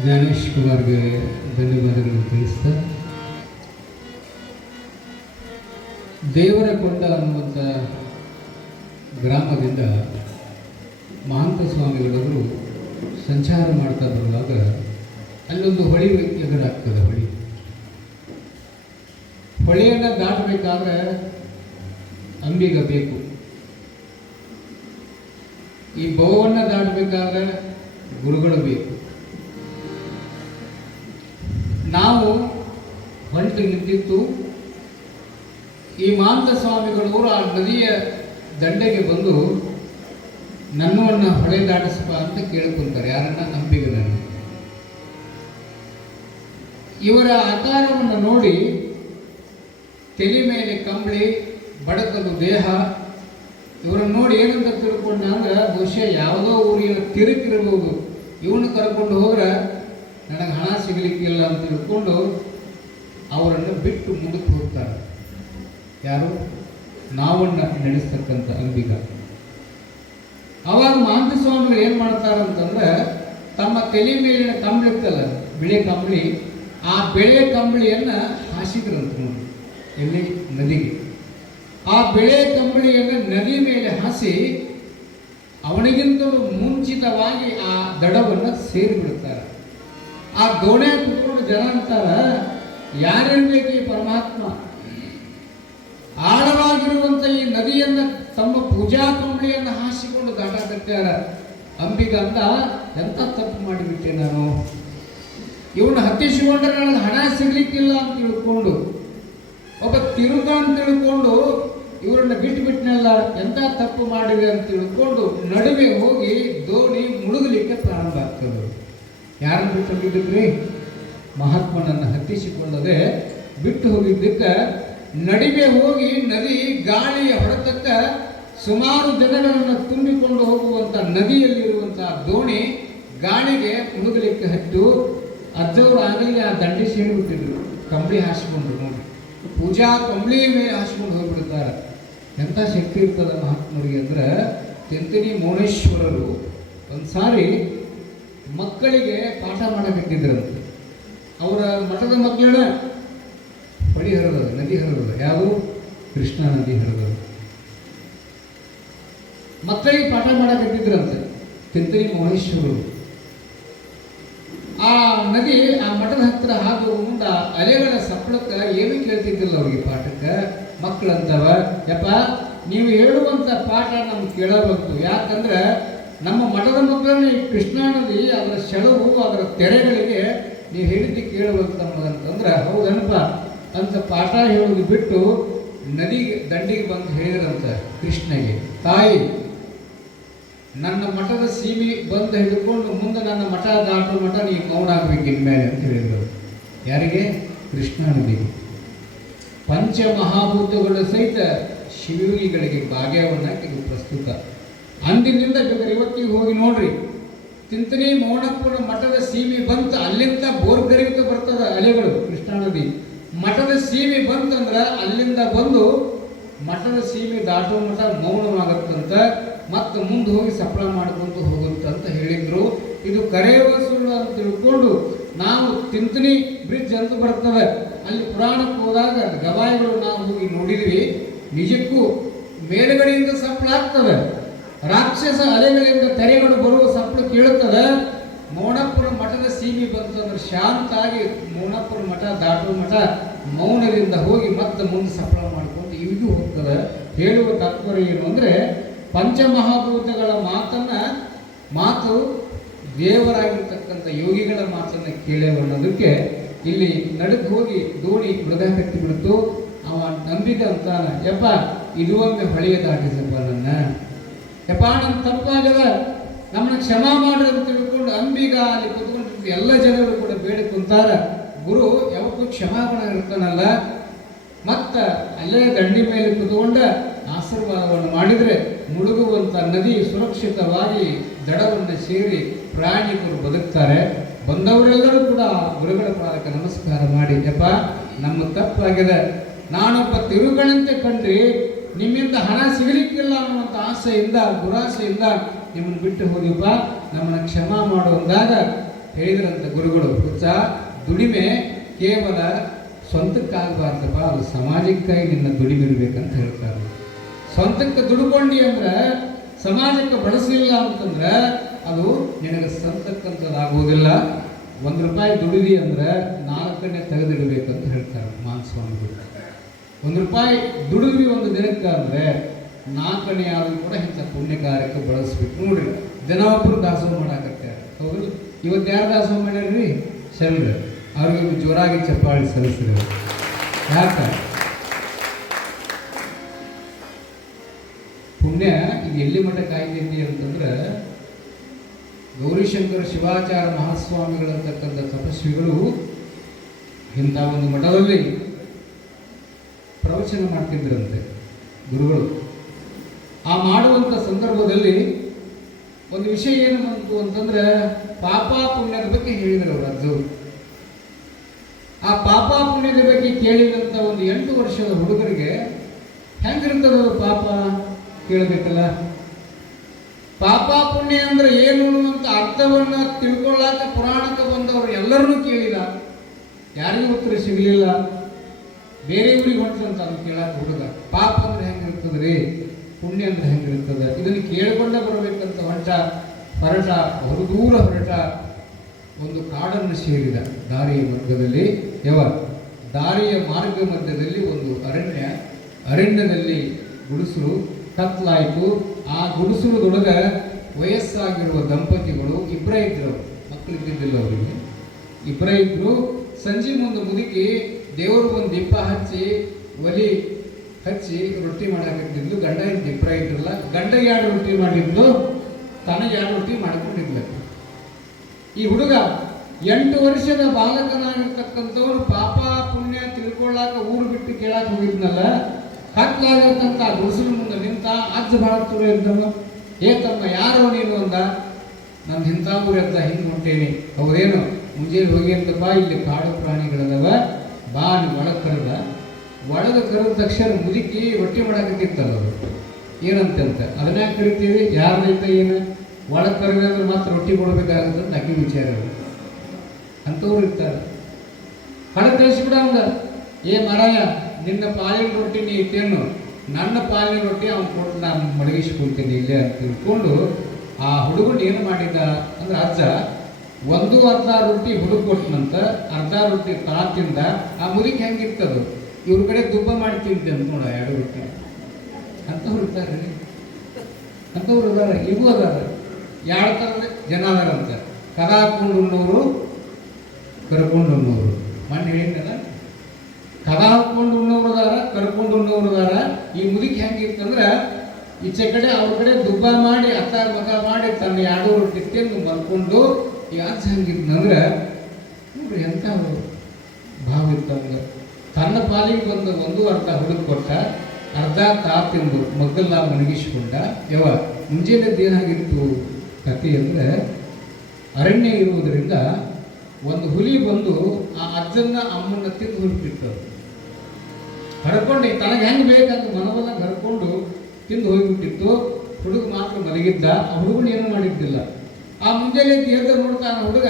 ಜ್ಞಾನೇಶ್ ಕುಮಾರ್ಗೆ ಧನ್ಯವಾದಗಳನ್ನು ತಿಳಿಸ್ತಾ, ದೇವರಕೊಂಡ ಅನ್ನುವಂಥ ಗ್ರಾಮದಿಂದ ಮಹಾಂತ ಸ್ವಾಮಿಗಳವರು ಸಂಚಾರ ಮಾಡ್ತಾ ಬರುವಾಗ ಅಲ್ಲೊಂದು ಹೊಳಿ ಎದುರಾಗ್ತದೆ. ಹೊಳೆಯನ್ನು ದಾಟಬೇಕಾದ್ರೆ ಅಂಬಿಗ ಬೇಕು. ಈ ಬೋವನ್ನು ದಾಟಬೇಕಾದ್ರೆ ಗುರುಗಳು ಬೇಕು. ನಾವು ಹೊಂಟು ನಿಂತಿತ್ತು. ಈ ಮಹಾಂತ ಸ್ವಾಮಿಗಳವರು ಆ ನದಿಯ ದಂಡೆಗೆ ಬಂದು ನನ್ನನ್ನು ಹೊಳೆ ದಾಟಿಸಪ್ಪ ಅಂತ ಕೇಳ್ಕೊಂತಾರೆ. ಯಾರನ್ನ? ಅಂಬಿಗನನ್ನು. ಇವರ ಆಕಾರವನ್ನು ನೋಡಿ ತಲೆ ಮೇಲೆ ಕಂಬಳಿ, ಬಡಕಲು ದೇಹ, ಇವರನ್ನು ನೋಡಿ ಏನಂತ ತಿಳ್ಕೊಂಡ ಅಂದ್ರೆ ಬಹುಶಃ ಯಾವುದೋ ಊರಿನ ತಿರುಗಿರ್ಬೋದು, ಇವನು ಕರ್ಕೊಂಡು ಹೋದ್ರೆ ನನಗೆ ಹಣ ಸಿಗಲಿಕ್ಕಿಲ್ಲ ಅಂತ ತಿಳ್ಕೊಂಡು ಅವರನ್ನು ಬಿಟ್ಟು ಮುಂದಕ್ಕೆ ಹೋಗ್ತಾರೆ. ಯಾರು? ನಾವನ್ನ ನಡೆಸ್ತಕ್ಕಂಥ ಅಂಬಿಗ. ಅವಾಗ ಮಹಾಂತ ಸ್ವಾಮಿಗಳು ಏನು ಮಾಡ್ತಾರಂತಂದ್ರೆ ತಮ್ಮ ತಲೆ ಮೇಲಿನ ಕಂಬಳಿತ್ತಲ್ಲ, ಬಿಳೆ ಕಂಬಳಿ, ಆ ಬೆಳೆ ಕಂಬಳಿಯನ್ನು ಹಾಸಿದ್ರಂತ ನೋಡಿ ಎಲ್ಲಿ? ನದಿಗೆ. ಆ ಬೆಳೆ ಕಂಬಳಿಯನ್ನು ನದಿ ಮೇಲೆ ಹಾಸಿ ಅವನಿಗಿಂತಲೂ ಮುಂಚಿತವಾಗಿ ಆ ದಡವನ್ನು ಸೇರಿಬಿಡ್ತಾರೆ. ಆ ದೋಣೆ ಕುತ್ಕೊಂಡು ಜನ ಅಂತಾರ, ಯಾರಿರ್ಬೇಕು ಈ ಪರಮಾತ್ಮ? ಆಳವಾಗಿರುವಂಥ ಈ ನದಿಯನ್ನು ತಮ್ಮ ಪೂಜಾ ಕಂಬಳಿಯನ್ನು ಹಾಸಿಕೊಂಡು ದಾಟಾಕತ್ಯಾರ. ಅಂಬಿಗ ಅಂತ ಎಂಥ ತಪ್ಪು ಮಾಡಿಬಿಟ್ಟೆ ನಾನು, ಇವನು ಹತ್ತಿಸಿಕೊಂಡ್ರೆ ನನಗೆ ಹಣ ಸಿಗ್ಲಿಕ್ಕಿಲ್ಲ ಅಂತ ತಿಳ್ಕೊಂಡು, ಒಬ್ಬ ತಿರುಗ ಅಂತ ತಿಳ್ಕೊಂಡು ಇವರನ್ನು ಬಿಟ್ಟುಬಿಟ್ನೆಲ್ಲ, ಎಂಥ ತಪ್ಪು ಮಾಡಿದೆ ಅಂತ ತಿಳ್ಕೊಂಡು ನಡುವೆ ಹೋಗಿ ದೋಣಿ ಮುಳುಗಲಿಕ್ಕೆ ಪ್ರಾರಂಭ ಆಗ್ತದೆ. ಯಾರನ್ನು ಬಿಟ್ಟು ಹೋಗಿದ್ದಕ್ರಿ? ಮಹಾತ್ಮನನ್ನು ಹತ್ತಿಸಿಕೊಳ್ಳದೆ ಬಿಟ್ಟು ಹೋಗಿದ್ದಕ್ಕೆ ನಡುವೆ ಹೋಗಿ ನದಿ ಗಾಳಿಯ ಹೊಡೆತಕ್ಕೆ ಸುಮಾರು ಜನಗಳನ್ನು ತುಂಬಿಕೊಂಡು ಹೋಗುವಂಥ ನದಿಯಲ್ಲಿರುವಂಥ ದೋಣಿ ಗಾಳಿಗೆ ಮುಳುಗಲಿಕ್ಕೆ ಹತ್ತು. ಅಜ್ಜವರು ಆಗಲೇ ಆ ದಂಡೆ ಸೇರಿಬಿಟ್ಟಿದ್ರು, ಕಂಬಳಿ ಹಾಸಿಕೊಂಡು. ನೋಡಿ, ಪೂಜಾ ಕಂಬಳಿ ಮೇಲೆ ಹಾಸಿಕೊಂಡು ಹೋಗ್ಬಿಡ್ತಾರೆ. ಎಂಥ ಶಕ್ತಿ ಇರ್ತದೆ ಮಹಾತ್ಮರಿಗೆ ಅಂದ್ರೆ, ತಿಂತಿನಿ ಮೌನೇಶ್ವರರು ಒಂದು ಸಾರಿ ಮಕ್ಕಳಿಗೆ ಪಾಠ ಮಾಡಬೇಕಿದ್ರಂತೆ. ಅವರ ಮಠದ ಮಕ್ಕಳ ಹೊಳಿ ಹರಿದದು, ನದಿ ಹರಿದದು. ಯಾವುದು? ಕೃಷ್ಣಾ ನದಿ ಹರಿದದು. ಮಕ್ಕಳಿಗೆ ಪಾಠ ಮಾಡಬೇಕಿದ್ರಂತೆ ತಿಂತಿನಿ ಮೌನೇಶ್ವರರು. ಆ ನದಿ ಆ ಮಠದ ಹತ್ತಿರ ಹಾದು ಮುಂದ ಅಲೆಗಳ ಸಪ್ಪಳಕ್ಕೆ ಏನು ಕೇಳ್ತಿದ್ದಿಲ್ಲ ಅವ್ರಿಗೆ ಪಾಠಕ್ಕೆ. ಮಕ್ಕಳಂತವ, ಯಪ್ಪ ನೀವು ಹೇಳುವಂಥ ಪಾಠ ನಮ್ಗೆ ಕೇಳಬೇಕು. ಯಾಕಂದ್ರೆ ನಮ್ಮ ಮಠದ ಮಕ್ಕಳನ್ನ ಈ ಕೃಷ್ಣಾ ನದಿ ಅದರ ಸೆಳವು, ಅದರ ತೆರೆಗಳಿಗೆ ನೀವು ಹೇಳಿದ್ದು ಕೇಳಬೇಕು ನಮ್ಮದಂತಂದ್ರೆ, ಹೌದನಪ್ಪ ಅಂತ ಪಾಠ ಹೇಳೋದು ಬಿಟ್ಟು ನದಿಗೆ ದಂಡಿಗೆ ಬಂದು ಹೇಳಿದ್ರಂತ ಕೃಷ್ಣಗೆ, ತಾಯಿ ನನ್ನ ಮಠದ ಸೀಮೆ ಬಂದು ಹಿಡ್ಕೊಂಡು ಮುಂದೆ ನನ್ನ ಮಠ ದಾಟೋ ಮಠ ನೀವು ಮೌನ ಆಗ್ಬೇಕು ಇನ್ಮೇಲೆ ಅಂತ ಹೇಳಿದರು. ಯಾರಿಗೆ? ಕೃಷ್ಣಾ ನದಿಗೆ. ಪಂಚಮಹಾಭೂತಗಳ ಸಹಿತ ಶಿವಯೋಗಿಗಳಿಗೆ ಭಾಗ್ಯವನ್ನಾಗಿ ಇದು ಪ್ರಸ್ತುತ. ಅಂದಿನಿಂದ ಬೇಕಾದ್ರೆ ಇವತ್ತಿಗೆ ಹೋಗಿ ನೋಡ್ರಿ, ತಿಂತನಿ ಮೌನಪ್ಪನ ಮಠದ ಸೀಮೆ ಬಂತು, ಅಲ್ಲಿಂದ ಬೋರ್ಗರಿತ ಬರ್ತದ ಅಲೆಗಳು. ಕೃಷ್ಣಾ ನದಿ ಮಠದ ಸೀಮೆ ಬಂತಂದ್ರೆ ಅಲ್ಲಿಂದ ಬಂದು ಮಠದ ಸೀಮೆ ದಾಟೋ ಮಠ ಮೌನವಾಗತ್ತಂತ, ಮತ್ತು ಮುಂದೆ ಹೋಗಿ ಸಫಲ ಮಾಡ್ಕೊಂಡು ಹೋಗುತ್ತಂತ ಹೇಳಿದ್ರು. ಇದು ಕರೆಯುವ ಸುಳ್ಳು ಅಂತ ತಿಳ್ಕೊಂಡು ನಾವು ತಿಂತನಿ ಬ್ರಿಡ್ಜ್ ಅಂತ ಬರ್ತವೆ, ಅಲ್ಲಿ ಪುರಾಣಕ್ಕೆ ಹೋದಾಗ ಗವಾಯಿಗಳು ನಾವು ಹೋಗಿ ನೋಡಿದ್ವಿ. ನಿಜಕ್ಕೂ ಮೇಲುಗಡೆಯಿಂದ ಸಫಲ ಆಗ್ತವೆ, ರಾಕ್ಷಸ ಅಲೆಗಳಿಂದ ತೆರೆಗಳು ಬರುವ ಸಫಲ ಕೇಳುತ್ತದೆ. ಮೌನಪ್ಪನ ಮಠದ ಸೀಮೆ ಬಂತಂದ್ರೆ ಶಾಂತಾಗಿ ಮೌನಪ್ಪನ ಮಠ ದಾಟೋ ಮಠ ಮೌನದಿಂದ ಹೋಗಿ ಮತ್ತೆ ಮುಂದೆ ಸಫಲ ಮಾಡ್ಕೊಂಡು ಇವಿಗೂ ಹೋಗ್ತದೆ. ಹೇಳುವ ತಾತ್ಪರ್ಯ ಏನು ಅಂದರೆ, ಪಂಚಮಹಾಭೂತಗಳ ಮಾತು ದೇವರಾಗಿರ್ತಕ್ಕಂಥ ಯೋಗಿಗಳ ಮಾತನ್ನು ಕೇಳೇವ ಅನ್ನೋದಕ್ಕೆ ಇಲ್ಲಿ ನಡುಗೆ ಹೋಗಿ ದೋಣಿ ಮೃಗ ಕಟ್ಟಿ ಬಿಡ್ತು. ಅವ ನಂಬಿದ ಅಂತಾನ, ಯಪ್ಪ ಇದು ಒಮ್ಮೆ ಹೊಳೆಯ ದಾಟಿಸಪ್ಪ ನನ್ನ, ಯಪ್ಪ ನನ್ನ ತಪ್ಪಾಗದ, ನಮ್ಮನ್ನ ಕ್ಷಮಾ ಮಾಡ್ರಿ ಅಂತ ತಿಳ್ಕೊಂಡು ಅಂಬಿಗ ಅಲ್ಲಿ ಕುತ್ಕೊಂಡಿರ್ತ ಎಲ್ಲ ಜನರು ಕೂಡ ಬೇಡ ಕುಂತಾರ. ಗುರು ಯಾವತ್ತೂ ಕ್ಷಮಾಗುಣ ಇರ್ತಾನಲ್ಲ, ಮತ್ತ ಅಲ್ಲೇ ದಂಡಿ ಮೇಲೆ ಕುತ್ಕೊಂಡ ಆಶೀರ್ವಾದವನ್ನು ಮಾಡಿದರೆ ಮುಳುಗುವಂಥ ನದಿ ಸುರಕ್ಷಿತವಾಗಿ ದಡವನ್ನು ಸೇರಿ ಪ್ರಾಣಿಗಳು ಬದುಕ್ತಾರೆ. ಬಂದವರೆಲ್ಲರೂ ಕೂಡ ಗುರುಗಳ ಪಾದಕ್ಕೆ ನಮಸ್ಕಾರ ಮಾಡಿ, ಯಪ್ಪ ನಮ್ಮ ತಪ್ಪಾಗಿದೆ, ನಾನೊಬ್ಬ ತಿರುಗಳಂತೆ ಕಂಡ್ರಿ, ನಿಮ್ಮಿಂದ ಹಣ ಸಿಗಲಿಕ್ಕಿಲ್ಲ ಅನ್ನುವಂಥ ಆಸೆಯಿಂದ ದುರಾಸೆಯಿಂದ ನಿಮ್ಮನ್ನು ಬಿಟ್ಟು ಹೋಗಿಪ್ಪ, ನಮ್ಮನ್ನು ಕ್ಷಮಾ ಮಾಡುವಂದಾಗ ಹೇಳಿದ್ರಂತ ಗುರುಗಳು, ಹುಚ್ಚ, ದುಡಿಮೆ ಕೇವಲ ಸ್ವಂತಕ್ಕಾಗಬಾರ್ದಪ್ಪ, ಅದು ಸಮಾಜಕ್ಕಾಗಿ ನಿನ್ನ ದುಡಿಮೆ ಇರ್ಬೇಕಂತ ಹೇಳ್ತಾರೆ. ಸ್ವಂತಕ್ಕೆ ದುಡ್ಕೊಂಡಿ ಅಂದ್ರೆ, ಸಮಾಜಕ್ಕೆ ಬಳಸಲಿಲ್ಲ ಅಂತಂದ್ರೆ ಅದು ನಿನಗೆ ಸ್ವಂತಕ್ಕಂಥದ್ದಾಗೋದಿಲ್ಲ. ₹1 ದುಡಿದಿ ಅಂದ್ರೆ 4 ತೆಗೆದಿಡಬೇಕಂತ ಹೇಳ್ತಾರೆ ಮಾನಸ್ವಾಮಿಗಳು. ₹1 ದುಡಿದ್ವಿ ಒಂದು ದಿನಕ್ಕೆ ಅಂದರೆ 4 ಆದರೂ ಕೂಡ ಇಂಥ ಪುಣ್ಯ ಕಾರ್ಯಕ್ಕೆ ಬಳಸ್ಬೇಕು. ನೋಡ್ರಿ, ದಿನ ಒಬ್ಬರು ದಾಸೋಹ ಮಾಡಾಕತ್ತಾರೆ, ಹೌದು. ಇವತ್ತು ಯಾರು ದಾಸೋಹ ಮಾಡ್ಯಾರ್ರಿ? ಶರಣರು. ಅವ್ರಿಗೆ ಜೋರಾಗಿ ಚಪ್ಪಾಳಿ ಸಲ್ಲಿಸಿದ್ರು. ಯಾಕೆ? ಪುಣ್ಯ ಈಗ ಎಲ್ಲಿ ಮಠಕ್ಕೆ ಆಯ್ತೈತಿ ಅಂತಂದ್ರೆ, ಗೌರಿಶಂಕರ ಶಿವಾಚಾರ ಮಹಾಸ್ವಾಮಿಗಳಂತಕ್ಕಂಥ ತಪಸ್ವಿಗಳು ಇಂಥ ಒಂದು ಮಠದಲ್ಲಿ ಪ್ರವಚನ ಮಾಡ್ತಿದ್ರಂತೆ ಗುರುಗಳು. ಆ ಮಾಡುವಂಥ ಸಂದರ್ಭದಲ್ಲಿ ಒಂದು ವಿಷಯ ಏನು ಬಂತು ಅಂತಂದ್ರೆ, ಪಾಪ ಪುಣ್ಯದ ಬಗ್ಗೆ ಹೇಳಿದರು ಅವರು ಅಜ್ಜವರು. ಆ ಪಾಪ ಪುಣ್ಯದ ಬಗ್ಗೆ ಕೇಳಿದಂಥ ಒಂದು 8 ವರ್ಷದ ಹುಡುಗರಿಗೆ ಹೆಂಗಿರ್ತದ ಪಾಪ ಕೇಳಬೇಕಲ್ಲ. ಪಾಪ ಪುಣ್ಯ ಅಂದ್ರೆ ಏನು ಅಂತ ಅರ್ಥವನ್ನ ತಿಳ್ಕೊಳ್ಳಾಕ ಪುರಾಣಕ್ಕೆ ಬಂದವರು ಎಲ್ಲರನ್ನೂ ಕೇಳಿದ, ಯಾರಿಗೂ ಉತ್ತರ ಸಿಗಲಿಲ್ಲ. ಬೇರೆ ಊರಿಗೆ ಹೊಂಟಂತ ಅದು ಕೇಳಾಕ ಹುಡುಗ, ಪಾಪ ಅಂದ್ರೆ ಹೆಂಗಿರ್ತದ್ರಿ, ಪುಣ್ಯ ಅಂದ್ರೆ ಹೆಂಗಿರ್ತದ, ಇದನ್ನು ಕೇಳಿಕೊಂಡ ಬರಬೇಕಂತ ಹೊರಟ ದೂರ ಹೊರಟ ಒಂದು ಕಾಡನ್ನು ಸೇರಿದ. ದಾರಿಯ ಮಧ್ಯದಲ್ಲಿ ದಾರಿಯ ಮಾರ್ಗ ಮಧ್ಯದಲ್ಲಿ ಒಂದು ಅರಣ್ಯದಲ್ಲಿ ಗುಡಿಸಲು ಕತ್ಲಾಯಿತು. ಆ ಗುಡಿಸಲದೊಳಗೆ ವಯಸ್ಸಾಗಿರುವ ದಂಪತಿಗಳು ಇಬ್ಬರೇ ಇದ್ರು, ಮಕ್ಕಳಿದ್ದಿದ್ದಿಲ್ಲ ಅವರಿಗೆ. ಇಬ್ಬರೇ ಇದ್ರು. ಸಂಜೆ ಮುಂದೆ ಮುದುಕಿ ದೇವರು ಒಂದು ದೀಪ ಹಚ್ಚಿ ಒಲಿ ಹಚ್ಚಿ ರೊಟ್ಟಿ ಮಾಡಾಕತ್ತಿದ್ಲು. ಗಂಡ ದೀಪ ಇದ್ರಲ್ಲ, ಗಂಡ 2 ರೊಟ್ಟಿ ಮಾಡಿದ್ಲು, ತನಗೆ 2 ರೊಟ್ಟಿ ಮಾಡ್ಕೊಂಡಿದ್ಲು. ಈ ಹುಡುಗ 8 ವರ್ಷದ ಬಾಲಕನಾಗಿರ್ತಕ್ಕಂಥವ್ರು ಪಾಪ ಪುಣ್ಯ ತಿಳ್ಕೊಳ್ಳಾಕ ಊರು ಬಿಟ್ಟು ಕೇಳಾಕ ಹೋಗಿದ್ನಲ್ಲ, ಕತ್ಲಾಗತ್ತಂತ ಗುಡಿಸಲು ಮುಂದೆ ನಿಂತ. ಅಜ್ಜ ಭಾಳ ತುರ ಇದ್ದವ. ತಮ್ಮ ಯಾರೋ ನೀನು ಅಂದ. ನಾನು ಇಂಥ ಊರತ್ತ ಹಿಂಗೆ ಹೊಂಟೇನಿ. ಹೌದೇನು? ಮುಂಜಾನೆ ಹೋಗಿ ಅಂತಪ್ಪ, ಇಲ್ಲಿ ಕಾಡು ಪ್ರಾಣಿಗಳದವ, ಬಾ ನೀವು ಒಳಗೆ ಕರೆದ ತಕ್ಷಣ ಮುದುಕಿ ರೊಟ್ಟಿ ಮಾಡಾಕತ್ತಿತ್ತಲ್ಲ ಅವರು. ಏನಂತಂತ ಅದನ್ನ ಕರಿತೀವಿ, ಯಾರ್ದೈತ ಏನು ಒಳಗೆ ಕರೆದ್ರೆ ಮಾತ್ರ ರೊಟ್ಟಿ ಕೊಡಬೇಕಾಗುತ್ತೆ ಅಂತ ಅಕ್ಕಿ ವಿಚಾರ ಅಂಥವ್ರು ಇರ್ತಾರೆ. ಹೊಳಗೆ ಕಳಿಸ್ಬಿಡ ಅಂದ, ಮಾರಾಯ, ನಿನ್ನ ಪಾಲಿನ ರೊಟ್ಟಿ ನೀ ಇಟ್ಟೇನು, ನನ್ನ ಪಾಲಿನ ರೊಟ್ಟಿ ಅವ್ನು ಕೊಟ್ಟು ನಾನು ಮಡಗಿಸ್ಕೊಳ್ತೀನಿ ಇಲ್ಲೇ ಅಂತ ತಿಳ್ಕೊಂಡು ಆ ಹುಡುಗನ ಏನು ಮಾಡಿದ ಅಂದ್ರೆ, ಅಜ್ಜ ಒಂದು ಅರ್ಧ ರೊಟ್ಟಿ ಹುಡುಗ ಕೊಟ್ಟನಂತ, ಅರ್ಧ ರೊಟ್ಟಿ ತಿಂದ. ಆ ಮುದುಕಿ ಹೆಂಗಿರ್ತದು, ಇವ್ರ ಕಡೆ ದುಬ್ಬ ಮಾಡಿ ತಿಂತೆ ಅಂತ ನೋಡ 2 ರೊಟ್ಟಿ. ಅಂಥವ್ರು ಇರ್ತಾರೆ, ಅಂಥವ್ರು ಅದಾರ, ಇವು ಅದಾರ. 2 ಥರದ ಜನ ಅದಾರಂತ. ಕದ ಹಾಕೊಂಡು ಉಣ್ಣೋರು, ಕರ್ಕೊಂಡು ಉಣ್ಣೋರು. ಮಣ್ಣು ಹೇಳಿದ್ದಲ್ಲ, ಕದ ಹಾಕೊಂಡು ಉಣ್ಣೋರು ಅದಾರ, ಕರ್ಕೊಂಡು ಉಣ್ಣೋರು ಅದಾರ. ಈ ಮುದುಕಿ ಹೆಂಗಿರ್ತಂದ್ರೆ, ಈಚೆ ಕಡೆ ಅವ್ರ ಕಡೆ ದುಬ್ಬ ಮಾಡಿ ಅತ್ತಾರ ಮಗ ಮಾಡಿ ತನ್ನ 2 ರೊಟ್ಟಿ ತಿಂದು ಮಲ್ಕೊಂಡು. ಈ ಅಜ್ಜ ಹೆಂಗಿದ್ನಂದ್ರೆ ನೋಡ್ರಿ ಎಂಥ ಭಾವ ಇರ್ತಂಗ. ತನ್ನ ಪಾಲಿಗೆ ಬಂದು ಒಂದು ಅರ್ಧ ಹುಡುಗ ಕೊಟ್ಟ, ಅರ್ಧ ತಿಂದು ಮಗ್ಗಲ್ಲ ಮಣಗಿಸ್ಕೊಂಡ. ಮುಂಜಾನೆದ್ದೇನಾಗಿತ್ತು ಕಥೆ ಅಂದರೆ, ಅರಣ್ಯ ಇರುವುದರಿಂದ ಒಂದು ಹುಲಿ ಬಂದು ಆ ಅಜ್ಜನ್ನ ಅಮ್ಮನ್ನ ತಿಂದು ಹೋಗ್ಬಿಟ್ಟಿತ್ತು. ಹರ್ಕೊಂಡು ತನಗೆ ಹೆಂಗೆ ಬೇಕಂತ ಮನವನ್ನ ಹರ್ಕೊಂಡು ತಿಂದು ಹೋಗ್ಬಿಟ್ಟಿತ್ತು. ಹುಡುಗ ಮಾತ್ರ ಮಲಗಿದ್ದ. ಆ ಹುಡುಗನ ಏನು ಮಾಡಿದ್ದಿಲ್ಲ. ಆ ಮುಂಜಾನೆ ಎದ್ದು ನೋಡ್ತಾನ ಹುಡುಗ,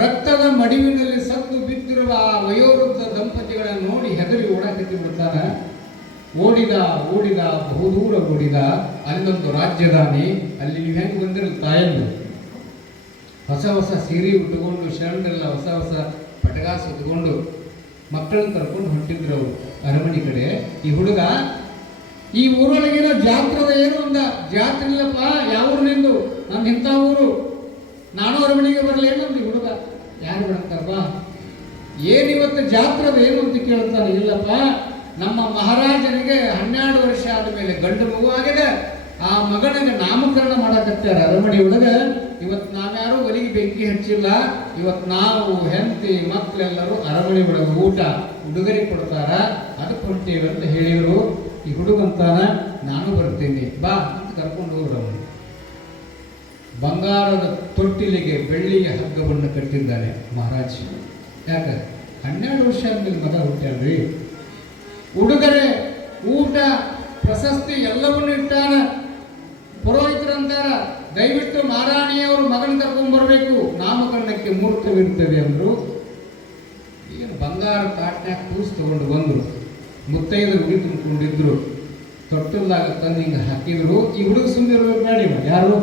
ರಕ್ತದ ಮಡಿವಿನಲ್ಲಿ ಸತ್ತು ಬಿದ್ದಿರುವ ಆ ವಯೋವೃದ್ಧ ದಂಪತಿಗಳನ್ನು ನೋಡಿ ಹೆದರಿ ಓಡಾಕತ್ತಿ ಬಿಡ್ತಾನ. ಓಡಿದ ಬಹುದೂರ ಓಡಿದ. ಅಲ್ಲೊಂದು ರಾಜ್ಯದಾನಿ, ಅಲ್ಲಿ ನೀವು ಹೆಂಗೆ ಬಂದಿರಲ್ಲ ತಾಯಂದು ಹೊಸ ಸೀರೆ ಉಟ್ಕೊಂಡು, ಶರಣರೆಲ್ಲ ಹೊಸ ಪಟಗಾಸ ಉಟ್ಕೊಂಡು ಮಕ್ಕಳನ್ನ ಕರ್ಕೊಂಡು ಹೊಂಟಿದ್ರು ಅವರು ಅರಮನೆ ಕಡೆ. ಈ ಹುಡುಗ ಈ ಊರೊಳಗೇನೋ ಜಾತ್ರದ ಏನು ಅಂದ. ಜಾತ್ರೆ ಇಲ್ಲಪ್ಪ, ಯಾವ ಊರು ನಿಂದು? ನಾನು ಇಂಥ ಊರು, ನಾನು ಅರಮನೆಗೆ ಬರಲಿ ಏನಂದು ಈ ಹುಡುಗ. ಯಾರು ಬಿಡಂತಾರಪ್ಪ, ಏನಿವತ್ತು ಜಾತ್ರದ ಏನು ಅಂತ ಕೇಳ್ತಾನೆ. ಇಲ್ಲಪ್ಪ, ನಮ್ಮ ಮಹಾರಾಜನಿಗೆ 12 ವರ್ಷ ಆದ ಮೇಲೆ ಗಂಡು ಮಗು ಆಗಿದೆ. ಆ ಮಗನಿಗೆ ನಾಮಕರಣ ಮಾಡಕತ್ತಾರೆ ಅರಮನೆ ಒಳಗೆ. ಇವತ್ತು ನಾವ್ಯಾರು ಒಲಿಗೆ ಬೆಂಕಿ ಹಚ್ಚಿಲ್ಲ. ಇವತ್ತು ನಾವು ಹೆಂಡತಿ ಮಕ್ಕಳೆಲ್ಲರೂ ಅರಮನೆ ಒಳಗೆ ಊಟ ಉಡುಗೊರೆ ಕೊಡ್ತಾರ, ಅದಕ್ಕೆ ಹೊಂಟೇವೆ ಅಂತ ಹೇಳಿದರು. ಈ ಹುಡುಗಂತಾನ, ನಾನು ಬರ್ತೀನಿ ಬಾ ಅಂತ ಕರ್ಕೊಂಡು ಹೋಗ್ರವನು. ಬಂಗಾರದ ತೊಟ್ಟಿಲಿಗೆ ಬೆಳ್ಳಿಯ ಹಗ್ಗವನ್ನು ಕಟ್ಟಿದ್ದಾನೆ ಮಹಾರಾಜ್. ಯಾಕೆ 12 ವರ್ಷ ಆದ್ಮೇಲೆ ಮಗ ಹುಟ್ಟ್ಯಾನ್ರಿ. ಉಡುಗೊರೆ, ಊಟ, ಪ್ರಶಸ್ತಿ ಎಲ್ಲವನ್ನೂ ಇಟ್ಟಾನ. ಪುರೋಹಿತರಂತಾರ, ದಯವಿಟ್ಟು ಮಹಾರಾಣಿಯವರು ಮಗನ ಕರ್ಕೊಂಡ್ಬರ್ಬೇಕು, ನಾಮಕರಣಕ್ಕೆ ಮುಹೂರ್ತವಿರ್ತದೆ ಅಂದರು. ಏನು ಬಂಗಾರ ತಾಟ್ನ್ಯಾಗ ಕೂಸು ತಗೊಂಡು ಬಂದರು. ಮುತ್ತೈದರು ಉಡಿ ತುಂಬಿಕೊಂಡಿದ್ರು. ತೊಟ್ಟಲ್ದಾಗ ತಂದು ಹಿಂಗೆ ಹಾಕಿದ್ರು. ಈ ಹುಡುಗ ಸುಮ್ಮನಿರ್ಬೇಕು ಬೇಡ, ಯಾರು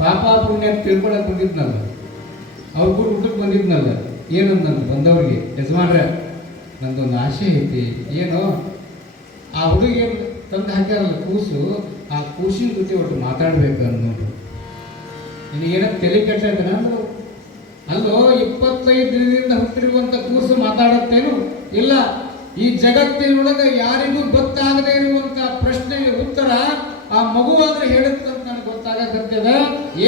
ಪಾಪ ಪುಣ್ಯ ತಿಳ್ಕೊಳಕ್ಕೆ ಬಂದಿದ್ನಲ್ಲ, ಅವ್ರ ಕೂಡ ಊಟಕ್ಕೆ ಬಂದಿದ್ನಲ್ಲ, ಏನಂದಂತ ಬಂದವ್ರಿಗೆ, ಯಜಮಾನ್ರೆ ನಂದೊಂದು ಆಸೆ ಐತಿ. ಏನೋ ಆ ಹುಡುಗಿ ತಂದು ಹಾಕ್ಯಾರಲ್ಲ ಕೂಸು, ಆ ಕೂಸಿನ ಜೊತೆ ಒಟ್ಟು ಮಾತಾಡ್ಬೇಕು ಅನ್ನೋದು. ನಿನಗೇನ ತಲೆ ಕೆಟ್ಟೈತೆ ಅಂದ್ರು. ಅಲ್ಲೋ 25 ದಿನದಿಂದ ಹುಟ್ಟಿರುವಂಥ ಕೂಸು ಮಾತಾಡುತ್ತೇನು? ಇಲ್ಲ. ಈ ಜಗತ್ತಿನೊಳಗೆ ಯಾರಿಗೂ ಗೊತ್ತಾಗದೇ ಇರುವಂಥ ಪ್ರಶ್ನೆಗೆ ಉತ್ತರ ಆ ಮಗುವಾದ್ರೆ ಹೇಳುತ್ತಂತ ನನಗೆ ಗೊತ್ತಾಗತ್ತದ.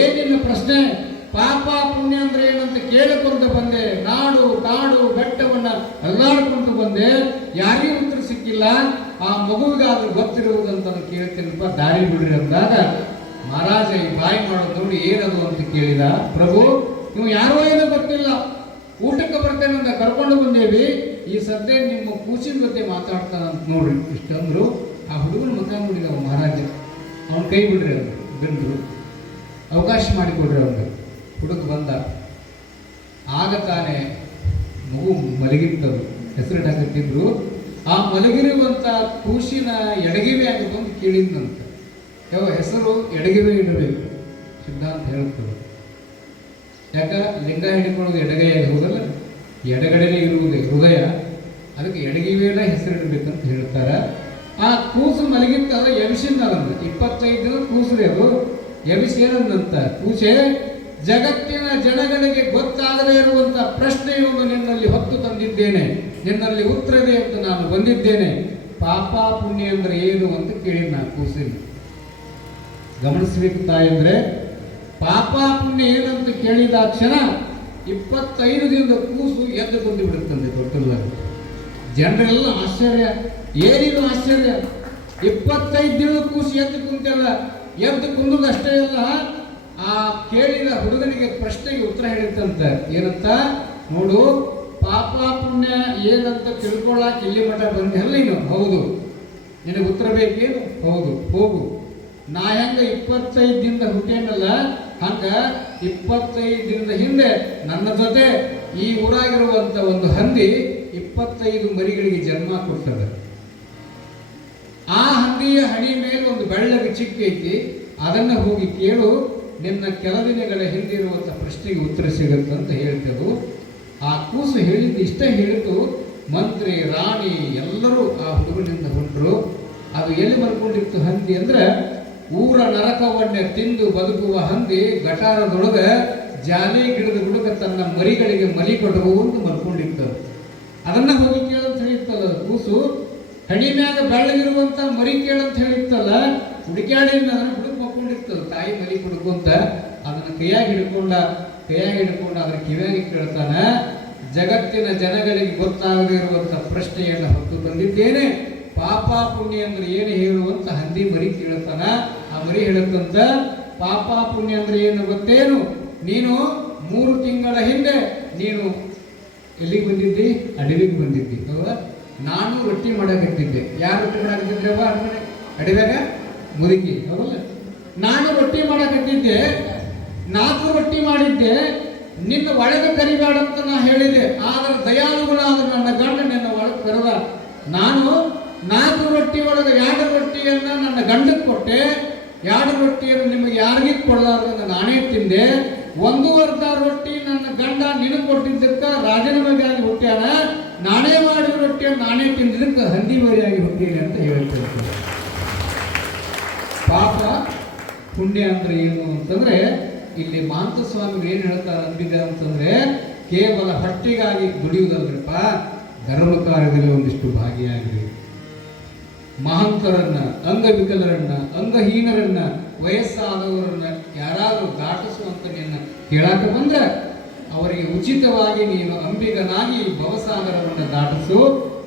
ಏನಿಲ್ಲ ಪ್ರಶ್ನೆ, ಪಾಪ ಪುಣ್ಯ ಅಂದ್ರೆ ಏನಂತ ಕೇಳಿಕೊಂಡು ಬಂದೆ. ನಾಡು ಕಾಡು ಬೆಟ್ಟವನ್ನ ಅಲ್ಲಾಡ್ಕೊಂಡು ಬಂದೆ, ಯಾರಿಗೂ ಉತ್ತರ ಸಿಕ್ಕಿಲ್ಲ. ಆ ಮಗುವಿಗಾದ್ರೂ ಗೊತ್ತಿರುವುದಂತ ಕೇಳ್ತೀನಪ್ಪ, ದಾರಿ ಬಿಡ್ರಿ ಅಂದಾಗ ಮಹಾರಾಜ ಈ ಬಾಯಿ ಮಾಡೋದು ನೋಡಿ ಏನದು ಅಂತ ಕೇಳಿದ. ಪ್ರಭು ನೀವು ಯಾರೋ ಏನೋ ಗೊತ್ತಿಲ್ಲ, ಊಟಕ್ಕೆ ಬರ್ತೇನೆ ಅಂತ ಕರ್ಕೊಂಡು ಬಂದೇವಿ, ಈ ಸದ್ಯ ನಿಮ್ಮ ಕೂಸಿನ ಜೊತೆ ಮಾತಾಡ್ತಾನಂತ ನೋಡ್ರಿ ಇಷ್ಟಂದ್ರು. ಆ ಹುಡುಗನ ಮುಖ ನೋಡಿದ ಮಹಾರಾಜ. ಅವನ ಕೈ ಬಿಡ್ರಿ ಅವ್ರು ಬಿಡ್ರು, ಅವಕಾಶ ಮಾಡಿಕೊಡ್ರಿ ಅವ್ರಿಗೆ. ಹುಡುಗ ಬಂದ. ಆಗ ತಾನೇ ಮಗು ಮಲಗಿರ್ತದು, ಹೆಸರಿಡಾಕತ್ತಿದ್ರು. ಆ ಮಲಗಿರುವಂಥ ಕೂಸಿನ ಎಡಗಿವೆ ಅಂತ ಬಂದು ಕೇಳಿದ್ನಂತ. ಯಾವ ಹೆಸರು ಎಡಗಿವೆ ಇಡಬೇಕು ಸಿದ್ಧಾಂತ ಹೇಳ್ತದೆ. ಯಾಕ ಲಿಂಗ ಹಿಡ್ಕೊಳ್ಳೋದು ಎಡಗೈಯಾಗಿ ಹೋಗಲ್ಲ, ಎಡಗಡೆನೇ ಇರುವುದು ಹೃದಯ, ಅದಕ್ಕೆ ಎಡಗಿವೆಲ್ಲ ಹೆಸರಿಡಬೇಕಂತ ಹೇಳ್ತಾರೆ. ಆ ಕೂಸು ಮಲಗಿತ್ತಲ್ಲ ಎಬಿಸಿಂದಲ್ಲ, 25 ದಿನ ಕೂಸ್ರಿ ಅದು. ಎಬಿಸಿ ಏನಂದಂತ, ಕೂಸೆ ಜಗತ್ತಿನ ಜನಗಳಿಗೆ ಗೊತ್ತಾಗದೇ ಇರುವಂಥ ಪ್ರಶ್ನೆಯನ್ನು ನಿನ್ನಲ್ಲಿ ಹೊತ್ತು ತಂದಿದ್ದೇನೆ, ನಿನ್ನಲ್ಲಿ ಉತ್ತರ ಇದೆ ಅಂತ ನಾನು ಬಂದಿದ್ದೇನೆ. ಪಾಪ ಪುಣ್ಯ ಅಂದ್ರೆ ಏನು ಅಂತ ಕೇಳಿ ನಾ ಕೂಸಿನ ಗಮನಿಸ್ಬೇಕು ತಾಯಿ. ಅಂದ್ರೆ ಪಾಪ ಪುಣ್ಯ ಏನಂತ ಕೇಳಿದ ಕ್ಷಣ 25 ದಿನದ ಕೂಸು ಎದ್ದು ಬಂದು ಬಿಡುತ್ತಂತೆ ತೊಟ್ಟಲ್ಲ. ಜನರೆಲ್ಲ ಆಶ್ಚರ್ಯ, ಏನಿದು ಆಶ್ಚರ್ಯ, 25 ದಿನದ ಕೂಸು ಎದ್ದು ಕುಂತಲ್ಲ. ಎದ್ದು ಕುಂದದ್ದು ಅಷ್ಟೇ ಅಲ್ಲ, ಆ ಕೇಳಿದ ಹುಡುಗನಿಗೆ ಪ್ರಶ್ನೆಗೆ ಉತ್ತರ ಹೇಳಿತ್ತಂತ. ಏನಂತ ನೋಡು, ಪಾಪ ಪುಣ್ಯ ಏನಂತ ತಿಳ್ಕೊಳ್ಳಾಕ ಇಲ್ಲಿ ಮಠ ಬಂದೆಲ್ಲ ನೀನು. ಹೌದು. ನಿನಗೆ ಉತ್ತರ ಬೇಕೇನು? ಹೌದು. ಹೋಗು. ನಾ ಹೆಂಗ 25 ದಿನದ ಹುಟ್ಟೇನಲ್ಲ, ಹಂಗ 25 ದಿನದ ಹಿಂದೆ ನನ್ನ ಜೊತೆ ಈ ಊರಾಗಿರುವಂತ ಒಂದು ಹಂದಿ 25 ಮರಿಗಳಿಗೆ ಜನ್ಮ ಕೊಡ್ತದೆ. ಆ ಹಂದಿಯ ಹಣಿ ಮೇಲೆ ಒಂದು ಬೆಳ್ಳಗೆ ಚಿಕ್ಕ ಐತಿ, ಅದನ್ನ ಹೋಗಿ ಕೇಳು, ನಿನ್ನ ಕೆಲ ದಿನಗಳ ಹಿಂದಿರುವಂಥ ಪ್ರಶ್ನೆಗೆ ಉತ್ತರ ಸಿಗುತ್ತಂತ ಹೇಳ್ತೇವೆ. ಆ ಕೂಸು ಹೇಳಿದ್ದು ಇಷ್ಟ ಹೇಳಿತು. ಮಂತ್ರಿ ರಾಣಿ ಎಲ್ಲರೂ ಆ ಹುಡುಗನಿಂದ ಹೊಂಟರು. ಅದು ಎಲ್ಲಿ ಬರ್ಕೊಂಡಿತ್ತು ಹಂದಿ ಅಂದ್ರೆ, ಊರ ನರಕವನ್ನೇ ತಿಂದು ಬದುಕುವ ಹಂದಿ ಗಟಾರದೊಳಗೆ ಜಾಲಿ ಗಿಡದ ಹುಡುಗ ತನ್ನ ಮರಿಗಳಿಗೆ ಮಲಿ ಕೊಡುವುದು ಮಲ್ಕೊಂಡಿತ್ತು. ಅದನ್ನ ಹೋಗಿ ಕೇಳಂತ ಹೇಳಿತ್ತಲ್ಲ ಕೂಸು. ಹಣಿ ಮ್ಯಾಗ ಬೆಳ್ಳಗಿರುವಂತ ಮರಿ ಕೇಳಂತ ಹೇಳಿತ್ತಲ್ಲ, ಹುಡುಕ್ಯಾಡಿಂದ ಅದನ್ನ ಹುಡುಗ ಮಕ್ಕೊಂಡಿರ್ತದ, ತಾಯಿ ಮರಿ ಹುಡುಕಂತ. ಅದನ್ನ ಕೈಯಾಗಿ ಹಿಡ್ಕೊಂಡ ಅದನ್ನ ಕಿವಿಯಾಗಿ ಕೇಳ್ತಾನ. ಜಗತ್ತಿನ ಜನಗಳಿಗೆ ಗೊತ್ತಾಗದೇ ಇರುವಂತ ಪ್ರಶ್ನೆಯನ್ನು ಹೊತ್ತು ತಂದಿದ್ದೇನೆ. ಪಾಪ ಪುಣ್ಯ ಅಂದ್ರೆ ಏನು ಹೇಳುವಂತ ಹಂದಿ ಮರಿ ಕೇಳ್ತಾನ. ಆ ಮರಿ ಹೇಳುತ್ತಂತ, ಪಾಪ ಪುಣ್ಯ ಅಂದ್ರೆ ಏನು ಗೊತ್ತೇನು? ನೀನು 3 ತಿಂಗಳ ಹಿಂದೆ ನೀನು ಎಲ್ಲಿಗೆ ಬಂದಿದ್ದಿ? ಅಡವಿಗೆ ಬಂದಿದ್ದಿ. ಹೌದಾ? ನಾನು ರೊಟ್ಟಿ ಮಾಡಕತ್ತಿದ್ದೆ. ಯಾರು ರೊಟ್ಟಿ ಮಾಡಕತ್ತಿದ್ರವ? ಅಡವ್ಯಾಗ ಮುದುಕಿ. ಹೌದಲ್ಲ? ನಾನು ರೊಟ್ಟಿ ಮಾಡಕತ್ತಿದ್ದೆ, 4 ರೊಟ್ಟಿ ಮಾಡಿದ್ದೆ. ನಿನ್ನ ಒಳಗೆ ಕರಿಬೇಡ ಅಂತ ನಾ ಹೇಳಿದೆ. ಆದ್ರೆ ದಯಾಳುಗಳಾದ ನನ್ನ ಗಂಡ ನಿನ್ನ ಒಳಗೆ ಕರೆದ. ನಾನು 4 ರೊಟ್ಟಿ ಒಳಗೆ 2 ರೊಟ್ಟಿಯನ್ನ ನನ್ನ ಗಂಡಕ್ಕೆ ಕೊಟ್ಟೆ. 2 ರೊಟ್ಟಿಯನ್ನು ನಿಮಗೆ ಯಾರಿಗೂ ಕೊಡಲಾರ್ದ ನಾನೇ ತಿಂದೆ. 1/2 ರೊಟ್ಟಿ ನನ್ನ ಗಂಡ ನಿನಗೆ ಕೊಟ್ಟಿದ್ದಕ್ಕೆ ರಾಜನ ಮಗಾಗಿ ಹುಟ್ಟ್ಯಾನ. ನಾನೇ ಮಾಡಿದ ರೊಟ್ಟಿಯನ್ನು ನಾನೇ ತಿಂದಿದ್ದಕ್ಕೆ ಹಂದಿ ಮರಿಯಾಗಿ ಹುಟ್ಟೀನಿ ಅಂತ ಹೇಳ್ತೇನೆ. ಪಾಪ ಪುಣ್ಯ ಅಂದ್ರೆ ಏನು ಅಂತಂದ್ರೆ, ಇಲ್ಲಿ ಮಾಂತ ಸ್ವಾಮಿಗಳು ಏನು ಹೇಳ್ತಾರೆ ಅಂಬಿಗ ಅಂತಂದ್ರೆ, ಕೇವಲ ಹೊಟ್ಟೆಗಾಗಿ ದುಡಿಯುವುದಲ್ರಪ್ಪ, ಧರ್ಮ ಕಾರ್ಯದಲ್ಲಿ ಒಂದಿಷ್ಟು ಭಾಗಿಯಾಗಿದೆ. ಮಹಂತರನ್ನ, ಅಂಗವಿಕಲರನ್ನ, ಅಂಗಹೀನರನ್ನ, ವಯಸ್ಸಾದವರನ್ನ ಯಾರಾದರೂ ದಾಟಿಸುವಂತ ನಿನ್ನ ಕೇಳಾಕ ಬಂದ್ರೆ ಅವರಿಗೆ ಉಚಿತವಾಗಿ ನೀನು ಅಂಬಿಗನಾಗಿ ಭವಸಾಗರವನ್ನು ದಾಟಿಸು,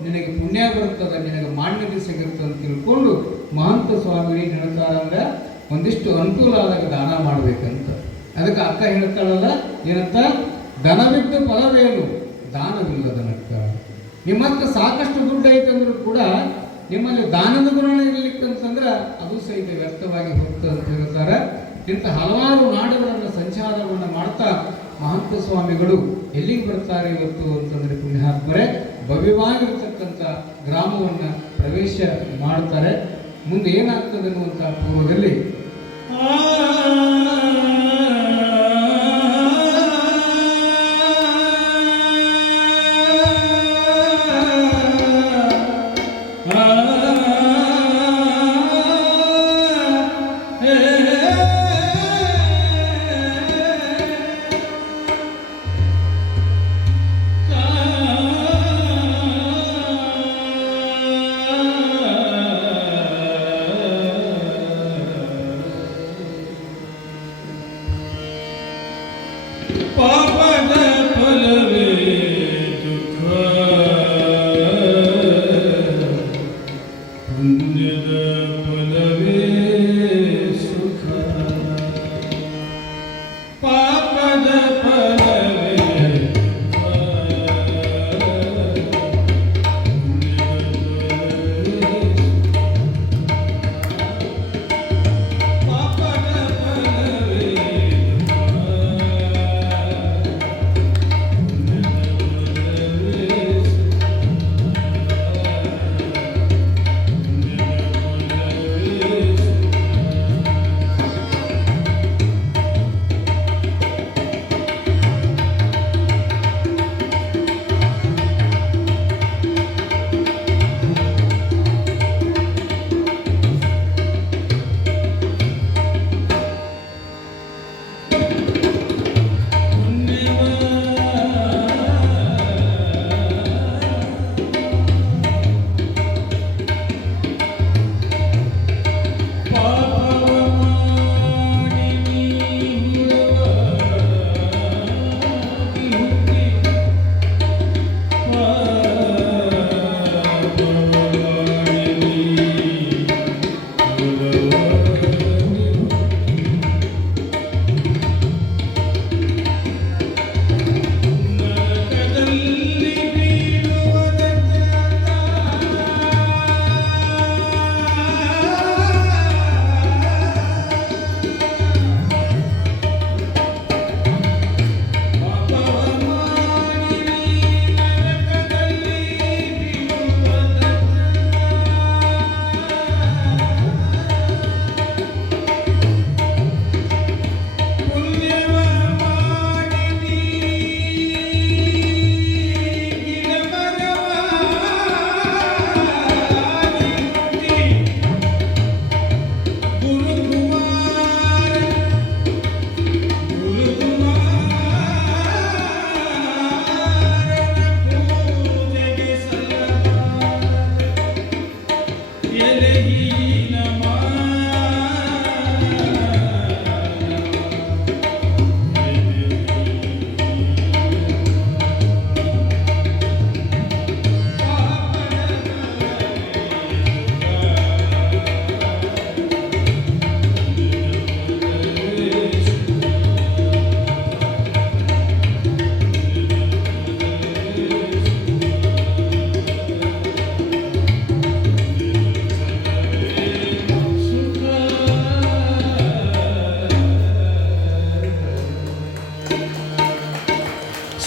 ನಿನಗೆ ಪುಣ್ಯ ಬರುತ್ತದೆ, ನಿನಗೆ ಮಾನ್ಯತೆ ಸಿಗುತ್ತೆ ಅಂತ ತಿಳ್ಕೊಂಡು ಮಹಂತ ಸ್ವಾಮಿಗಳು ಹೇಳ್ತಾರಂದ್ರೆ ಒಂದಿಷ್ಟು ಅನುಕೂಲ ಆದಾಗ ದಾನ ಮಾಡ್ಬೇಕಂತ. ಅದಕ್ಕೆ ಅಕ್ಕ ಹೇಳ್ತಾಳಲ್ಲ, ಏನಂತ, ಧನವಿದ್ದು ಫಲವೇನು, ದಾನವಿಲ್ಲದನಕ್ಕ. ನಿಮ್ಮ ಹತ್ರ ಸಾಕಷ್ಟು ದುಡ್ಡು ಐತಂದ್ರೂ ಕೂಡ ನಿಮ್ಮಲ್ಲಿ ದಾನದ ಗುಣ ಇರ್ಲಿಕ್ಕಂತಂದ್ರೆ ಅದು ಸಹಿತ ವ್ಯರ್ಥವಾಗಿ ಹೋಗ್ತದೆ ಅಂತ ಹೇಳ್ತಾರೆ. ಇಂಥ ಹಲವಾರು ನಾಡುಗಳನ್ನು ಸಂಚಾರವನ್ನು ಮಾಡ್ತಾ ಮಹಂತ ಸ್ವಾಮಿಗಳು ಎಲ್ಲಿಗೆ ಬರ್ತಾರೆ ಇವತ್ತು ಅಂತಂದರೆ ಪುಣ್ಯಾತ್ಮರೇ ಭವ್ಯವಾಗಿರ್ತಕ್ಕಂಥ ಗ್ರಾಮವನ್ನು ಪ್ರವೇಶ ಮಾಡ್ತಾರೆ. ಮುಂದೆ ಏನಾಗ್ತದೆ ಅನ್ನುವಂಥ ಪೂರ್ವದಲ್ಲಿ ಪಾಪದ ಫಲವೇ ದುಃಖ, ಪುಣ್ಯದ ಫಲವೇ ಸುಖ. ಪಾಪದ ಫಲವೇ ದುಃಖ, ಪಾಪದ ಫಲವೇ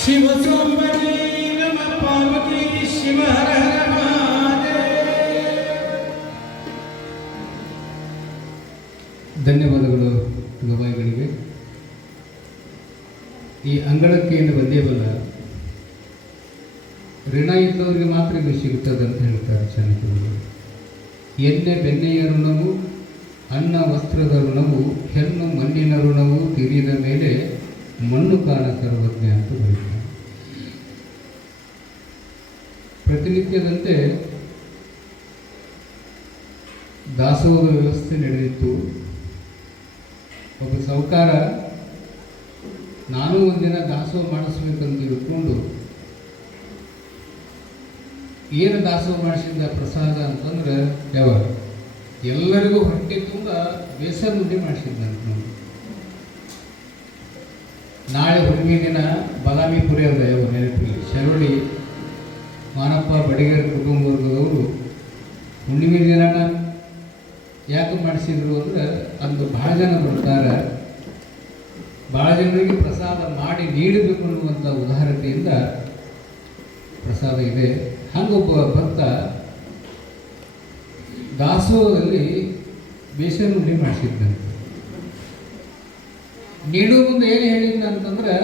ಶಿವ ಸಾಂಬನೇ ನಮಃ ಪಾರ್ವತಿ ಶಿವ ಹರ ಹರ ಮಹಾದೇವ. ಧನ್ಯವಾದಗಳು ಗವಾಯಿಗಳಿಗೆ. ಈ ಅಂಗಳಕ್ಕೆ ಏನು ಬಂದೇವಲ್ಲ, ಋಣ ಇದ್ದವರಿಗೆ ಮಾತ್ರ ಇದು ಸಿಗುತ್ತದೆ ಅಂತ ಹೇಳ್ತಾರೆ ಚಾಣಕ್ಯರು. ಎಣ್ಣೆ ಬೆಣ್ಣೆಯ ಋಣವು, ಅನ್ನ ವಸ್ತ್ರದ ಋಣವು, ಹೆಣ್ಣು ಮಣ್ಣಿನ ಋಣವು ತೀರಿದ ಮೇಲೆ ಮಣ್ಣು ಕಾಣ ಸರ್ವಜ್ಞ ಅಂತ ಬರೀತಾರೆ. ಪ್ರತಿನಿತ್ಯದಂತೆ ದಾಸೋಹದ ವ್ಯವಸ್ಥೆ ನಡೆದಿತ್ತು. ಒಬ್ಬ ಸಾಹುಕಾರ ನಾನು ಒಂದಿನ ದಾಸೋಹ ಮಾಡಿಸ್ಬೇಕಂತ ತಿಳ್ಕೊಂಡು ಏನು ದಾಸೋಹ ಮಾಡಿಸಿದ ಪ್ರಸಾದ ಅಂತಂದ್ರೆ ಎಲ್ಲರಿಗೂ ಹೊಟ್ಟೆ ತುಂಬ ಬೇಸರ ಮುದ್ದೆ ಮಾಡಿಸಿದ್ದಂತ ನೋಡಿ. ನಾಳೆ ಹುಣ್ಣಿಮೆ ದಿನ ಬಾದಾಮಿ ಪುರಿ ಅದ ನೆನಪಿಲ್ಲ, ಶರವಳಿ ಮಾನಪ್ಪ ಬಡಿಗರ ಕುಟುಂಬ ವರ್ಗದವರು ಹುಣ್ಣಿಮೆ ದಿನ ಯಾಕೆ ಮಾಡಿಸಿದ್ರು ಅಂದರೆ ಅಂದು ಭಾಳ ಜನ ಬರ್ತಾರೆ, ಭಾಳ ಜನರಿಗೆ ಪ್ರಸಾದ ಮಾಡಿ ನೀಡಬೇಕು ಅನ್ನುವಂಥ ಉದಾಹರಣೆಯಿಂದ ಪ್ರಸಾದ ಇದೆ. ಹಂಗೊಬ್ಬ ಭಕ್ತ ದಾಸೋಹದಲ್ಲಿ ಬೇಸನ್ ಉಂಡೆ ಮಾಡಿಸಿದ್ದಂತೆ. ನೀಡು ಮುಂದೆ ಏನು ಹೇಳಿದ್ನ ಅಂತಂದ್ರೆ,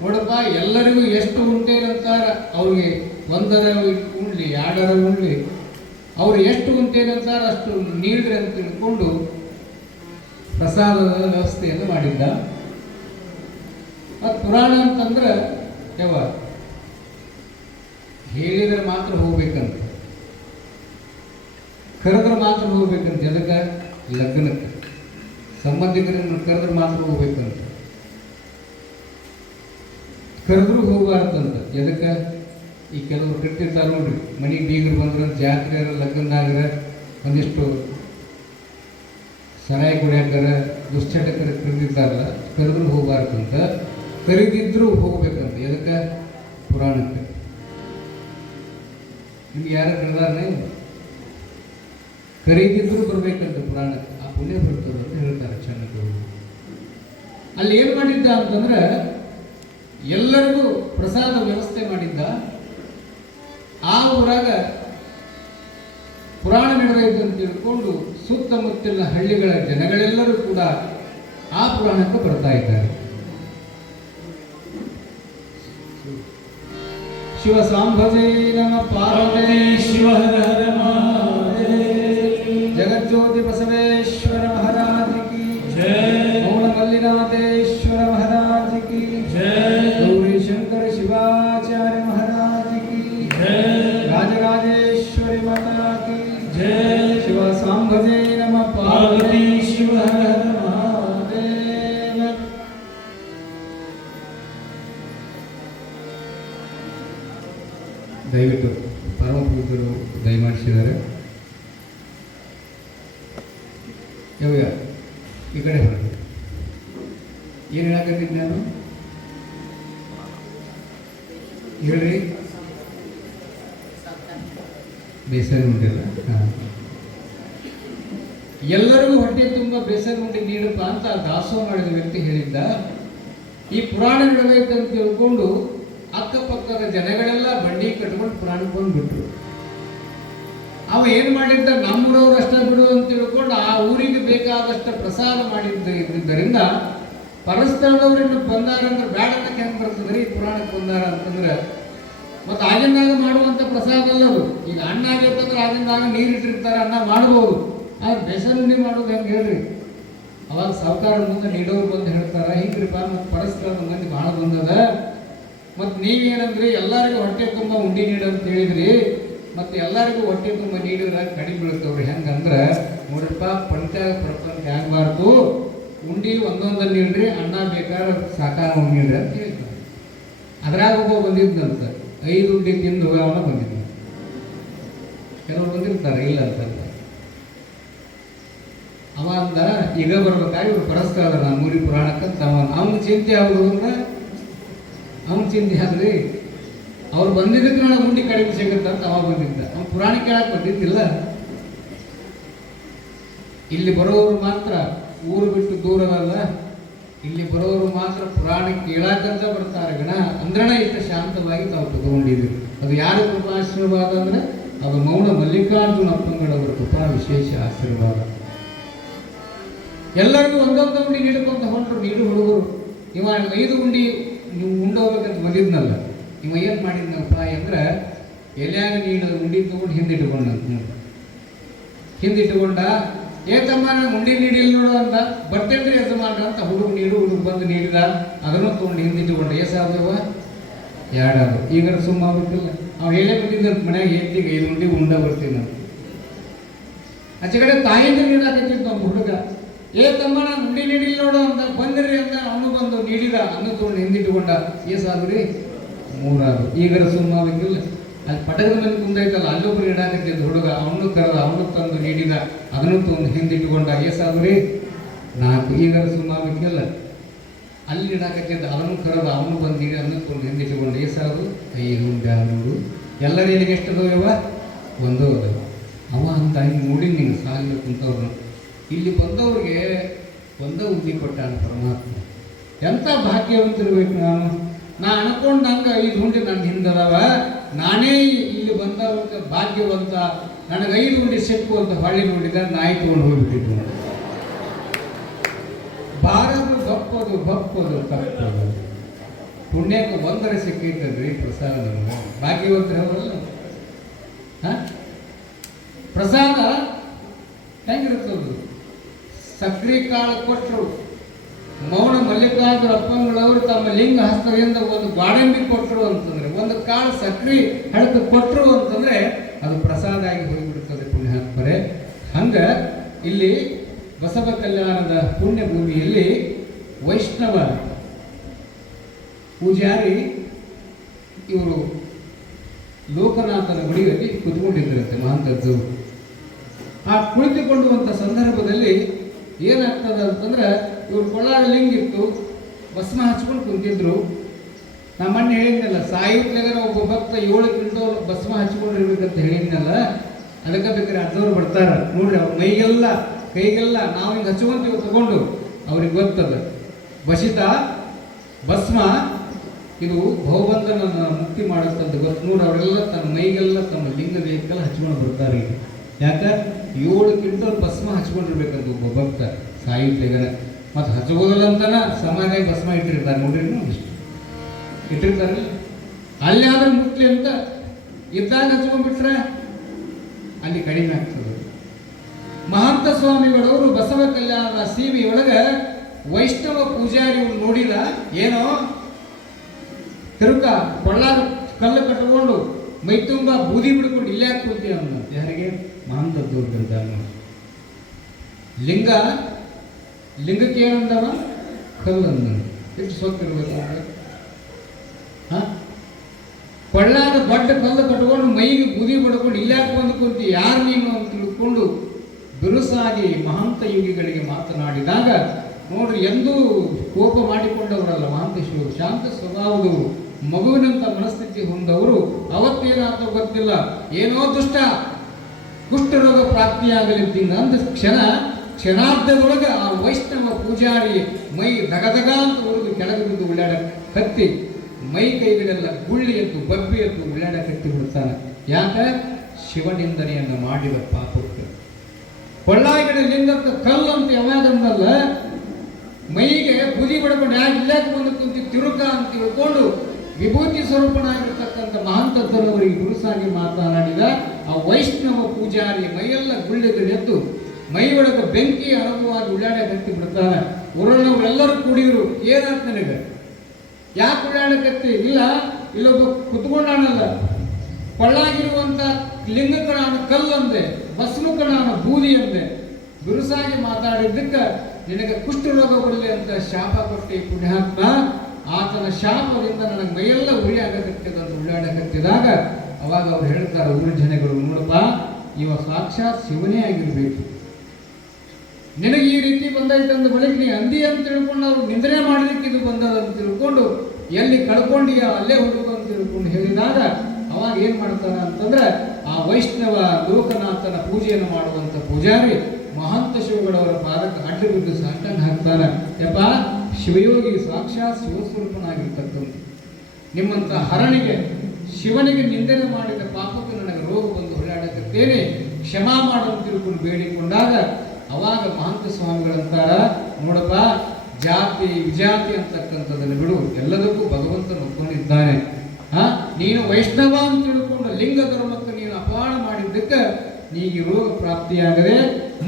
ನೋಡಪ್ಪ ಎಲ್ಲರಿಗೂ ಎಷ್ಟು ಉಂಟೆ ಅಂತಾರೆ, ಅವ್ರಿಗೆ 1 ಉಂಡ್ಲಿ 2 ಉಂಡ್ಲಿ, ಅವ್ರು ಎಷ್ಟು ಉಂಟೆ ಅಂತಾರೆ ಅಷ್ಟು ನೀಡ್ರಿ ಅಂತ ತಿಳ್ಕೊಂಡು ಪ್ರಸಾದದ ವ್ಯವಸ್ಥೆಯನ್ನು ಮಾಡಿದ್ದ. ಮತ್ತು ಪುರಾಣ ಅಂತಂದ್ರೆ ಯಾವ ಹೇಳಿದ್ರೆ ಮಾತ್ರ ಹೋಗ್ಬೇಕಂತ, ಕರೆದ್ರೆ ಮಾತ್ರ ಹೋಗ್ಬೇಕಂತ. ಎದಕ್ಕೆ? ಲಗ್ನಕ್ಕೆ ಸಂಬಂಧಿಕರನ್ನು ಕರೆದ್ರೆ ಮಾತ್ರ ಹೋಗ್ಬೇಕಂತ, ಕರೆದ್ರೂ ಹೋಗಬಾರ್ದಂತ. ಎದಕ್ಕೆ? ಈ ಕೆಲವರು ಕಟ್ಟಿರ್ತಾರೆ ನೋಡ್ರಿ, ಮನೆಗೆ ಬೀಗರು ಬಂದ್ರೆ ಜಾತ್ರೆ ಲಗ್ನದಾಗರ ಒಂದಿಷ್ಟು ಸರಾಯಿ ಕುಡಿಯಾಕರ ದುಶ್ಚಟಕರ ಕರೆದಿರ್ತಾರಲ್ಲ, ಕರೆದ್ರೂ ಹೋಗಬಾರ್ದಂತ, ಕರೆದಿದ್ರೂ ಹೋಗ್ಬೇಕಂತ. ಎದಕ್ಕೆ? ಪುರಾಣಕ್ಕೆ. ನಿಮ್ಗೆ ಯಾರು ಕರೆದಾರನೇ ಕರೀದಿದ್ರು ಬರ್ಬೇಕಂತ ಪುರಾಣಕ್ಕೆ, ಆ ಪುಣ್ಯ ಬರ್ತದೆ ಅಂತ ಹೇಳ್ತಾರೆ ಚೆನ್ನಾಗಿ. ಅಲ್ಲಿ ಏನು ಮಾಡಿದ್ದ ಅಂತಂದ್ರೆ ಎಲ್ಲರಿಗೂ ಪ್ರಸಾದ ವ್ಯವಸ್ಥೆ ಮಾಡಿದ್ದ. ಆ ಊರಾಗ ಪುರಾಣ ನಡೆದೈತೆ ಅಂತ ತಿಳ್ಕೊಂಡು ಸುತ್ತಮುತ್ತಲಿನ ಹಳ್ಳಿಗಳ ಜನಗಳೆಲ್ಲರೂ ಕೂಡ ಆ ಪುರಾಣಕ್ಕೆ ಬರ್ತಾ ಇದ್ದಾರೆ. ಶಿವ ಸಾಂಭವೇ ನಮ ಪಾರ್ವತಿ ಶಿವ ಹರ ಹರ ಮಹಾದೇವ. ಜಗಜ್ಯೋತಿ ಬಸವೇಶ್ವರ ಮಹಾರಾಜ ಕಿ ಜಯ. ಮೌನ ಮಲ್ಲಿನಾಥೇಶ್ವರ ಮಹಾರಾಜ ಕಿ ಜಯ. ಗೌರಿ ಶಂಕರ ಶಿವಾಚಾರ್ಯ ಮಹಾರಾಜ ಕಿ ಜಯ. ರಾಜರಾಜೇಶ್ವರಿ ಮಾತಾ ಕಿ ಜಯ. ಶಿವ ಸಾಂಭವೇ ನಮ ಪಾರ್ವತಿ ಶಿವ ಹರ ಹರ ಮಹಾದೇವ. ದಯವಿಟ್ಟು ಪರಮ ಪೂಜ್ಯರು ದಯಮಾಡಿಸಿದ್ದಾರೆ. ಯಾವ ಈ ಕಡೆ ಹೊರಗೆ ಏನು ಹೇಳಕತ್ತಿದ್ದು ನಾನು ಹೇಳ್ರಿ. ಬೇಸರ ಉಂಟಿಲ್ಲ. ಹಾಂ, ಎಲ್ಲರಿಗೂ ಹೊಟ್ಟೆ ತುಂಬ ಬೇಸರ ಉಂಡಿ ನೀಡಪ್ಪ ಅಂತ ದಾಸೋಹ ಮಾಡಿದ ವ್ಯಕ್ತಿ ಹೇಳಿದ್ದ. ಈ ಪುರಾಣ ನಡೆದೈತೆ ಅಂತ ತಿಳ್ಕೊಂಡು ಅಕ್ಕಪಕ್ಕದ ಜನಗಳೆಲ್ಲ ಬಂಡಿ ಕಟ್ಕೊಂಡು ಪುರಾಣಕ್ಕೆ ಬಂದುಬಿಟ್ರು. ಅವ ಏನು ಮಾಡಿದ್ದ, ನಮ್ಮೂರವ್ರು ಅಷ್ಟ ಬಿಡು ಅಂತ ತಿಳ್ಕೊಂಡು ಆ ಊರಿಗೆ ಬೇಕಾದಷ್ಟು ಪ್ರಸಾದ ಇದ್ದಿದ್ದರಿಂದ ಪರಸ್ಥಳದವ್ರಿನ್ನು ಬಂದಾರಂದ್ರೆ ಬೇಡ ಅಂತ ಹೆಂಗೆ ಬರ್ತದ್ರಿ, ಪುರಾಣಕ್ಕೆ ಬಂದಾರ ಅಂತಂದ್ರೆ. ಮತ್ತು ಆಗಿಂದಾಗ ಮಾಡುವಂಥ ಪ್ರಸಾದ ಅಲ್ಲ ಅದು. ಈಗ ಅನ್ನ ಆಗೈತಂದ್ರೆ ಆಗಿಂದಾಗ ನೀರು ಇಟ್ಟಿರ್ತಾರೆ, ಅನ್ನ ಮಾಡ್ಬೋದು. ಆದ್ರೆ ಬೆಸರುಂಡಿ ಮಾಡೋದು ಹೆಂಗೆ ಹೇಳ್ರಿ? ಅವಾಗ ಸಾವುಕಾರ ಮುಂದೆ ನೀಡೋರು ಬಂದು ಹೇಳ್ತಾರೆ, ಹಿಂಗ್ರಿಪ್ಪ ಮತ್ತು ಪರಸ್ಥಳದ ಮಂದಿ ಭಾಳ ಬಂದದ, ಮತ್ತು ನೀವೇನಂದ್ರಿ ಎಲ್ಲರಿಗೂ ಹೊಟ್ಟೆ ತುಂಬ ಉಂಡಿ ನೀಡು ಅಂತ ಹೇಳಿದ್ರಿ, ಮತ್ತು ಎಲ್ಲರಿಗೂ ಹೊಟ್ಟೆ ತುಂಬ ನೀಡಿದ್ರೆ ಕಡಿಮೆ ಬೀಳ್ತವ್ರಿ. ಹೆಂಗಂದ್ರೆ ನೋಡ್ರಪ್ಪ, ಪ್ರಪಂಚ ಆಗಬಾರ್ದು, ಉಂಡಿ ಒಂದೊಂದಲ್ಲಿ ನೀಡ್ರಿ, ಅನ್ನ ಬೇಕಾದ್ರೆ ಸಾಕಾರ ನೀಡ್ರಿ ಅಂತ ಹೇಳ್ತಾರೆ. ಅದ್ರಾಗ ಒಬ್ಬ ಬಂದಿದ್ದಂತ 5 ಉಂಡಿ ತಿಂದು ಅವನ ಬಂದಿದ್ದ. ಕೆಲವರು ಬಂದಿರ್ತಾರೆ ಇಲ್ಲ ಅಂತಂದ. ಅವ ಅಂದ, ಈಗ ಬರ್ಬೇಕಾಗಿ ಇವ್ರು ಪರಸ್ಕಾರ ನಮ್ಮೂರಿ ಪುರಾಣಕ್ಕಂತ ಅವನ ಚಿಂತೆ ಯಾವುದು ಅಂದ್ರೆ, ಅವನ ಚಿಂತೆ ಆದ್ರಿ ಅವ್ರು ಬಂದಿದ್ದಕ್ಕೆ ನಾಳೆ ಉಂಡಿ ಕಡಿಮೆ ಸಿಗುತ್ತೆ ಅಂತ ಅವ ಬಂದಿದ್ದ. ಅವ್ನು ಪುರಾಣ ಕೇಳಕ್ಕೆ ಬಂದಿದ್ದಿಲ್ಲ. ಇಲ್ಲಿ ಬರೋರು ಮಾತ್ರ, ಊರು ಬಿಟ್ಟು ದೂರದಲ್ಲ, ಇಲ್ಲಿ ಬರೋರು ಮಾತ್ರ ಪುರಾಣ ಕೇಳಕ್ಕಂತ ಬರ್ತಾರೆ ಗಣ ಅಂದ್ರಣ ಇಷ್ಟು ಶಾಂತವಾಗಿ ತಾವು ತಗೊಂಡಿದ್ದೀವಿ. ಅದು ಯಾರ ಕೃಪಾ ಆಶೀರ್ವಾದ ಅಂದ್ರೆ ಅದು ಮೌನ ಮಲ್ಲಿಕಾರ್ಜುನ ಅಪ್ಪಂಗಡವರ ಕೃಪಾ ವಿಶೇಷ ಆಶೀರ್ವಾದ. ಎಲ್ಲರಿಗೂ ಒಂದೊಂದು ಉಂಡಿ ನೀಡ್ಕೊಂತ ಹೊಂಟ್ರು ನೀಡು ಹುಡುಗರು. ಇವ 5 ಉಂಡಿ ನೀವು ಉಂಡೋಗ್ಬೇಕಂತ ಬಂದಿದ್ನಲ್ಲ, ಇವ ಏನು ಮಾಡಿದ್ನಪ್ಪ ಅಂದ್ರೆ ಎಲ್ಯಾಗ ನೀಡಿದ ಉಂಡಿ ತಗೊಂಡು ಹಿಂದಿಟ್ಕೊಂಡಂತ. ಹಿಂದಿಟ್ಕೊಂಡ, ಏತಮ್ಮ ನಾನು ಉಂಡಿ ನೀಡಿಲ್ಲ ನೋಡು ಅಂತ. ಬರ್ತೇನ್ರಿ ಯಜಮಾನ ಅಂತ ಹುಡುಗ ಬಂದು ನೀಡಿದ, ಅದನ್ನು ತೊಗೊಂಡು ಹಿಂದಿಟ್ಟುಕೊಂಡ. ಎಷ್ಟಾದವ? 2 ಆದವು. ಈಗ ಸುಮ್ಮ ಆಗ್ಬೇಕಿಲ್ಲ. ಅವ್ ಹೇಳೇ ಬಂದಿದ್ದಂತ ಮನ್ಯಾಗ ಹೆಂಡತಿಗೆ 5 ಉಂಡಿ ಉಂಡ ಬರ್ತೀನಿ ಅಂತ. ಆಚೆ ಕಡೆ ತಾಯಿಯಿಂದ ನೀಡಾಕತ್ತಿದ್ದು ನಮ್ಮ ಹುಡುಗ. ಏತಮ್ಮ ನಾನು ಉಂಡಿ ನೀಡಿಲ್ಲ ನೋಡು ಅಂತ. ಬಂದ್ರಿ ಅಂತ ಅವನು ಬಂದು ನೀಡಿದ, ಅನ್ನ ತೊಗೊಂಡು ಹಿಂದಿಟ್ಟುಕೊಂಡ. ಎಷ್ಟಾದ್ರಿ? 3 ಆದವು. ಈಗ ಸುಮ್ಮ ಆಗ್ಬೇಕಿಲ್ಲ. ಅಲ್ಲಿ ಪಟಕದ ಮನೆ ಕುಂದೈತಲ್ಲ, ಅಲ್ಲೊಬ್ರು ಇಡಾಕತ್ತಿದ್ದ ಹುಡುಗ, ಅವನು ಕರೆದ, ಅವನು ತಂದು ನೀಡಿದ, ಅದನ್ನು ತಂದು ಹಿಂದಿಟ್ಕೊಂಡ. ಎಷ್ಟಾದ್ರಿ? 4. ಈಗ ಸುಮ್ಮಬೇಕಿಲ್ಲ. ಅಲ್ಲಿ ಇಡಾಕತ್ತಿದ್ದ, ಅವನು ಕರೆದ, ಅವನು ಬಂದು ನೀಡಿ, ಅದನ್ನು ತಂದು ಹಿಂದಿಟ್ಕೊಂಡ. ಎಷ್ಟಾದ್ರು? 5 ಉಂಡೆ 6. ಎಲ್ಲರ ಎಲ್ಲಿಗೆ ಎಷ್ಟದವ? 1 ಅದಾವ. ಅವ ಅಂತ ಹಿಂಗೆ ನೋಡಿ ನಿಂಗೆ ಸಾಲಿಗೆ ಕುಂತವ್ರು ಇಲ್ಲಿ ಬಂದವ್ರಿಗೆ ಒಂದೇ ಉದ್ದಿ ಕೊಟ್ಟಾನ ಪರಮಾತ್ಮ. ಎಂಥ ಭಾಗ್ಯವಂತಿರ್ಬೇಕು ನಾ ಅನ್ಕೊಂಡಂಗೆ 5 ಹುಂಡಿ ನನ್ನ ಹಿಂದದವ, ನಾನೇ ಇಲ್ಲಿ ಬಂದವ್ರಿಗೆ ಭಾಗ್ಯವಂತ, ನನಗೆ 5 ಹುಂಡಿ ಸಿಕ್ಕು ಅಂತ ಹೊಳ್ಳಿ ನೋಡಿದ ನಾಯಿ ತೊಗೊಂಡು ಹೋಗ್ಬಿಟ್ಟಿದ್ದು. ಬಾರದು ಬಪ್ಪದು ಬಪ್ಪದು ತಪ್ಪದು ಪುಣ್ಯಕ್ಕೆ ಒಂದರ ಸಿಕ್ಕಿದ್ದಲ್ರಿ ಪ್ರಸಾದ. ನಮಗೆ ಭಾಗ್ಯವಂತರು ಅವರಲ್ಲ. ಪ್ರಸಾದ ಹೆಂಗಿರ್ತದು? ಸಕ್ರೆ ಕಾಳು ಕೊಟ್ಟರು. ಮೌನ ಮಲ್ಲಿಕಾರ್ಜುನ ಅಪ್ಪಂಗಳವರು ತಮ್ಮ ಲಿಂಗ ಹಸ್ತದಿಂದ ಒಂದು ಗೋಡಂಬಿ ಕೊಟ್ಟರು ಅಂತಂದ್ರೆ, ಒಂದು ಕಾಳು ಸಕ್ರೆ ಹಳದು ಕೊಟ್ಟರು ಅಂತಂದ್ರೆ ಅದು ಪ್ರಸಾದ ಆಗಿ ಹೋಗಿಬಿಡುತ್ತದೆ ಪುಣ್ಯಾತ್ಮರೇ. ಹಂಗ ಇಲ್ಲಿ ಬಸವ ಕಲ್ಯಾಣದ ಪುಣ್ಯ ಭೂಮಿಯಲ್ಲಿ ವೈಷ್ಣವ ಪೂಜಾರಿ ಇವರು ಲೋಕನಾಥನ ಗುಡಿಯಲ್ಲಿ ಕುತ್ಕೊಂಡಿದ್ದರಂತೆ ಮಹಂತದ್ದು. ಆ ಕುಳಿತುಕೊಳ್ಳುವಂಥ ಸಂದರ್ಭದಲ್ಲಿ ಏನಾಗ್ತದೆ ಅಂತಂದ್ರೆ, ಇವ್ರು ಕೊಳ್ಳಾಗ ಲಿಂಗ ಇತ್ತು, ಭಸ್ಮ ಹಚ್ಕೊಂಡು ಕುಂತಿದ್ರು. ನಮ್ಮನ್ನ ಹೇಳಿದ್ನಲ್ಲ, ಸಾಯುತ್ತಲಾಗ ಒಬ್ಬ ಭಕ್ತ 7 ಕ್ವಿಂಟಲ್ ಭಸ್ಮ ಹಚ್ಕೊಂಡಿರ್ಬೇಕಂತ ಹೇಳಿದ್ನಲ್ಲ. ಅದಕ್ಕೆ ಬೇಕಾದ್ರೆ ಅಜ್ಜವ್ರು ಬರ್ತಾರ ನೋಡ್ರಿ, ಅವ್ರ ಮೈಗೆಲ್ಲ ಕೈಗೆಲ್ಲ ನಾವು ಹಿಂಗೆ ಹಚ್ಕೊಂತೀವಿ ತಗೊಂಡು, ಅವ್ರಿಗೆ ಗೊತ್ತದ ಬಸಿತ ಭಸ್ಮ ಇದು ಭವಬಂಧನ ಮುಕ್ತಿ ಮಾಡುತ್ತಂತ ಗೊತ್ತು ನೋಡಿ. ಅವರೆಲ್ಲ ತನ್ನ ಮೈಗೆಲ್ಲ ತಮ್ಮ ಲಿಂಗ ದೇಹಕ್ಕೆಲ್ಲ ಹಚ್ಕೊಂಡು ಬರ್ತಾರೆ. ಈಗ ಯಾಕೆ 7 ಕ್ವಿಂಟಲ್ ಭಸ್ಮ ಹಚ್ಕೊಂಡಿರ್ಬೇಕಂತ ಒಬ್ಬ ಭಕ್ತ ಸಾಹಿತ್ಯಗನ. ಮತ್ತು ಹಚ್ಕೋದಲ್ಲ ಅಂತನ ಸಮಾಜ ಭಸ್ಮ ಇಟ್ಟಿರ್ತಾರೆ ನೋಡ್ರಿ, ಇಷ್ಟು ಇಟ್ಟಿರ್ತಾರಲ್ಲ. ಅಲ್ಲಿ ಆದ್ರೆ ಮುಕ್ತಿ ಅಂತ ಇದ್ದಾಗ ಹಚ್ಕೊಂಡ್ಬಿಟ್ರೆ ಅಲ್ಲಿ ಕಡಿಮೆ ಆಗ್ತದೆ. ಮಹಂತ ಸ್ವಾಮಿಗಳವರು ಬಸವ ಕಲ್ಯಾಣದ ಸೀಮೆಯೊಳಗೆ ವೈಷ್ಣವ ಪೂಜಾರಿ ನೋಡಿಲ್ಲ, ಏನೋ ತಿರುಕ ಕೊಳ್ಳಾಗ ಕಲ್ಲು ಕಟ್ಟಿಕೊಂಡು ಮೈ ತುಂಬ ಬೂದಿ ಬಿಡ್ಕೊಂಡು ಇಲ್ಲೇ ಹಾಕ್ಕೊಳ್ತೀವಿ ಅನ್ನೋ ಯಾರಿಗೆ? ಮಹಂತದ್ದು ಲಿಂಗಕ್ಕೆ ಏನಂದವ? ಕಲ್ಲು ಅಂದ. ಎಷ್ಟು ಸೊಕ್ಕಿರ್ಬೇಕು ಕೊಳ್ಳಾಗ ದೊಡ್ಡ ಕಲ್ಲು ಕಟ್ಕೊಂಡು ಮೈಗೆ ಬೂದಿ ಬಿಡ್ಕೊಂಡು ಇಲ್ಲೇ ಬಂದು ಕುಂತಿ ಯಾರು ನೀನು ಅಂತ ತಿಳ್ಕೊಂಡು ಬಿರುಸಾಗಿ ಮಹಂತ ಯೋಗಿಗಳಿಗೆ ಮಾತನಾಡಿದಾಗ ನೋಡ್ರಿ, ಎಂದೂ ಕೋಪ ಮಾಡಿಕೊಂಡವರಲ್ಲ ಮಹಂತ ಶಿವರು. ಶಾಂತ ಸ್ವಭಾವದವರು, ಮಗುವಿನಂತ ಮನಸ್ಥಿತಿ ಹೊಂದವರು. ಅವತ್ತೇನಾದ್ರೂ ಗೊತ್ತಿಲ್ಲ, ಏನೋ ದುಷ್ಟ ಕುಷ್ಠರೋಗ ಪ್ರಾಪ್ತಿಯಾಗಲಿದ್ದಿಂಗ ಅಂದ ಕ್ಷಣಾರ್ಧದೊಳಗೆ ಆ ವೈಷ್ಣವ ಪೂಜಾರಿ ಮೈ ದಗದಗ ಅಂತ ಉಳಿದು ಕೆಳಗೆ ಬಿದ್ದು ಉಳ್ಳಾಡ ಕತ್ತಿ, ಮೈ ಕೈಗಳೆಲ್ಲ ಗುಳ್ಳಿ ಎದ್ದು ಬಬ್ಬಿ ಎದ್ದು ಉಳ್ಳಾಡ ಕತ್ತಿ ಬಿಡ್ತಾನೆ. ಯಾಕೆ? ಶಿವನಿಂದನೆಯನ್ನು ಮಾಡಿದ ಪಾಪಕ್ಕೆ. ಕೊಳ್ಳಾಗಿಡ ಲಿಂಗಕ್ಕೆ ಕಲ್ಲು ಅಂತ ಯಾವಾಗಂದಲ್ಲ, ಮೈಗೆ ಬುದಿ ಬಡ್ಕೊಂಡು ಯಾಕೆ ಇಲ್ಲಾಕೆ ಬಂದು ಕುಂತಿ ತಿರುಕ ಅಂತ ತಿಳ್ಕೊಂಡು ವಿಭೂತಿ ಸ್ವರೂಪನಾಗಿರ್ತಕ್ಕಂಥ ಮಹಂತದ್ದರವರಿಗೆ ಗುರುಸಾಗಿ ಮಾತನಾಡಿದ ಆ ವೈಷ್ಣವ ಪೂಜಾರಿ ಮೈಯೆಲ್ಲ ಗುಳ್ಳೆಗಳೆದ್ದು ಮೈ ಒಳಗೆ ಬೆಂಕಿ ಅನುಭವವಾಗಿ ಉಳ್ಳಾಡ ಕತ್ತಿ ಬಿಡ್ತಾನೆ. ಊರಲ್ಲವರೆಲ್ಲರೂ ಕೂಡಿದ್ರು, ಏನಾಯ್ತು ನನಗೆ? ಯಾಕೆ ಉಳ್ಳಾಡ ಕತ್ತಿ? ಇಲ್ಲ, ಇಲ್ಲೊಬ್ಬ ಕುತ್ಕೊಂಡಾನಲ್ಲ, ಕೊಳ್ಳಾಗಿರುವಂಥ ಲಿಂಗಕ್ಕೆ ನಾನು ಕಲ್ಲಂದೆ, ಭಸ್ಮಕ್ಕೆ ನಾನು ಬೂದಿ ಅಂದೆ. ಬಿರುಸಾಗಿ ಮಾತಾಡಿದ್ದಕ್ಕೆ ನಿನಗೆ ಕುಷ್ಠರೋಗ ಬರಲಿ ಅಂತ ಶಾಪ ಕೊಟ್ಟಿ ಪುಣ್ಯಾತ್ಮ. ಆತನ ಶಾಪದಿಂದ ನನಗೆ ಮೈಯೆಲ್ಲ ಉಳ್ಳಾಡಕತ್ತಿದಾಗ ಅವಾಗ ಅವ್ರು ಹೇಳ್ತಾರೆ, ಊರ ಜನಗಳು, ನೋಡಪ್ಪ ಇವ ಸಾಕ್ಷಾತ್ ಶಿವನೇ ಆಗಿರ್ಬೇಕು. ನಿನಗೆ ಈ ರೀತಿ ಬಂದೈತಂದ ಬಳಿಕ ನೀ ಅಂದಿ ಅಂತ ತಿಳ್ಕೊಂಡು ಅವ್ರು ನಿಂದನೆ ಮಾಡಲಿಕ್ಕೆ ಇದು ಬಂದದ ಅಂತ ತಿಳ್ಕೊಂಡು ಎಲ್ಲಿ ಕಳ್ಕೊಂಡಿಯ ಅಲ್ಲೇ ಹುಡುಗ ಅಂತ ತಿಳ್ಕೊಂಡು ಹೇಳಿದಾಗ ಅವಾಗ ಏನ್ ಮಾಡ್ತಾನ ಅಂತಂದ್ರೆ, ಆ ವೈಷ್ಣವ ಲೋಕನಾಥನ ಪೂಜೆಯನ್ನು ಮಾಡುವಂತ ಪೂಜಾರಿ ಮಹಂತ ಶಿವಗಳವರ ಪಾದಕ್ಕೆ ಅಡ್ಡು ಬಿದ್ದು ಸಾಷ್ಟಾಂಗ ಹಾಕ್ತಾನೆ. ಯಪ್ಪ, ಶಿವಯೋಗಿ ಸಾಕ್ಷಾತ್ ಶಿವಸ್ವರೂಪನಾಗಿರ್ತಕ್ಕಂಥ ನಿಮ್ಮಂತ ಹರಣಿಗೆ ಶಿವನಿಗೆ ನಿಂದನೆ ಮಾಡಿದ ಪಾಪಕ್ಕೆ ನನಗೆ ರೋಗ ಬಂದು ಹೊರಡಾಡಕತ್ತೇನೆ, ಕ್ಷಮಾ ಮಾಡಲು ತಿಳ್ಕೊಂಡು ಬೇಡಿಕೊಂಡಾಗ ಅವಾಗ ಮಹಂತ ಸ್ವಾಮಿಗಳಂತಾರ, ನೋಡಪ್ಪ ಜಾತಿ ವಿಜಾತಿ ಅಂತಕ್ಕಂಥದ್ದನ್ನು ಬಿಡು, ಎಲ್ಲದಕ್ಕೂ ಭಗವಂತನ ಒಪ್ಕೊಂಡಿದ್ದಾನೆ. ನೀನು ವೈಷ್ಣವ ಅಂತ ತಿಳ್ಕೊಂಡು ಲಿಂಗ ಧರ್ಮಕ್ಕೆ ನೀನು ಅಪಮಾನ ಮಾಡಿದ್ದಕ್ಕೆ ನೀಗೆ ರೋಗ ಪ್ರಾಪ್ತಿಯಾಗದೆ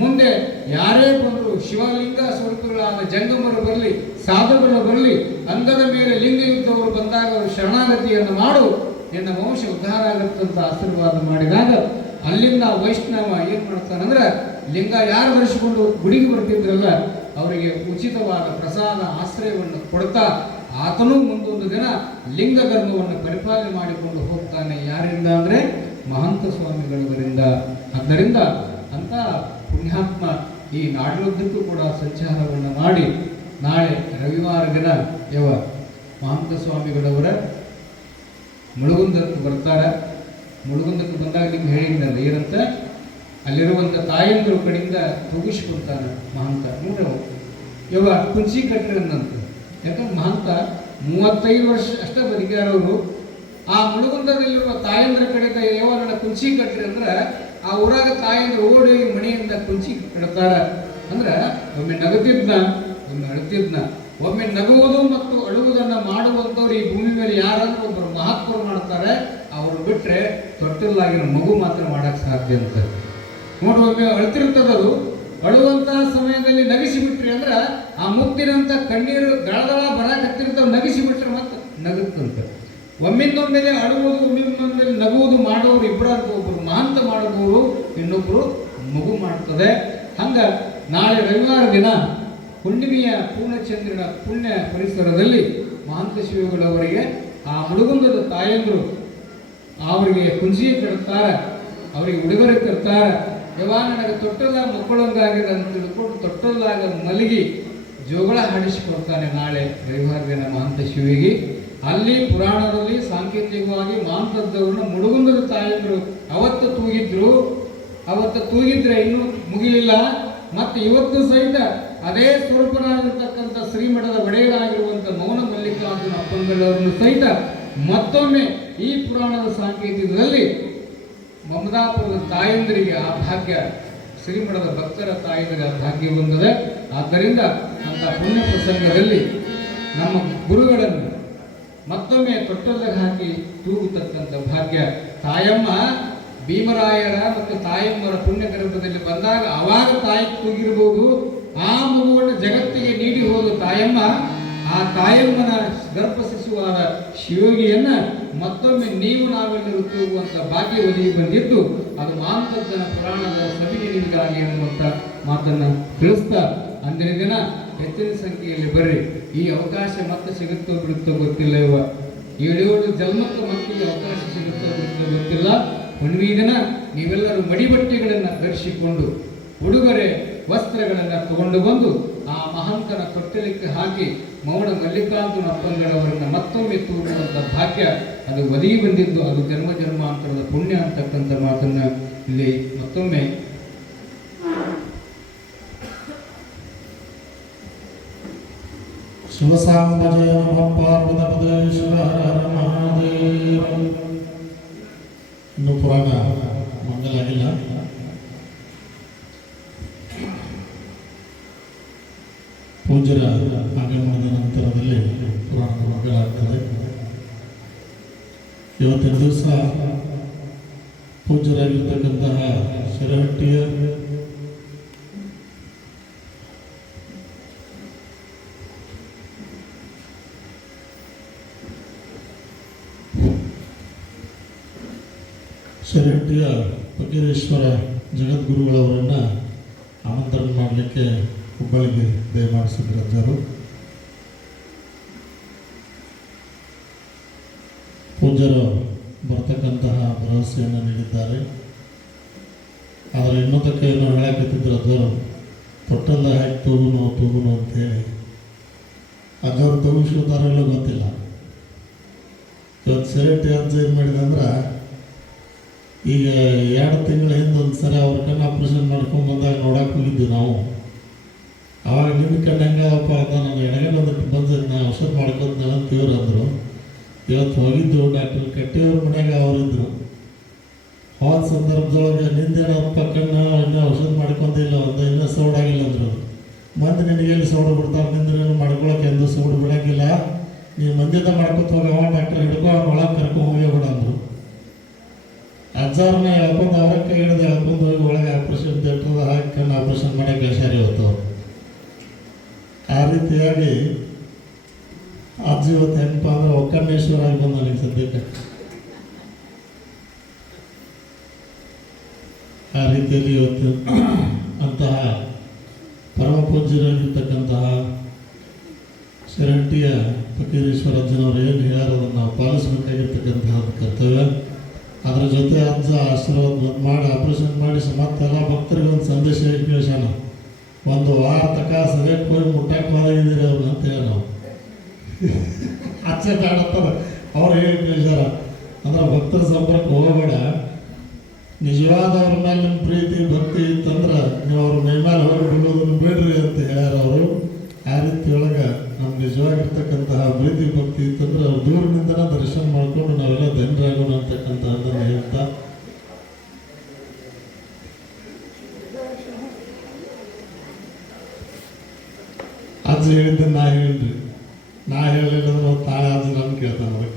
ಮುಂದೆ ಯಾರೇ ಬಂದರೂ ಶಿವಲಿಂಗ ಸ್ವರೂಪಗಳಾದ ಜಂಗಮರು ಬರಲಿ, ಸಾಧುಗಳು ಬರಲಿ, ಅಂಗದ ಮೇಲೆ ಲಿಂಗ ಯುದ್ಧವರು ಬಂದಾಗ ಅವರು ಶರಣಾಗತಿಯನ್ನು ಮಾಡು, ನಿನ್ನ ವಂಶ ಉದ್ಧಾರ ಆಗುತ್ತಂತ ಆಶೀರ್ವಾದ ಮಾಡಿದಾಗ ಅಲ್ಲಿಂದ ವೈಷ್ಣವ ಏನ್ ಮಾಡ್ತಾನಂದ್ರೆ, ಲಿಂಗ ಯಾರು ಧರಿಸಿಕೊಂಡು ಗುಡಿಗೆ ಬರ್ತಿದ್ರಲ್ಲ ಅವರಿಗೆ ಉಚಿತವಾದ ಪ್ರಸಾದ ಆಶ್ರಯವನ್ನು ಕೊಡ್ತಾ ಆತನೂ ಮುಂದೊಂದು ದಿನ ಲಿಂಗ ಧರ್ಮವನ್ನು ಪರಿಪಾಲನೆ ಮಾಡಿಕೊಂಡು ಹೋಗ್ತಾನೆ. ಯಾರಿಂದ ಅಂದ್ರೆ ಮಹಂತ ಸ್ವಾಮಿಗಳವರಿಂದ. ಆದ್ದರಿಂದ ಅಂತ ಪುಣ್ಯಾತ್ಮ ಈ ನಾಡಿನುದ್ದಕ್ಕೂ ಕೂಡ ಸಂಚಾರವನ್ನು ಮಾಡಿ ನಾಳೆ ರವಿವಾರ ದಿನ ಮಹಂತ ಸ್ವಾಮಿಗಳವರ ಮುಳುಗುಂದಕ್ಕೆ ಬರ್ತಾರೆ. ಮುಳುಗುಂದಕ್ಕೆ ಬಂದಾಗ ನಿಮ್ಗೆ ಹೇಳಿದ್ನಲ್ಲ ಏನಂತ, ಅಲ್ಲಿರುವಂಥ ತಾಯಂದರು ಕಡೆಯಿಂದ ತೂಗಿಸ್ಕೊಳ್ತಾನೆ ಮಹಂತ. ನೋಡ್ರಿ ಇವ ಕುಂಚಿ ಕಟ್ರಿ ಅಂದಂತ. ಯಾಕಂದ್ರೆ ಮಹಂತ 35 ವರ್ಷ ಅಷ್ಟೇ ಬದುಕಿಯಾರವರು. ಆ ಮುಳುಗುಂದದಲ್ಲಿರುವ ತಾಯಂದ್ರ ಕಡೆಯಿಂದ ಯಾವ ನನ್ನ ಕುಂಚಿ ಕಟ್ರಿ ಅಂದ್ರೆ ಆ ಊರಾಗ ತಾಯಂದ್ರು ಓಡಿ ಮನೆಯಿಂದ ಕುಂಚಿ ಕಟ್ತಾರ. ಅಂದ್ರೆ ಒಮ್ಮೆ ನಗುತ್ತಿದ್ನ, ಒಮ್ಮೆ ಅಳುತ್ತಿದ್ನ. ಒಮ್ಮೆ ನಗುವುದು ಮತ್ತು ಅಳುವುದನ್ನು ಮಾಡುವಂಥವ್ರು ಈ ಭೂಮಿ ಮೇಲೆ ಯಾರಾದ್ರೂ ಒಬ್ಬರು ಮಹಾತ್ಮರು ಮಾಡ್ತಾರೆ. ಅವರು ಬಿಟ್ಟರೆ ತೊಟ್ಟಲಾಗಿನ ಮಗು ಮಾತ್ರ ಮಾಡಕ್ಕೆ ಸಾಧ್ಯ ಅಂತ. ನೋಡ್ರಿ, ಒಮ್ಮೆ ಅಳ್ತಿರ್ತದದು. ಅಳುವಂತಹ ಸಮಯದಲ್ಲಿ ನಗಿಸಿ ಬಿಟ್ರಿ ಅಂದ್ರೆ ಆ ಮುತ್ತಿನಂತ ಕಣ್ಣೀರು ದಳದಳ ಬರಾಕತ್ತಿರ್ತಾವ. ನಗಿಸಿ ಬಿಟ್ರೆ ಮತ್ತೆ ನಗುತ್ತಂತ. ಒಮ್ಮಿಂದೊಮ್ಮೆಲೆ ಅಳುವುದು, ಒಮ್ಮಿಂದೊಮ್ಮೆಲೆ ನಗುವುದು ಮಾಡೋರು ಇಬ್ಬರಾದ್ರು ಒಬ್ಬರು ಮಹಾಂತ ಮಾಡಬಹುದು, ಇನ್ನೊಬ್ಬರು ಮಗು ಮಾಡ್ತದೆ. ಹಂಗ ನಾಳೆ ರವಿವಾರ ದಿನ ಹುಣ್ಣಿಮೆಯ ಪೂರ್ಣಚಂದ್ರನ ಪುಣ್ಯ ಪರಿಸರದಲ್ಲಿ ಮಹಾಂತ ಶಿವಗಳವರಿಗೆ ಆ ಮುಳುಗುಂದದ ತಾಯಂದರು ಅವರಿಗೆ ಕುಂಜಿ ಕಟ್ತಾರೆ, ಅವರಿಗೆ ಉಡುಗೊರೆ ತರ್ತಾರೆ. ಯಾವಾಗ ನನಗೆ ತೊಟ್ಟದಾಗ ಮಕ್ಕಳಂಗಾಗಿದೆ ಅಂತ ತಿಳ್ಕೊಂಡು ತೊಟ್ಟದಾಗ ಮಲಗಿ ಜೋಗಳ ಹಾಡಿಸಿಕೊಡ್ತಾನೆ ನಾಳೆ ರವಿವಾರ ದಿನ ಮಹಾಂತ ಶಿವಿಗೆ. ಅಲ್ಲಿ ಪುರಾಣದಲ್ಲಿ ಸಾಂಕೇತಿಕವಾಗಿ ಮಹಾಂತದ್ದವ್ರನ್ನ ಮುಳುಗುಂದದ ತಾಯಂದರು ಅವತ್ತು ತೂಗಿದ್ರೆ ಇನ್ನೂ ಮುಗಿಲಿಲ್ಲ. ಮತ್ತು ಇವತ್ತು ಸಹಿತ ಅದೇ ಸ್ವರೂಪರಾಗಿರ್ತಕ್ಕಂಥ ಶ್ರೀಮಠದ ಒಡೆಯರಾಗಿರುವಂಥ ಮೌನ ಮಲ್ಲಿಕಾರ್ಜುನ ಅಪ್ಪಂಗಳವರನ್ನು ಸಹಿತ ಮತ್ತೊಮ್ಮೆ ಈ ಪುರಾಣದ ಸಾಂಕೇತಿಕದಲ್ಲಿ ಮಮದಾಪುರದ ತಾಯಂದರಿಗೆ ಆ ಭಾಗ್ಯ, ಶ್ರೀಮಠದ ಭಕ್ತರ ತಾಯಂದರಿಗೆ ಆ ಭಾಗ್ಯ ಬಂದಿದೆ. ಆದ್ದರಿಂದ ಅಂತ ಪುಣ್ಯ ಪ್ರಸಂಗದಲ್ಲಿ ನಮ್ಮ ಗುರುಗಳನ್ನು ಮತ್ತೊಮ್ಮೆ ತೊಟ್ಟಲ್ದಾಗ ಹಾಕಿ ತೂಗುತ್ತಕ್ಕಂಥ ಭಾಗ್ಯ ತಾಯಮ್ಮ ಭೀಮರಾಯರ ಮತ್ತು ತಾಯಮ್ಮರ ಪುಣ್ಯ ಗರ್ಭದಲ್ಲಿ ಬಂದಾಗ ಅವಾಗ ತಾಯಿ ತೂಗಿರಬಹುದು. ಆ ಮಗುವನ್ನು ಜಗತ್ತಿಗೆ ನೀಡಿ ಹೋದ ತಾಯಮ್ಮ, ಆ ತಾಯಮ್ಮನ ಗರ್ಭ ಶಿಶುವಾದ ಶಿವಗಿಯನ್ನ ಮತ್ತೊಮ್ಮೆ ನೀವು ನಾವೆಲ್ಲರೂ ತೂಗುವಂತ ಭಾಗ್ಯ ಒದಗಿ ಬಂದಿದ್ದು ಅದು ಮಹಾಂತಜ್ಜನ ಪುರಾಣದ ಸಭೆಗೆ ನಿಮಗಾಗಿ ಎನ್ನುವಂತ ಮಾತನ್ನ ತಿಳಿಸ್ತಾ ಅಂದಿನ ದಿನ ಹೆಚ್ಚಿನ ಸಂಖ್ಯೆಯಲ್ಲಿ ಬರ್ರಿ. ಈ ಅವಕಾಶ ಮತ್ತೆ ಸಿಗುತ್ತೋ ಬಿಡುತ್ತೋ ಗೊತ್ತಿಲ್ಲ. ಇವ 7 ಜನ್ಮಕ್ಕೆ ಮತ್ತೆ ಈ ಅವಕಾಶ ಸಿಗುತ್ತೋ ಬಿಡುತ್ತೋ ಗೊತ್ತಿಲ್ಲ. ಹುಣ್ಣಿಮೆ ದಿನ ನೀವೆಲ್ಲರೂ ಮಡಿಬಟ್ಟೆಗಳನ್ನು ಧರಿಸಿಕೊಂಡು ಉಡುಗೊರೆ ವಸ್ತ್ರಗಳನ್ನು ತಗೊಂಡು ಬಂದು ಆ ಮಹಂತನ ತೊಟ್ಟಲಿಕ್ಕೆ ಹಾಕಿ ಮೌನ ಮಲ್ಲಿಕಾರ್ಜುನ ಅಪ್ಪಂಗಳವರನ್ನ ಮತ್ತೊಮ್ಮೆ ತೂಗುವಂಥ ಭಾಗ್ಯ ಅದು ಒದಗಿ ಬಂದಿದ್ದು ಅದು ಜನ್ಮ ಜನ್ಮಾಂತರದ ಪುಣ್ಯ ಅಂತಕ್ಕಂಥ ಮಾತನ್ನ ಇಲ್ಲಿ ಮತ್ತೊಮ್ಮೆ ಇನ್ನು ಪುರಾಣ ಮಂಗಲಾಗಿಲ್ಲ. ಪೂಜ್ಯರ ಆಗಮನದ ನಂತರದಲ್ಲಿ ಪುರಾಣದ ಮಂಗಳಾಗ್ತದೆ. ಇವತ್ತಿನ ದಿವಸ ಪೂಜ್ಯರಾಗಿರ್ತಕ್ಕಂತಹ ಶಿರಹಟ್ಟಿಯ ಫಕೀರೇಶ್ವರ ಜಗದ್ಗುರುಗಳವರನ್ನು ಆಮಂತ್ರಣ ಮಾಡಲಿಕ್ಕೆ ಹುಬ್ಬಳ್ಳಿಗೆ ದಯಮಾಡಿಸಿದ್ರು ಅಜ್ಜರು. ಪೂಜ್ಯರು ಬರ್ತಕ್ಕಂತಹ ಭರವಸೆಯನ್ನು ನೀಡಿದ್ದಾರೆ. ಆದರೆ ಇನ್ನೊಂದಕ್ಕೆ ಏನೋ ಹೇಳಕತ್ತಿದ್ರು ಅಜ್ಜರು, ತೊಟ್ಟಲ್ಲ ಹಾಕಿ ತೂಗುನು ಅಂತೇಳಿ. ಅಜ್ಜರು ತೂಗಿಸ್ಕೊತಾರೆಲ್ಲೋ ಗೊತ್ತಿಲ್ಲ. ಇವತ್ತು ಶಿರಹಟ್ಟಿ ಅಜ್ಜ ಏನು ಮಾಡಿದೆ ಅಂದ್ರೆ, ಈಗ 2 ತಿಂಗಳ ಹಿಂದೆ ಒಂದು ಸರಿ ಅವ್ರ ಕಣ್ಣು ಆಪ್ರೇಷನ್ ಮಾಡ್ಕೊಂಡು ಬಂದಾಗ ನೋಡಕ್ಕೆ ಹೋಗಿದ್ವಿ ನಾವು. ಅವಾಗ ನಿಮ್ಮ ಕಣ್ಣು ಹೆಂಗಪ್ಪ ಅಂತ ನಾನು ಎಡಗಡೆ ಒಂದಕ್ಕೆ ಬಂದು ನಾ ಔಷಧ ಮಾಡ್ಕೊಂಡು ಅಂತೀವ್ರು ಅಂದರು. ಇವತ್ತು ಹೋಗಿದ್ದು ಡಾಕ್ಟರ್ ಕಟ್ಟಿಯವ್ರ ಮನೆಯಾಗ ಅವರಿದ್ದರು. ಹೋದ ಸಂದರ್ಭದೊಳಗೆ ನಿಂದೇನಪ್ಪ ಕಣ್ಣು ಇನ್ನೂ ಔಷಧ ಮಾಡ್ಕೊಂಡಿಲ್ಲ, ಇನ್ನೂ ಸೌಡಾಗಿಲ್ಲ ಅಂದರು. ಮಂದಿ ನಿನಗೆ ಎಲ್ಲಿ ಸೌಡು ಬಿಡ್ತಾರೆ, ನಿಂದ್ರೇನು ಮಾಡ್ಕೊಳಕ್ಕೆ ಎಂದು ಸೌಡು ಬಿಡೋಂಗಿಲ್ಲ, ನೀವು ಮಂದಿದ ಮಾಡ್ಕೊತ ಹೋಗವ, ಡಾಕ್ಟರ್ ಹಿಡ್ಕೊ ಅವ್ನ ಒಳಗೆ ಕರ್ಕೊಂಡು ಹೋಗೇ ಬಿಡ ಅಂದರು. ಅಜ್ಜಾರನ್ನ ಹೇಳ್ಕೊಂಡು ಅವ್ರ ಕೈ ಹಿಡಿದು ಹೇಳ್ಕೊಂಡು ಹೋಗಿ ಒಳಗೆ ಆಪ್ರೇಷನ್ ಥಿಯೇಟ್ರದ ಹಾಕಿ ಕಣ್ಣು ಆಪ್ರೇಷನ್ ಮಾಡೋಕ್ಕೆ ಕಳ್ಸಾರಿ ಇವತ್ತು. ಆ ರೀತಿಯಾಗಿ ಅಜ್ಜಿ ಇವತ್ತು ಹೆಂಗಪ್ಪ ಅಂದ್ರೆ ಒಕ್ಕಣ್ಣೇಶ್ವರ ಆಗಿ ಬಂದ ನನಗೆ ಸದ್ಯಕ್ಕೆ. ಆ ರೀತಿಯಲ್ಲಿ ಇವತ್ತು ಅಂತಹ ಪರಮ ಪೂಜ್ಯರಾಗಿರ್ತಕ್ಕಂತಹ ಶಿರಹಟ್ಟಿಯ ಫಕೀರೇಶ್ವರ ಅಜ್ಜನವರು ಏನು ಹೇಳ್ಯಾರದನ್ನು ನಾವು ಪಾಲಿಸಬೇಕಾಗಿರ್ತಕ್ಕಂತಹ ಕರ್ತವ್ಯ. ಅದರ ಜೊತೆ ಅಜ್ಜ ಆಶೀರ್ವಾದ ಮಾಡಿ ಆಪ್ರೇಷನ್ ಮಾಡಿಸಿ ಮತ್ತೆಲ್ಲ ಭಕ್ತರಿಗೆ ಒಂದು ಸಂದೇಶ ಕಳಿಸೋಣ. 1 ವಾರ ತನಕ ಸರಿಯಾಗಿ ಹೋಗಿ ಮುಟ್ಟಕ್ಕೆ ಹೋಗಿದ್ದೀರಿ ಅವ್ರನ್ನ ಅಂತ ಹೇಳಿ ನಾವು ಅಚ್ಚೆ ಕಾಣತ್ತದ ಅವ್ರು ಹೇಳಿ ಕಳಿಸ್ಯಾರ. ಅಂದ್ರೆ ಭಕ್ತರ ಸಂಪರ್ಕ ಹೋಗಬೇಡ, ನಿಜವಾದವ್ರ ಮೇಲೆ ನಿಮ್ಮ ಪ್ರೀತಿ ಭಕ್ತಿ ಇತ್ತಂದ್ರೆ ನೀವು ಅವ್ರ ಮೈ ಮೇಲೆ ಹೊರಗೆ ಬೀಳೋದನ್ನು ಬೇಡ್ರಿ ಅಂತ ಹೇಳ್ಯಾರ ಅವರು. ಆ ರೀತಿ ಒಳಗೆ ನಮ್ಗೆ ನಿಜವಾಗಿರ್ತಕ್ಕಂತಹ ಪ್ರೀತಿ ಭಕ್ತಿ ಇತ್ತಂದ್ರೆ ಅವ್ರು ದೂರದಿಂದನೇ ದರ್ಶನ ಮಾಡ್ಕೊಂಡು ನಾವೆಲ್ಲ ಧನ್ಯರಾಗೋಣ ಅಂತಕ್ಕಂಥದ್ದನ್ನು ಹೇಳ್ತಾ ಅಜ್ಜ ಹೇಳಿದ್ದೆ ನಾ ಹೇಳ್ರಿ, ನಾ ಹೇಳಿಲ್ಲ ಅಂದ್ರೆ ತಾಳೆ ಅಜ್ಜ ನಾನು ಕೇಳ್ತಾನೆ ಅದಕ್ಕೆ.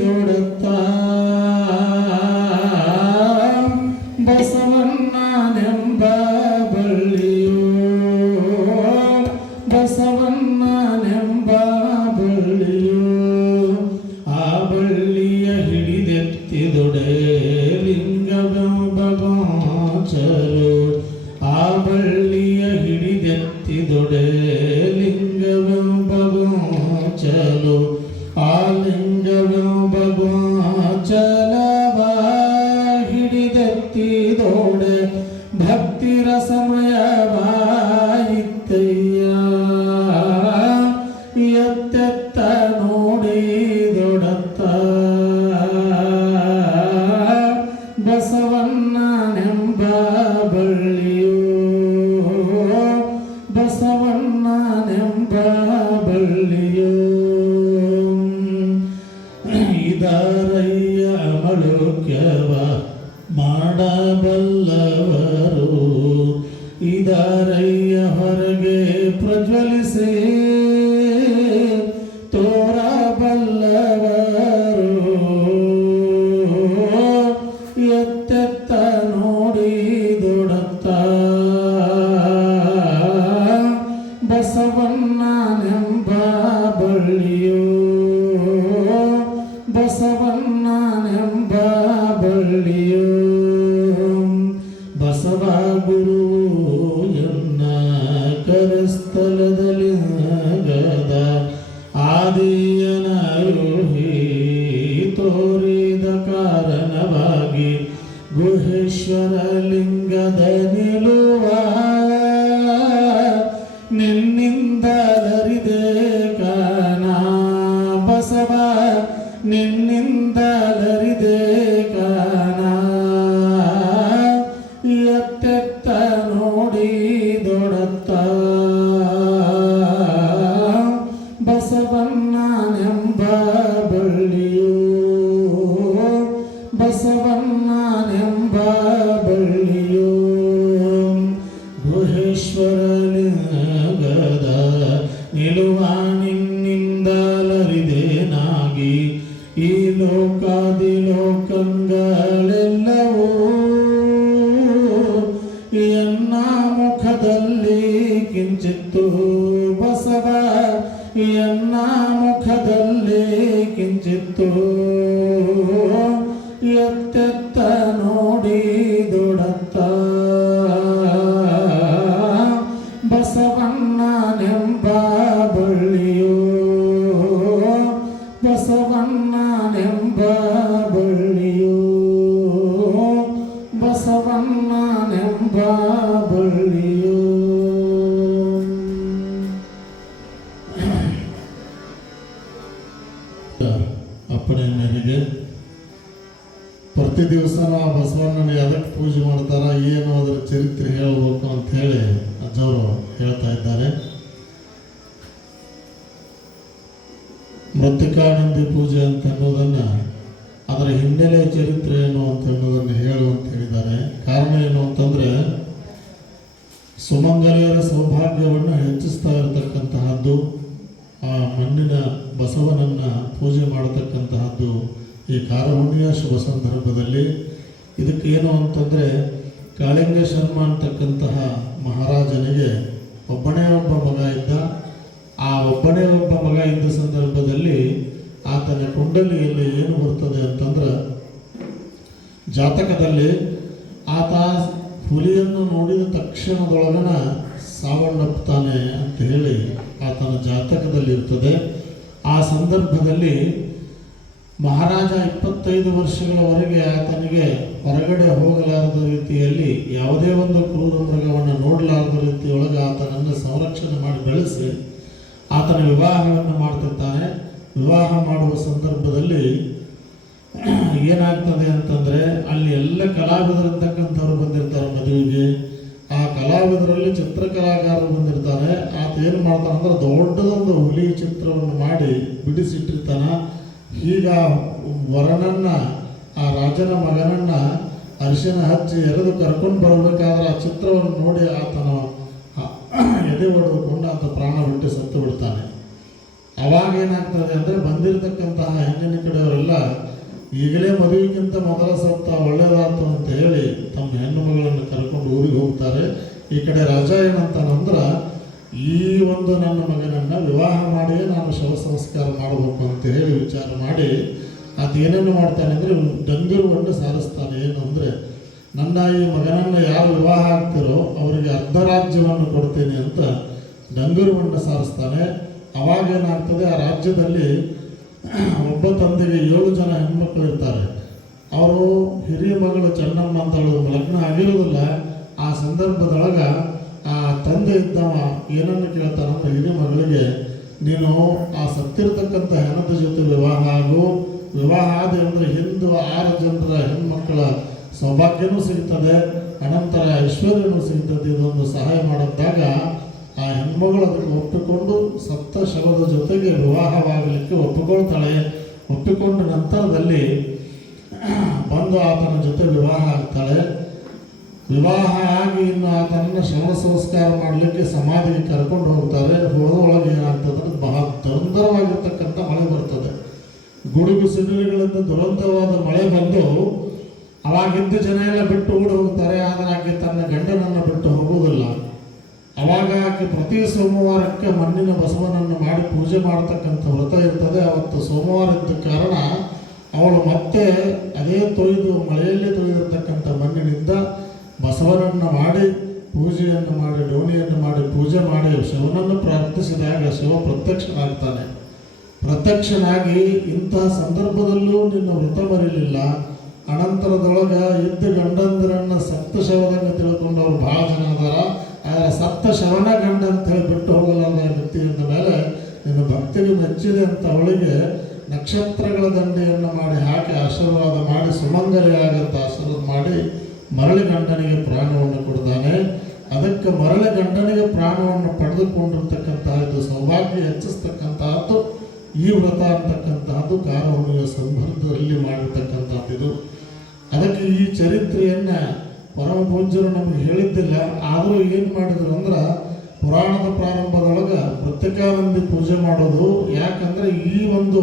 ದೊಡತ್ತ ಬಸವಣ್ಣನೆಂಬ ಬಳ್ಳಿಯು, ಬಸವಣ್ಣನೆಂಬ ಬಳ್ಳಿಯು, ಆ ಬಳ್ಳಿಯ ಹಿಡಿದೆತ್ತಿದೊಡೆ ಲಿಂಗವೆಂಬ ಗೋಚರು, ಆ ಬಳ್ಳಿಯ ಹಿಡಿದೆತ್ತಿದೊಡೆ ಲಿಂಗವೆಂಬ ಗೋಚರು, ಆ ಲಿಂಗವೆಂಬ ಗೋಚರವ ಹಿಡಿದೆತ್ತಿದೋಡೆ ಭಕ್ತಿರ ಸಮಯವಾಯಿತಯ್ಯ, ಎತ್ತೆತ್ತ ನೋಡಿದೊಡತ್ತ ಬಸವಣ್ಣನೆಂಬ ಬಳ್ಳಿಯು, ಬಸವಣ್ಣನೆಂಬ ಬಳ್ಳಿಯು. ಇದರಯ್ಯ ಮಳುಕ್ಯವ ಮಾಡಬಲ್ಲವರು, ಇದರಯ್ಯ ಹೊರಗೆ ಪ್ರಜ್ವಲಿಸಿ ತೋರಬಲ್ಲವರು, ಎತ್ತೆತ್ತ ನೋಡಿದೊಡತ್ತ ಬಸವಣ್ಣನೆಂಬ ಬಳ್ಳಿಯು, ಬಸವಣ್ಣನೆಂಬ ಬಳ್ಳಿಯು. ಬಸವ ಗುರು ಎನ್ನ ಕರಸ್ಥಲದಲ್ಲಿ ಗದ ಆದಿಯನರುಹಿ ತೋರಿದ ಕಾರಣವಾಗಿ ಗುಹೇಶ್ವರ ಲಿಂಗದ ನಿಲುವ ನಿನ್ನಿಂದಲರಿದೆ ಕಾಣ ಬಸವ, ನಿನ್ನಿಂದಲರಿದೆ ಕಾಣ, ಎತ್ತೆತ್ತ ನೋಡಿದೊಡತ್ತ ಬಸವಣ್ಣನೆಂಬ ಬಳ್ಳಿಯು, ಬಸವಣ್ಣನೆಂಬ ಬಳ್ಳಿಯು. ಗುಹೇಶ್ವರ ಲಿಂಗದ ನಿಲುವ ನಿನ್ನಿಂದಲರಿದೇನಾಗಿ ಈ ಲೋಕಾದಿ ಲೋಕಗಳೆಲ್ಲವೂ ಎನ್ನ ಮುಖದಲ್ಲಿ ಕಿಂಚಿತ್ತು ಬಸವ, ಎನ್ನ ಮುಖದಲ್ಲಿ ಕಿಂಚಿತ್ತು, ಎತ್ತೆತ್ತ ನೋಡಿದೊಡತ್ತ ಬಸವಣ್ಣನೆಂಬ ಬಳ್ಳಿಯು, ಬಸವಣ್ಣನೆಂಬ ಬಳ್ಳಿಯು, ಬಸವಣ್ಣನೆಂಬ ಬಳ್ಳಿಯು. ಅಪ್ಪಣೆ ಮೇರೆಗೆ ಪ್ರತಿ ದಿವಸ ನಾವು ಬಸವಣ್ಣನ ಎದಕ್ಕೆ ಪೂಜೆ ಮಾಡ್ತಾರ, ಏನು ಅದರ ಚರಿತ್ರೆ ಹೇಳಬೇಕು ಅಂತ ಹೇಳಿ ಅಜ್ಜವರು ಹೇಳ್ತಾ ಇದ್ದಾರೆ. ಮೃತ್ತಿಕಾನಂದಿ ಪೂಜೆ ಅಂತ ಅನ್ನೋದನ್ನು, ಅದರ ಹಿನ್ನೆಲೆ ಚರಿತ್ರೆ ಏನು ಅಂತ ಅನ್ನೋದನ್ನು ಹೇಳು ಅಂತ ಹೇಳಿದ್ದಾರೆ. ಕಾರಣ ಏನು ಅಂತಂದರೆ, ಸುಮಂಗಲಿಯರ ಸೌಭಾಗ್ಯವನ್ನು ಹೆಚ್ಚಿಸ್ತಾ ಇರತಕ್ಕಂತಹದ್ದು, ಆ ಮಣ್ಣಿನ ಬಸವನನ್ನು ಪೂಜೆ ಮಾಡತಕ್ಕಂತಹದ್ದು ಈ ಕಾರಹುಣ್ಣಿಯ ಶುಭ ಸಂದರ್ಭದಲ್ಲಿ. ಇದಕ್ಕೆ ಏನು ಅಂತಂದರೆ, ಕಾಳಿಂಗ ಶರ್ಮ ಅಂತಕ್ಕಂತಹ ಮಹಾರಾಜನಿಗೆ ಒಬ್ಬನೇ ಒಬ್ಬ ಮಗ ಇದ್ದ. ಆ ಒಬ್ಬನೇ ಒಬ್ಬ ಮಗ ಇದ್ದ ಸಂದರ್ಭದಲ್ಲಿ ಆತನ ಕುಂಡಲಿಯಲ್ಲಿ ಏನು ಬರ್ತದೆ ಅಂತಂದ್ರೆ, ಜಾತಕದಲ್ಲಿ ಆತ ಹುಲಿಯನ್ನು ನೋಡಿದ ತಕ್ಷಣದೊಳಗನ ಸಾವನ್ನಪ್ಪುತ್ತಾನೆ ಅಂತ ಹೇಳಿ ಆತನ ಜಾತಕದಲ್ಲಿ ಇರ್ತದೆ. ಆ ಸಂದರ್ಭದಲ್ಲಿ ಮಹಾರಾಜ 25 ವರ್ಷಗಳವರೆಗೆ ಆತನಿಗೆ ಹೊರಗಡೆ ಹೋಗಲಾರದ ರೀತಿಯಲ್ಲಿ ಯಾವುದೇ ಒಂದು ಕ್ರೂರ ಮೃಗವನ್ನು ನೋಡಲಾರದ ರೀತಿಯೊಳಗೆ ಆತನನ್ನು ಸಂರಕ್ಷಣೆ ಮಾಡಿ ಬೆಳೆಸಿ ಆತನ ವಿವಾಹವನ್ನು ಮಾಡ್ತಿರ್ತಾನೆ. ವಿವಾಹ ಮಾಡುವ ಸಂದರ್ಭದಲ್ಲಿ ಏನಾಗ್ತದೆ ಅಂತಂದರೆ ಅಲ್ಲಿ ಎಲ್ಲ ಕಲಾವಿದರಿರ್ತಕ್ಕಂಥವ್ರು ಬಂದಿರ್ತಾರೆ ಮದುವೆಗೆ. ಆ ಕಲಾವಿದರಲ್ಲಿ ಚಿತ್ರಕಲಾಕಾರರು ಬಂದಿರ್ತಾರೆ. ಆತ ಏನು ಮಾಡ್ತಾನೆ ಅಂದ್ರೆ ದೊಡ್ಡದೊಂದು ಹುಲಿ ಚಿತ್ರವನ್ನು ಮಾಡಿ ಬಿಡಿಸಿಟ್ಟಿರ್ತಾನೆ. ಈಗ ವರನನ್ನ ಆ ರಾಜನ ಮಗನನ್ನ ಅರಿಶಿನ ಹಚ್ಚಿ ಎರೆದು ಕರ್ಕೊಂಡು ಬರಬೇಕಾದ್ರೆ ಆ ಚಿತ್ರವನ್ನು ನೋಡಿ ಆತನ ಎದೆ ಹೊಡೆದುಕೊಂಡು ಆತ ಪ್ರಾಣ ಬಿಟ್ಟು ಸತ್ತು ಬಿಡ್ತಾನೆ. ಅವಾಗ ಏನಾಗ್ತದೆ ಅಂದರೆ ಬಂದಿರತಕ್ಕಂತಹ ಹೆಣ್ಣಿನ ಕಡೆಯವರೆಲ್ಲ ಈಗಲೇ ಮದುವೆಗಿಂತ ಮೊದಲ ಸತ್ತ ಒಳ್ಳೆಯದಾಯ್ತು ಅಂತ ಹೇಳಿ ತಮ್ಮ ಹೆಣ್ಣು ಮಗಳನ್ನು ಕರ್ಕೊಂಡು ಊರಿಗೆ ಹೋಗ್ತಾರೆ. ಈ ಕಡೆ ರಾಜ ಏನಂತಾನಂದ್ರೆ ಈ ಒಂದು ನನ್ನ ಮಗನನ್ನು ವಿವಾಹ ಮಾಡಿಯೇ ನಾನು ಶವ ಸಂಸ್ಕಾರ ಮಾಡಬೇಕು ಅಂತ ಹೇಳಿ ವಿಚಾರ ಮಾಡಿ ಅದು ಏನೇನು ಮಾಡ್ತಾನೆ ಅಂದರೆ ಡಂಗುರವನ್ನು ಸಾರಿಸ್ತಾನೆ. ಏನು ಅಂದರೆ ನನ್ನ ಈ ಮಗನನ್ನು ಯಾರು ವಿವಾಹ ಆಗ್ತಿರೋ ಅವರಿಗೆ ಅರ್ಧ ರಾಜ್ಯವನ್ನು ಕೊಡ್ತೇನೆ ಅಂತ ಡಂಗುರವನ್ನು ಸಾರಿಸ್ತಾನೆ. ಅವಾಗೇನಾಗ್ತದೆ, ಆ ರಾಜ್ಯದಲ್ಲಿ ಒಬ್ಬ ತಂದೆಗೆ 7 ಜನ ಹೆಣ್ಮಕ್ಳು ಇರ್ತಾರೆ. ಅವರು ಹಿರಿಯ ಮಗಳು ಚೆನ್ನಮ್ಮ ಅಂತ ಹೇಳೋದು ಲಗ್ನ ಆಗಿರೋದಿಲ್ಲ. ಆ ಸಂದರ್ಭದೊಳಗೆ ಆ ತಂದೆ ಇದ್ದವ ಏನನ್ನು ಕೇಳ್ತಾನಂದ್ರೆ ಹಿರಿಯ ಮಗಳಿಗೆ ನೀನು ಆ ಸತ್ತಿರ್ತಕ್ಕಂಥ ಹೆಣದ ಜೊತೆ ವಿವಾಹ ಆಗು. ವಿವಾಹ ಆದ ಅಂದರೆ ಹಿಂದೂ 6 ಜನರ ಹೆಣ್ಮಕ್ಕಳ ಸೌಭಾಗ್ಯನೂ ಸಿಗ್ತದೆ, ಅನಂತರ ಐಶ್ವರ್ಯನೂ ಸಿಗ್ತದೆ. ಇದೊಂದು ಸಹಾಯ ಮಾಡಿದಾಗ ಆ ಹೆಣ್ಮಗಳು ಅದಕ್ಕೆ ಒಪ್ಪಿಕೊಂಡು ಸತ್ತ ಶವದ ಜೊತೆಗೆ ವಿವಾಹವಾಗಲಿಕ್ಕೆ ಒಪ್ಪಿಕೊಳ್ತಾಳೆ. ಒಪ್ಪಿಕೊಂಡ ನಂತರದಲ್ಲಿ ಬಂದು ಆತನ ಜೊತೆ ವಿವಾಹ ಆಗ್ತಾಳೆ. ವಿವಾಹ ಆಗಿ ಇನ್ನು ಆತನನ್ನು ಶವ ಸಂಸ್ಕಾರ ಮಾಡಲಿಕ್ಕೆ ಸಮಾಧಿಗೆ ಕರ್ಕೊಂಡು ಹೋಗ್ತಾರೆ. ಹೋದೊಳಗೆ ಏನಾಗ್ತದೆ, ಬಹಳ ದುರಂತರವಾಗಿರ್ತಕ್ಕಂಥ ಮಳೆ ಬರ್ತದೆ. ಗುಡುಗು ಸಿಡಿಲುಗಳಿಂದ ದುರಂತವಾದ ಮಳೆ ಬಂದು ಅವಾಗಿದ್ದ ಜನ ಎಲ್ಲ ಬಿಟ್ಟು ಓಡಿ ಹೋಗ್ತಾರೆ. ಆದರೆ ಆಕೆ ತನ್ನ ಗಂಡನನ್ನು ಬಿಟ್ಟು ಹೋಗುವುದಿಲ್ಲ. ಅವಾಗ ಆಕೆ ಪ್ರತಿ ಸೋಮವಾರಕ್ಕೆ ಮಣ್ಣಿನ ಬಸವನನ್ನು ಮಾಡಿ ಪೂಜೆ ಮಾಡತಕ್ಕಂಥ ವ್ರತ ಇರ್ತದೆ. ಅವತ್ತು ಸೋಮವಾರ ಇದ್ದ ಕಾರಣ ಅವಳು ಮತ್ತೆ ಅದೇ ಮಳೆಯಲ್ಲಿ ತೊಯ್ದಿರ್ತಕ್ಕಂಥ ಮಣ್ಣಿನಿಂದ ಬಸವನನ್ನು ಮಾಡಿ ಪೂಜೆಯನ್ನು ಮಾಡಿ ಡೋಣಿಯನ್ನು ಮಾಡಿ ಪೂಜೆ ಮಾಡಿ ಶಿವನನ್ನು ಪ್ರಾರ್ಥಿಸಿದಾಗ ಶಿವ ಪ್ರತ್ಯಕ್ಷನಾಗ್ತಾನೆ. ಪ್ರತ್ಯಕ್ಷನಾಗಿ ಇಂತಹ ಸಂದರ್ಭದಲ್ಲೂ ನಿನ್ನ ವ್ರತ ಮರಿಲಿಲ್ಲ. ಅನಂತರದೊಳಗೆ ಇದ್ದ ಗಂಡಂದಿರನ್ನು ಸಪ್ತ ಶವದಂಗೆ ತಿಳ್ಕೊಂಡವ್ರು ಭಾಳ ಜನ ಅದಾರ. ಆದರೆ ಸಪ್ತ ಶವನ ಗಂಡ ಅಂತ ಹೇಳಿ ಬಿಟ್ಟು ಹೋಗಲಾದ ವ್ಯಕ್ತಿ ಅಂದ ಮೇಲೆ ನಿನ್ನ ಭಕ್ತಿಗೆ ಮೆಚ್ಚಿದೆ ಅಂತ ಅವಳಿಗೆ ನಕ್ಷತ್ರಗಳ ದಂಡೆಯನ್ನು ಮಾಡಿ ಹಾಕಿ ಆಶೀರ್ವಾದ ಮಾಡಿ ಸುಮಂಗಲಿಯಾಗಂತ ಆಶೀರ್ವಾದ ಮಾಡಿ ಮರಳಿ ಗಂಡನಿಗೆ ಪ್ರಾಣವನ್ನು ಕೊಡ್ತಾನೆ. ಅದಕ್ಕೆ ಮರಳಿ ಗಂಡನಿಗೆ ಪ್ರಾಣವನ್ನು ಪಡೆದುಕೊಂಡಿರ್ತಕ್ಕಂತಹದ್ದು ಸೌಭಾಗ್ಯ ಹೆಚ್ಚಿಸ್ತಕ್ಕಂತಹದ್ದು ಈ ವ್ರತ ಅಂತಕ್ಕಂತಹದ್ದು ಕಾರಹುಣ್ಣಿಮೆಯ ಸಂದರ್ಭದಲ್ಲಿ ಮಾಡಿರ್ತಕ್ಕಂಥದ್ದು. ಅದಕ್ಕೆ ಈ ಚರಿತ್ರೆಯನ್ನು ಪರಮ ಪೂಜ್ಯರು ನಮಗೆ ಹೇಳಿದ್ದಿಲ್ಲ. ಆದರೂ ಏನು ಮಾಡಿದ್ರು ಅಂದ್ರೆ ಪುರಾಣದ ಪ್ರಾರಂಭದೊಳಗೆ ಪ್ರತ್ಯೇಕಾನಂದಿ ಪೂಜೆ ಮಾಡೋದು. ಯಾಕಂದರೆ ಈ ಒಂದು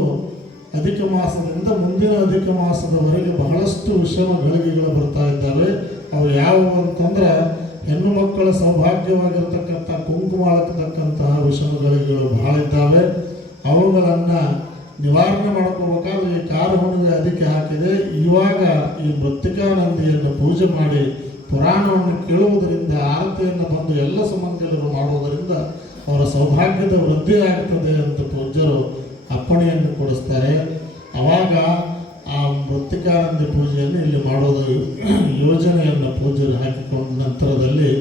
ಅಧಿಕ ಮಾಸದಿಂದ ಮುಂದಿನ ಅಧಿಕ ಮಾಸದವರೆಗೆ ಬಹಳಷ್ಟು ವಿಷಮ ಗಳಿಗೆಗಳು ಬರ್ತಾ ಇದ್ದಾವೆ. ಅವು ಯಾವುವು ಅಂತಂದ್ರೆ ಹೆಣ್ಣು ಮಕ್ಕಳ ಸೌಭಾಗ್ಯವಾಗಿರ್ತಕ್ಕಂಥ ಕುಂಕುಮ ಹಾಕತಕ್ಕಂತಹ ವಿಷಮ ಗಳಿಗೆಗಳು ಬಹಳ ಇದ್ದಾವೆ. ಅವುಗಳನ್ನು ನಿವಾರಣೆ ಮಾಡ್ಕೋಬೇಕಾದ್ರೆ ಈ ಕಾರಹುಣ್ಣಿಮೆ ಅದಕ್ಕೆ ಹಾಕಿದೆ. ಇವಾಗ ಈ ಮೃತ್ತಿಕಾನಂದಿಯನ್ನು ಪೂಜೆ ಮಾಡಿ ಪುರಾಣವನ್ನು ಕೇಳುವುದರಿಂದ ಆರತಿಯನ್ನು ಬಂದು ಎಲ್ಲ ಸುಮಂಗಲರು ಮಾಡುವುದರಿಂದ ಅವರ ಸೌಭಾಗ್ಯದ ವೃದ್ಧಿ ಆಗ್ತದೆ ಅಂತ ಪೂಜ್ಯರು ಅಪ್ಪಣೆಯನ್ನು ಕೊಡಿಸ್ತಾರೆ. ಆವಾಗ ಆ ಮೃತ್ತಿಕಾನಂದಿ ಪೂಜೆಯನ್ನು ಇಲ್ಲಿ ಮಾಡೋದು ಯೋಜನೆಯನ್ನು ಪೂಜ್ಯರು ಹಾಕಿಕೊಂಡ ನಂತರದಲ್ಲಿ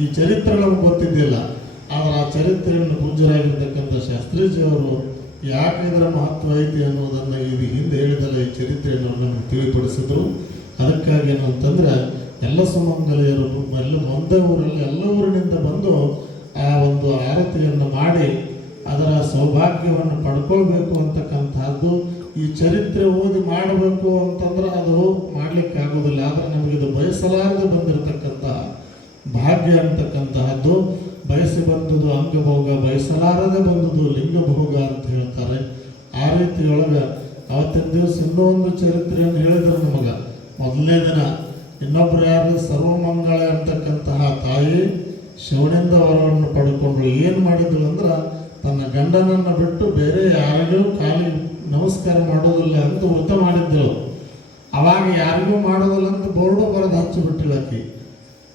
ಈ ಚರಿತ್ರೆಗಳು ಗೊತ್ತಿದ್ದಿಲ್ಲ. ಆದರೆ ಆ ಚರಿತ್ರೆಯನ್ನು ಪೂಜ್ಯರಾಗಿರ್ತಕ್ಕಂಥ ಶಾಸ್ತ್ರೀಜಿಯವರು ಯಾಕೆ ಇದರ ಮಹತ್ವ ಐತಿ ಅನ್ನೋದನ್ನು ಇದು ಹಿಂದೆ ಹೇಳಿದಲ್ಲ ಈ ಚರಿತ್ರೆಯನ್ನು ನಮಗೆ ತಿಳಿಪಡಿಸಿದ್ರು. ಅದಕ್ಕಾಗಿ ಏನು ಅಂತಂದರೆ ಎಲ್ಲ ಸುಮಂಗಲಿಯರು ಒಂದೇ ಊರಲ್ಲಿ ಎಲ್ಲ ಊರಿನಿಂದ ಬಂದು ಆ ಒಂದು ಆರತಿಯನ್ನು ಮಾಡಿ ಅದರ ಸೌಭಾಗ್ಯವನ್ನು ಪಡ್ಕೊಳ್ಬೇಕು ಅಂತಕ್ಕಂಥದ್ದು. ಈ ಚರಿತ್ರೆ ಓದಿ ಮಾಡಬೇಕು ಅಂತಂದ್ರೆ ಅದು ಮಾಡಲಿಕ್ಕೆ ಆಗೋದಿಲ್ಲ. ಆದರೆ ನಮಗಿದು ಬಯಸಲಾರದೆ ಬಂದಿರತಕ್ಕಂಥ ಭಾಗ್ಯ ಅಂತಕ್ಕಂತಹದ್ದು. ಬಯಸಿ ಬಂದುದು ಅಂಗಭೋಗ, ಬಯಸಲಾರದೆ ಬಂದುದು ಲಿಂಗಭೋಗ ಅಂತ ಹೇಳ್ತಾರೆ. ಆ ರೀತಿಯೊಳಗೆ ಅವತ್ತಿನ ದಿವಸ ಇನ್ನೂ ಒಂದು ಚರಿತ್ರೆಯನ್ನು ಹೇಳಿದ್ರು ನಮಗೆ. ಮೊದಲನೇ ದಿನ ಇನ್ನೊಬ್ಬರು ಯಾರು ಸರ್ವಮಂಗಳ ಅಂತಕ್ಕಂತಹ ತಾಯಿ ಶಿವನಿಂದ ವರವನ್ನು ಪಡ್ಕೊಂಡ್ರು. ಏನು ಮಾಡಿದ್ರು ಅಂದ್ರೆ ತನ್ನ ಗಂಡನನ್ನು ಬಿಟ್ಟು ಬೇರೆ ಯಾರಿಗೂ ಕಾಲಿಗೆ ನಮಸ್ಕಾರ ಮಾಡೋದಿಲ್ಲ ಅಂತ ವ್ರತ ಮಾಡಿದ್ದಳು. ಅವಾಗ ಯಾರಿಗೂ ಮಾಡೋದಿಲ್ಲ ಅಂತ ಬೋರ್ಡು ಬರೆದು ಹಚ್ಚಿಬಿಟ್ಟಿಳಕ್ಕಿ.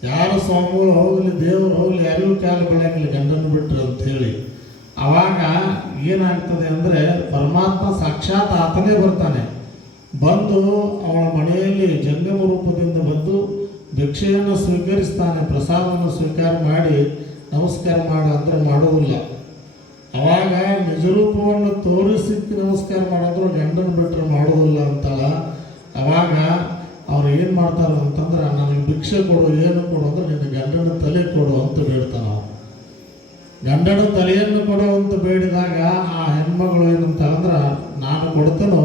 ಯಾರು ಸ್ವಾಮಿಗಳು ಹೋಗಲಿ ದೇವರು ಹೋಗಲಿ ಯಾರಿಗೂ ಕಾಲು ಬೆಳೆಯಲಿ ಗಂಡನ ಬಿಟ್ಟರು ಅಂಥೇಳಿ. ಆವಾಗ ಏನಾಗ್ತದೆ ಅಂದರೆ ಪರಮಾತ್ಮ ಸಾಕ್ಷಾತ್ ಆತನೇ ಬರ್ತಾನೆ. ಬಂದು ಅವಳ ಮನೆಯಲ್ಲಿ ಜಂಗಮ ರೂಪದಿಂದ ಬಂದು ಭಿಕ್ಷೆಯನ್ನು ಸ್ವೀಕರಿಸ್ತಾನೆ. ಪ್ರಸಾದವನ್ನು ಸ್ವೀಕಾರ ಮಾಡಿ ನಮಸ್ಕಾರ ಮಾಡು ಅಂದ್ರೆ ಮಾಡೋದಿಲ್ಲ. ಅವಾಗ ನಿಜರೂಪವನ್ನು ತೋರಿಸಿ ನಮಸ್ಕಾರ ಮಾಡಿದ್ರು ಗಂಡನ ಬಿಟ್ಟರೆ ಮಾಡೋದಿಲ್ಲ ಅಂತಲ್ಲ. ಅವಾಗ ಅವ್ರು ಏನು ಮಾಡ್ತಾರೆ ಅಂತಂದ್ರೆ, ನನಗೆ ಭಿಕ್ಷೆ ಕೊಡು, ಏನು ಕೊಡು ಅಂದ್ರೆ ನಿನ್ನ ಗಂಡನ ತಲೆ ಕೊಡು ಅಂತ ಬೇಡ್ತಾನೆ. ನಾವು ಗಂಡನ ತಲೆಯನ್ನು ಕೊಡು ಅಂತ ಬೇಡಿದಾಗ ಆ ಹೆಣ್ಮಗಳು ಏನಂತ ಅಂದ್ರೆ, ನಾನು ಕೊಡ್ತೇನೋ,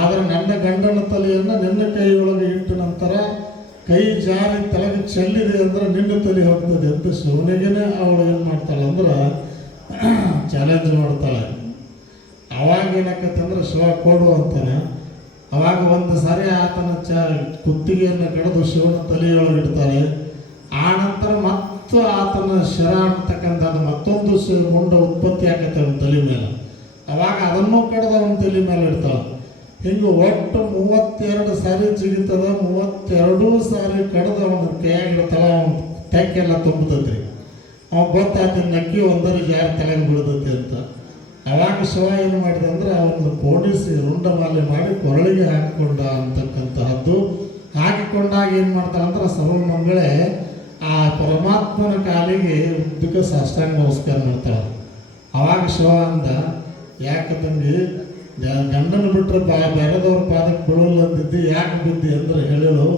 ಆದರೆ ನನ್ನ ಗಂಡನ ತಲೆಯನ್ನು ನಿನ್ನ ಕೈಯೊಳಗೆ ಇಟ್ಟು ನಂತರ ಕೈ ಜಾರಿ ತಲೆಗೆ ಚೆಲ್ಲಿದೆ ಅಂದ್ರೆ ನಿನ್ನ ತಲೆ ಹೋಗ್ತದೆ ಅಂತ ಶಿವನಿಗೇನೆ ಅವಳು ಏನು ಮಾಡ್ತಾಳೆ ಅಂದ್ರೆ ಚಾಲೆಂಜ್ ಮಾಡ್ತಾಳೆ. ಅವಾಗ ಏನಾಕತ್ತಂದ್ರೆ ಶಿವ ಕೊಡು ಅಂತಾನೆ. ಅವಾಗ ಒಂದು ಸಾರಿ ಆತನ ಕುತ್ತಿಗೆಯನ್ನು ಕಡಿದು ಶಿವನ ತಲೆಯೊಳಗೆ ಇಡ್ತಾಳೆ. ಆ ನಂತರ ಮತ್ತು ಆತನ ಶಿರ ಅಂತಕ್ಕಂಥ ಮತ್ತೊಂದು ಮುಂಡ ಉತ್ಪತ್ತಿ ಆಗತ್ತೆ ಅವನ ತಲೆ ಮೇಲೆ. ಅವಾಗ ಅದನ್ನು ಕಡ್ದು ಅವನ ತಲೆ ಮೇಲೆ ಇಡ್ತಾಳೆ. ಹಿಂಗೆ ಒಟ್ಟು 32 ಸಾರಿ ಜಿಗಿತದ. 32 ಸಾರಿ ಕಡ್ದು ಅವನ ಕೈಯಾಗಿಡ್ತಾಳ. ಅವನ ತೆಕ್ಕೆಲ್ಲ ತುಂಬತೈತ್ರಿ. ಅವ ಗೊತ್ತಾಗ್ತದೆ ನಕ್ಕಿ ಒಂದರ ಯಾರು ತಲೆಗೆ ಬಿಡ್ತೈತಿ ಅಂತ. ಅವಾಗ ಶಿವ ಏನು ಮಾಡಿದೆ ಅಂದರೆ ಅವನು ಪೋಣಿಸಿ ರುಂಡಮಾಲೆ ಮಾಡಿ ಕೊರಳಿಗೆ ಹಾಕಿಕೊಂಡ ಅಂತಕ್ಕಂತಹದ್ದು. ಹಾಕಿಕೊಂಡಾಗ ಏನು ಮಾಡ್ತಾಳೆ ಅಂದ್ರೆ ಸರ್ವಮಂಗಳೆ ಆ ಪರಮಾತ್ಮನ ಕಾಲಿಗೆ ಉದ್ದಕ್ಕೆ ಸಾಷ್ಟಾಂಗ ನಮಸ್ಕಾರ ಮಾಡ್ತಾಳೆ. ಅವಾಗ ಶಿವ ಅಂದ, ಯಾಕೆ ತಂಗಿ ಗಂಡನ ಬಿಟ್ಟರೆ ಬೇರೆದವ್ರ ಪಾದಕ್ಕೆ ಬೀಳಲ್ಲ ಅಂದಿದ್ದಿ, ಯಾಕೆ ಬಿದ್ದಿ ಅಂದ್ರೆ ಹೇಳಿಳು,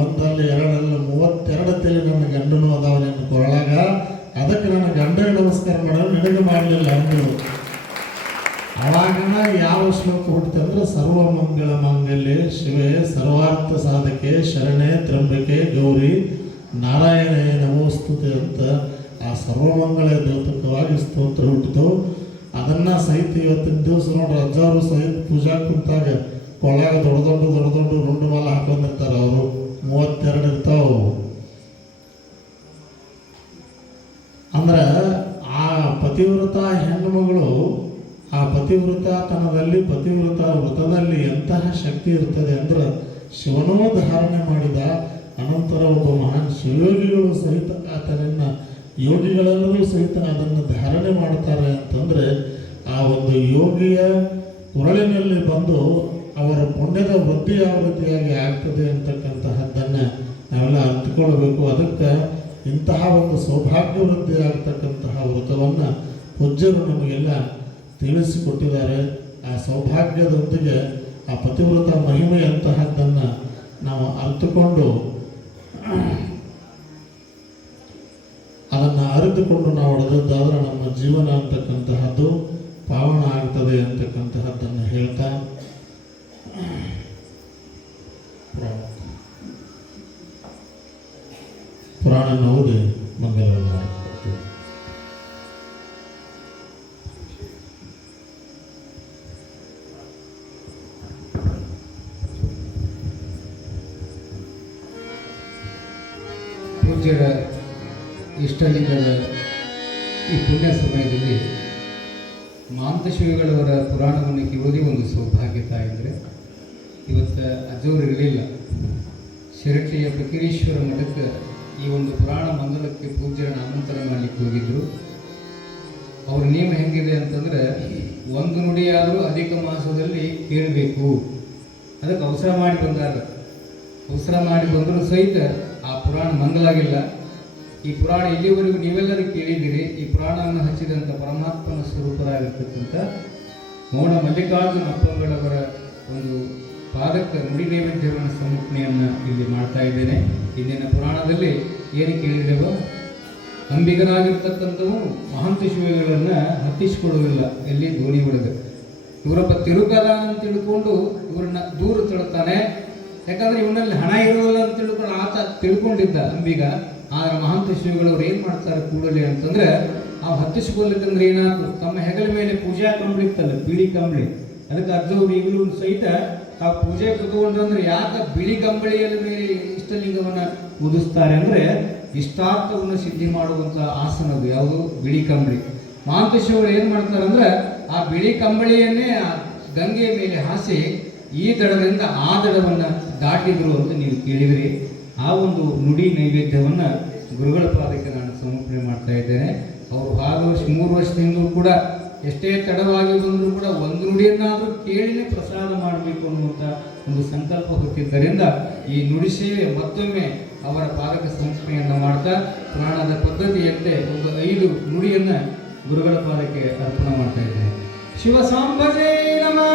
ಒಂದಲ್ಲ ಎರಡಲ್ಲ 32 ತಲೆ ನನ್ನ ಗಂಡನು ಅದಾವ ನಿನ್ನ ಕೊರಳಾಗ, ಅದಕ್ಕೆ ನನ್ನ ಗಂಡನ ನಮಸ್ಕಾರ ಮಾಡೋದು ನಿನಗೆ ಮಾಡಲಿಲ್ಲ ಅಂದಳು. ಅವಾಗನ ಯಾವ ಶ್ಲೋಕ ಹುಟ್ಟಿದೆ ಅಂದ್ರೆ, ಸರ್ವಮಂಗಳ ಮಾಂಗಲ್ಯೆ ಶಿವೆ ಸರ್ವಾರ್ಥ ಸಾಧಕೆ ಶರಣೆ ತ್ರಂಬಕೆ ಗೌರಿ ನಾರಾಯಣೇ ನಮೋಸ್ತುತೆ ಅಂತ ಆ ಸರ್ವಮಂಗಳ ದ್ಯೋತಕವಾಗಿ ಸ್ತೋತ್ರ ಹುಟ್ಟಿತು. ಅದನ್ನು ಸಹಿತ ಇವತ್ತಿನ ದಿವಸ ನೋಡ್ರಿ ಅಜ್ಜವರು ಸಹಿತ ಪೂಜಾ ಕುಂತಾಗ ಕೊಳ್ಳಾಗ ದೊಡ್ಡ ರುಂಡು ಮಾಲ ಹಾಕೊಂಡಿರ್ತಾರೆ. ಅವರು 32 ಇರ್ತಾವೆ. ಅಂದ್ರೆ ಆ ಪತಿವ್ರತ ಹೆಣ್ಣುಮಗಳು ಆ ಪತಿವ್ರತತನದಲ್ಲಿ ಪತಿವ್ರತ ವ್ರತದಲ್ಲಿ ಎಂತಹ ಶಕ್ತಿ ಇರ್ತದೆ ಅಂದ್ರೆ, ಶಿವನೂ ಧಾರಣೆ ಮಾಡಿದ ಅನಂತರ ಒಬ್ಬ ಮಹಾನ್ ಶಿವಯೋಗಿಗಳು ಸಹಿತ ಆತನನ್ನು, ಯೋಗಿಗಳೆಲ್ಲರೂ ಸಹಿತ ಅದನ್ನು ಧಾರಣೆ ಮಾಡ್ತಾರೆ ಅಂತಂದರೆ, ಆ ಒಂದು ಯೋಗಿಯ ಕೊರಳಿನಲ್ಲಿ ಬಂದು ಅವರ ಪುಣ್ಯದ ವೃದ್ಧಿ ಯಾವ ರೀತಿಯಾಗಿ ಆಗ್ತದೆ ಅಂತಕ್ಕಂತಹದ್ದನ್ನು ನಾವೆಲ್ಲ ಅರ್ಥಕೊಳ್ಬೇಕು. ಅದಕ್ಕೆ ಇಂತಹ ಒಂದು ಸೌಭಾಗ್ಯ ವೃದ್ಧಿ ಆಗ್ತಕ್ಕಂತಹ ವ್ರತವನ್ನು ಪೂಜ್ಯರು ನಮಗೆಲ್ಲ ತಿಳಿಸಿಕೊಟ್ಟಿದ್ದಾರೆ. ಆ ಸೌಭಾಗ್ಯದೊಂದಿಗೆ ಆ ಪತಿವ್ರತ ಮಹಿಮೆಯಂತಹದ್ದನ್ನು ನಾವು ಅರ್ಥಕೊಂಡು ಅದನ್ನು ಅರಿತುಕೊಂಡು ನಾವು ನಡೆದದ್ದಾದ್ರೆ ನಮ್ಮ ಜೀವನ ಅಂತಕ್ಕಂತಹದ್ದು ಪಾವನ ಆಗ್ತದೆ ಅಂತಕ್ಕಂತಹದ್ದನ್ನು ಹೇಳ್ತಾ ಪುರಾಣ ಓದಿ ಮಂಗಲವನ್ನು ಮಾಡ್ಕೊಳ್ತೀವಿ. ಪೂಜ್ಯರ ಇಷ್ಟಲಿಂಗದ ಈ ಪುಣ್ಯ ಸಮಯದಲ್ಲಿ ಮಾಂತಶಿವಗಳವರ ಪುರಾಣವನ್ನು ಕೇಳೋದೇ ಒಂದು ಸೌಭಾಗ್ಯತಾ ಇದ್ದರೆ, ಇವತ್ತು ಅಜ್ಜವರು ಇರಲಿಲ್ಲ. ಶಿರಟ್ಟಿಯ ಫಕೀರೇಶ್ವರ ಮಠಕ್ಕೆ ಈ ಒಂದು ಪುರಾಣ ಮಂಗಲಕ್ಕೆ ಪೂಜ್ಯರನ್ನು ಆಮಂತ್ರಣ ಮಾಡಲಿಕ್ಕೆ ಹೋಗಿದ್ದರು. ಅವ್ರ ನಿಯಮ ಹೆಂಗಿದೆ ಅಂತಂದರೆ, ಒಂದು ನುಡಿಯಾದರೂ ಅಧಿಕ ಮಾಸದಲ್ಲಿ ಕೇಳಬೇಕು. ಅದಕ್ಕೆ ಅವಸರ ಮಾಡಿ ಬಂದಾಗ ಅವಸರ ಮಾಡಿ ಬಂದರೂ ಸಹಿತ ಆ ಪುರಾಣ ಮಂಗಲಾಗಿಲ್ಲ. ಈ ಪುರಾಣ ಇಲ್ಲಿವರೆಗೂ ನೀವೆಲ್ಲರೂ ಕೇಳಿದ್ದೀರಿ. ಈ ಪುರಾಣವನ್ನು ಹಚ್ಚಿದಂಥ ಪರಮಾತ್ಮನ ಸ್ವರೂಪರಾಗಿರ್ತಕ್ಕಂಥ ಮೌನ ಮಲ್ಲಿಕಾರ್ಜುನ ಅಪ್ಪಂಗಳವರ ಒಂದು ಪಾದಕ್ಕೆ ನುಡಿ ನೈವೇದ್ಯವನ್ನು ಸಮರ್ಪಣೆಯನ್ನು ಇಲ್ಲಿ ಮಾಡ್ತಾ ಇದ್ದೇನೆ. ಇಂದಿನ ಪುರಾಣದಲ್ಲಿ ಏನು ಕೇಳಿದೆವೋ, ಅಂಬಿಗನಾಗಿರ್ತಕ್ಕಂಥವು ಮಹಾಂತ ಶಿವಗಳನ್ನು ಹತ್ತಿಸಿಕೊಳ್ಳುವುದಿಲ್ಲ ಎಲ್ಲಿ ದೋಣಿ ಒಳಗೆ. ಇವರೊಬ್ಬ ತಿರುಕದ ಅಂತ ತಿಳ್ಕೊಂಡು ಇವ್ರನ್ನ ದೂರ ತಳ್ತಾನೆ. ಯಾಕಂದರೆ ಇವನಲ್ಲಿ ಹಣ ಇರೋಲ್ಲ ಅಂತ ತಿಳ್ಕೊಂಡು ಆತ ತಿಳ್ಕೊಂಡಿದ್ದ ಅಂಬಿಗ. ಆದರೆ ಮಹಾಂತ ಶಿವಗಳವ್ರು ಏನು ಮಾಡ್ತಾರೆ ಕೂಡಲೇ ಅಂತಂದರೆ, ಆ ಹತ್ತಿಸ್ಕೊಳ್ಲಿಕ್ಕಂದ್ರೆ ಏನಾದ್ರು ತಮ್ಮ ಹೆಗಲ ಮೇಲೆ ಪೂಜಾ ಕಂಬಳಿ ಇತ್ತಲ್ಲ, ಬಿಳಿ ಕಂಬಳಿ, ಅದಕ್ಕೆ ಅಜ್ಜವ್ರು ಈಗಲೂ ಸಹಿತ ಆ ಪೂಜೆ ಕುತ್ಕೊಂಡ್ರಂದ್ರೆ ಯಾಕೆ ಬಿಳಿ ಕಂಬಳಿಯಲ್ಲಿ ಮೇಲೆ ಇಷ್ಟಲಿಂಗವನ್ನು ಉದಿಸ್ತಾರೆ ಅಂದರೆ, ಇಷ್ಟಾರ್ಥವನ್ನು ಸಿದ್ಧಿ ಮಾಡುವಂಥ ಆಸನದು ಯಾವುದು ಬಿಳಿ ಕಂಬಳಿ. ಮಹಾಂತ ಶಿವರು ಏನು ಮಾಡ್ತಾರೆ ಅಂದರೆ, ಆ ಬಿಳಿ ಕಂಬಳಿಯನ್ನೇ ಗಂಗೆಯ ಮೇಲೆ ಹಾಸಿ ಈ ದಡದಿಂದ ಆ ದಡವನ್ನು ದಾಟಿದ್ರು ಅಂತ ನೀವು ಕೇಳಿದ್ರಿ. ಆ ಒಂದು ನುಡಿ ನೈವೇದ್ಯವನ್ನು ಗುರುಗಳ ಪಾದಕ್ಕೆ ನಾನು ಸಮರ್ಪಣೆ ಮಾಡ್ತಾ ಇದ್ದೇನೆ. ಅವರು 3 ವರ್ಷದಿಂದ ಕೂಡ ಎಷ್ಟೇ ತಡವಾಗಿ ಬಂದರೂ ಕೂಡ ಒಂದು ನುಡಿಯನ್ನಾದರೂ ಕೇಳಿನೇ ಪ್ರಸಾದ ಮಾಡಬೇಕು ಅನ್ನುವಂಥ ಒಂದು ಸಂಕಲ್ಪ ಹೊತ್ತಿದ್ದರಿಂದ ಈ ನುಡಿ ಸೇವೆ ಮತ್ತೊಮ್ಮೆ ಅವರ ಪಾದಕ ಸಂಸ್ಮರಣೆಯನ್ನು ಮಾಡ್ತಾ ಪುರಾಣದ ಪದ್ಧತಿಯಂತೆ ಒಂದು 5 ನುಡಿಯನ್ನು ಗುರುಗಳ ಪಾದಕ್ಕೆ ಅರ್ಪಣೆ ಮಾಡ್ತಾ ಇದ್ದೇನೆ. ಶಿವ ಸಾಂಬಜೇ ನಮಃ.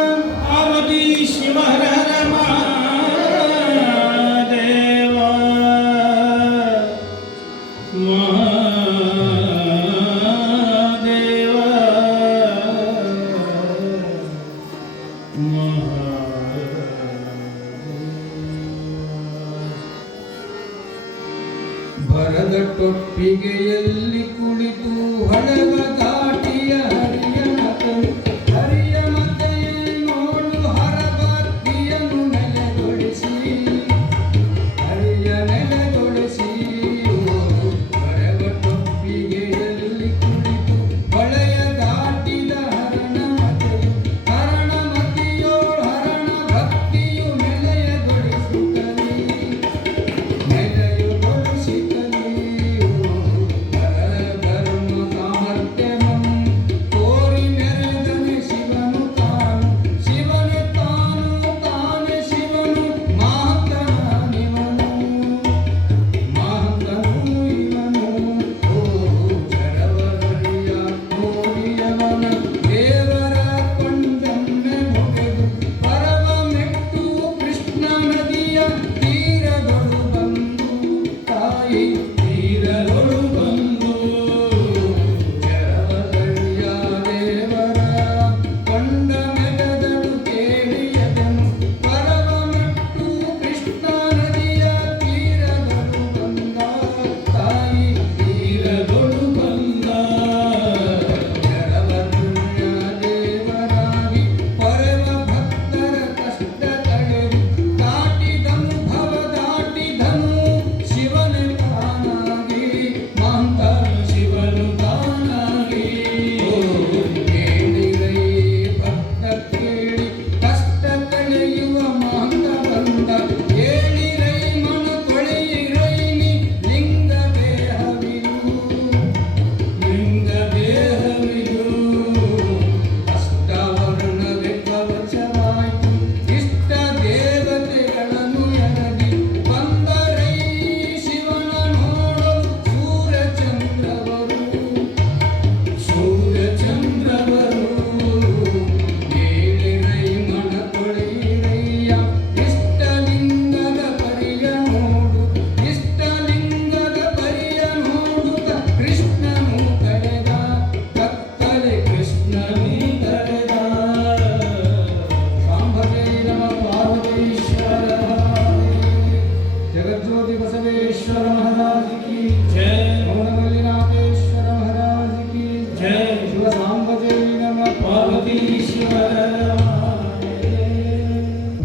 ಪಾರ್ವತಿ ಶಿವ ಹರ ಹರ ಮಹಾದೇವ ಮಹಾದೇವ ಭರದ ಟೊಪ್ಪಿಗೆಯಲ್ಲಿ ಕುಳಿತು ಹಡವ ದಾಟಿಯ ಹರಿಯ ಮತೆಯೇ ನೋಡು ಹರಭಕ್ತಿಯನ್ನು ನೆಲೆಗೊಳಿಸಿ ಹರಿಯ ನೆಲೆಗೊಳಿಸಿ ಭರವ ಟೊಪ್ಪಿಗೆಯಲ್ಲಿ ಕುಳಿತು ಹೊಳೆಯ ದಾಟಿದ ಹರಣ ಮತಿಯೋಳು ಹರಣ ಭಕ್ತಿಯು ನೆಲೆಯಗೊಳಿಸುತ್ತಲೇ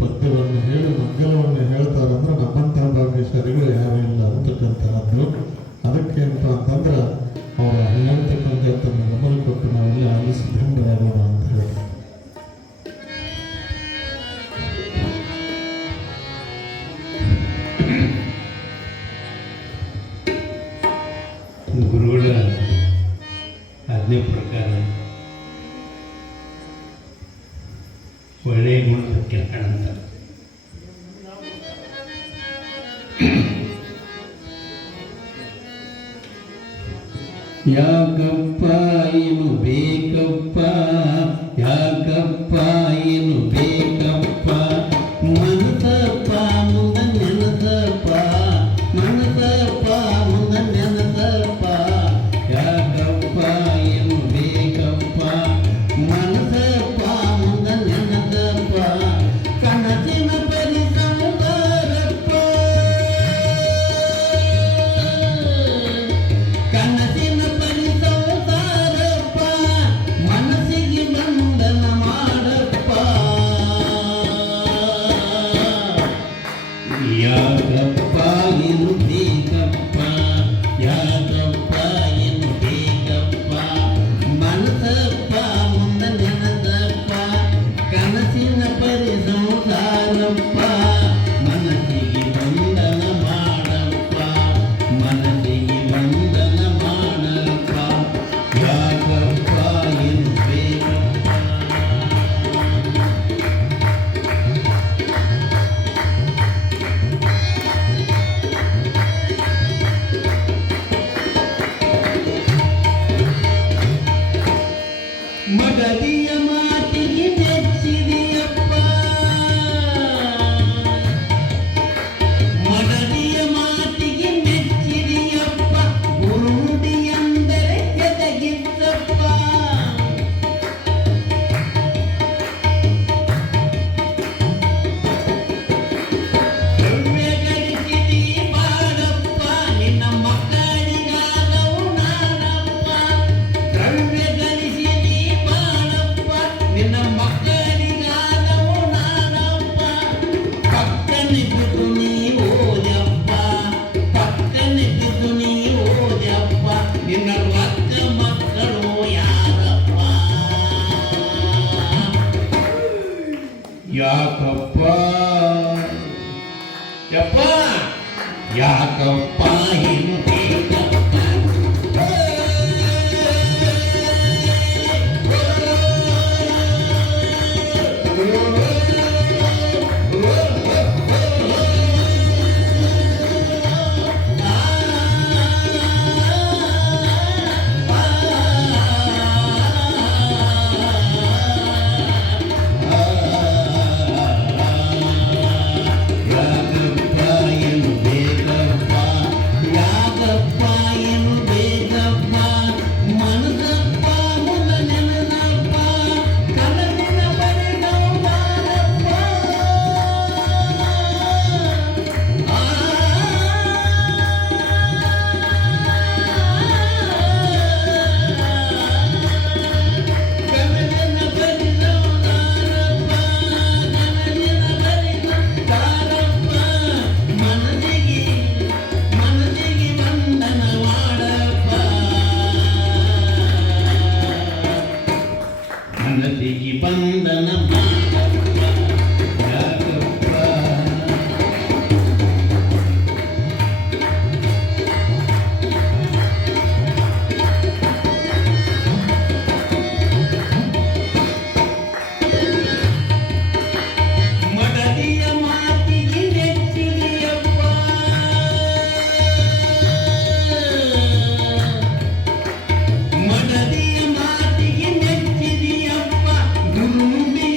ಪದ್ಯವನ್ನು ಹೇಳಿ ಮಂಗಲವನ್ನು ಹೇಳ್ತಾರಂದ್ರೆ ನಮ್ಮಂತಹ ಭಾಗ್ಯಶಾಲಿಗಳು ಯಾರು ಇಲ್ಲ ಅಂತಕ್ಕಂತಹದ್ದು. ಅದಕ್ಕೆ ಅಂತಂದ್ರೆ ಅವರು ಹೇಳ್ತಕ್ಕಂಥ ತನ್ನ ಗಮನ ಕೊಟ್ಟು ನಾವೆಲ್ಲ ಆಲಿಸಿದ್ರಿಂದ ಆಗೋಣ ಅಂತ ಹೇಳಿ ಗುರುಗಳ ಆಜ್ಞೆ ಪ್ರಕಾರ ಒಳ್ಳೆಯ ಗುಣದ ಕೆಲಸ ಯಾಕಪ್ಪ ಏನು ಬೇಕಪ್ಪ ಯಾಕಪ್ಪ ಏನು ಬೇಕಪ್ಪ ಮನಸಪ್ಪ ಮುಂದೆ ನೆನಸಪ್ಪ ಮನಸಪ್ಪ ಮುಂದೆ ನೆನಸಪ್ಪ ಯಾಕಪ್ಪ ಏನು ಬೇಕಪ್ಪ ಮನಸಪ್ಪ ಮುಂದೆ ನೆನಸಪ್ಪ ಕನಸಿನ ಪರಿಸರಪ್ಪ ಕನಸಿನ ಪರಿಸರಪ್ಪ ಮಡದಿಯ ಮಾತಿಗೆ ಮೆಚ್ಚಿದೆಯಪ್ಪ ಮಡದಿಯ ಮಾತಿಗೆ ಮೆಚ್ಚಿದೆಯಪ್ಪ ಗುರುಡಿ ಅಂದರೆ ಎದಗಿದ್ದಪ್ಪ ದ್ರವ್ಯ ಗಳಿಸಿದಿ ಬಾಳಪ್ಪ ನಿನ್ನ ಮಕ್ಕಳಿಗಾದವು ನಾನಪ್ಪ ದ್ರವ್ಯ ಗಳಿಸಿದಿ ಬಾಳಪ್ಪ ನಿನ್ನ ಮಕ್ಕಳಿಗಾದವು ನಾನಪ್ಪ ಪಕ್ಕನೆ ಬಿದ್ದು ನೀ ಓದ್ಯಪ್ಪ ಪಕ್ಕನೆ ಬಿದ್ದು ನೀ ಓದ್ಯಪ್ಪ ನಿನ್ನ ರೊಕ್ಕ ಮಕ್ಕಳು ಯಾರಪ್ಪ ಯಾಕಪ್ಪ ಯಪ್ಪ ಯಾಕಪ್ಪ ಏನು ಬೇಕಪ್ಪ ಯಾಕಪ್ಪ ಏನು ಬೇಕಪ್ಪ ಯಾಕಪ್ಪ ಏನು ಬೇಕಪ್ಪ ಮನಸಪ್ಪ ಮುನ್ನ ನೆನನಪ್ಪ ಕನಸಿನ ಬರಿದವನಪ್ಪ ಕನಸಿನ ಬರಿದವನಪ್ಪ ಕನಸಿನ ಬರಿದವನಪ್ಪ ಮನದಿಗೆ ಬಂಧನ ಮಾಡಪ್ಪ ಮನದಿಗೆ ಬಂಧನ ಮಾಡಪ್ಪ ಯಾಕಪ್ಪ ಮಡದಿಯ ಮಾತಿಗೆ ನೆಚ್ಚಿದೆಯಪ್ಪ ಮಡದಿಯ ಮಾತಿಗೆ ನೆಚ್ಚಿದೆಯಪ್ಪ ಗುರುಂಬಿ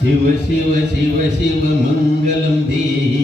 ಶಿವ ಶಿವ ಶಿವ ಶಿವ ಮಂಗಲಂ ದೇಹಿ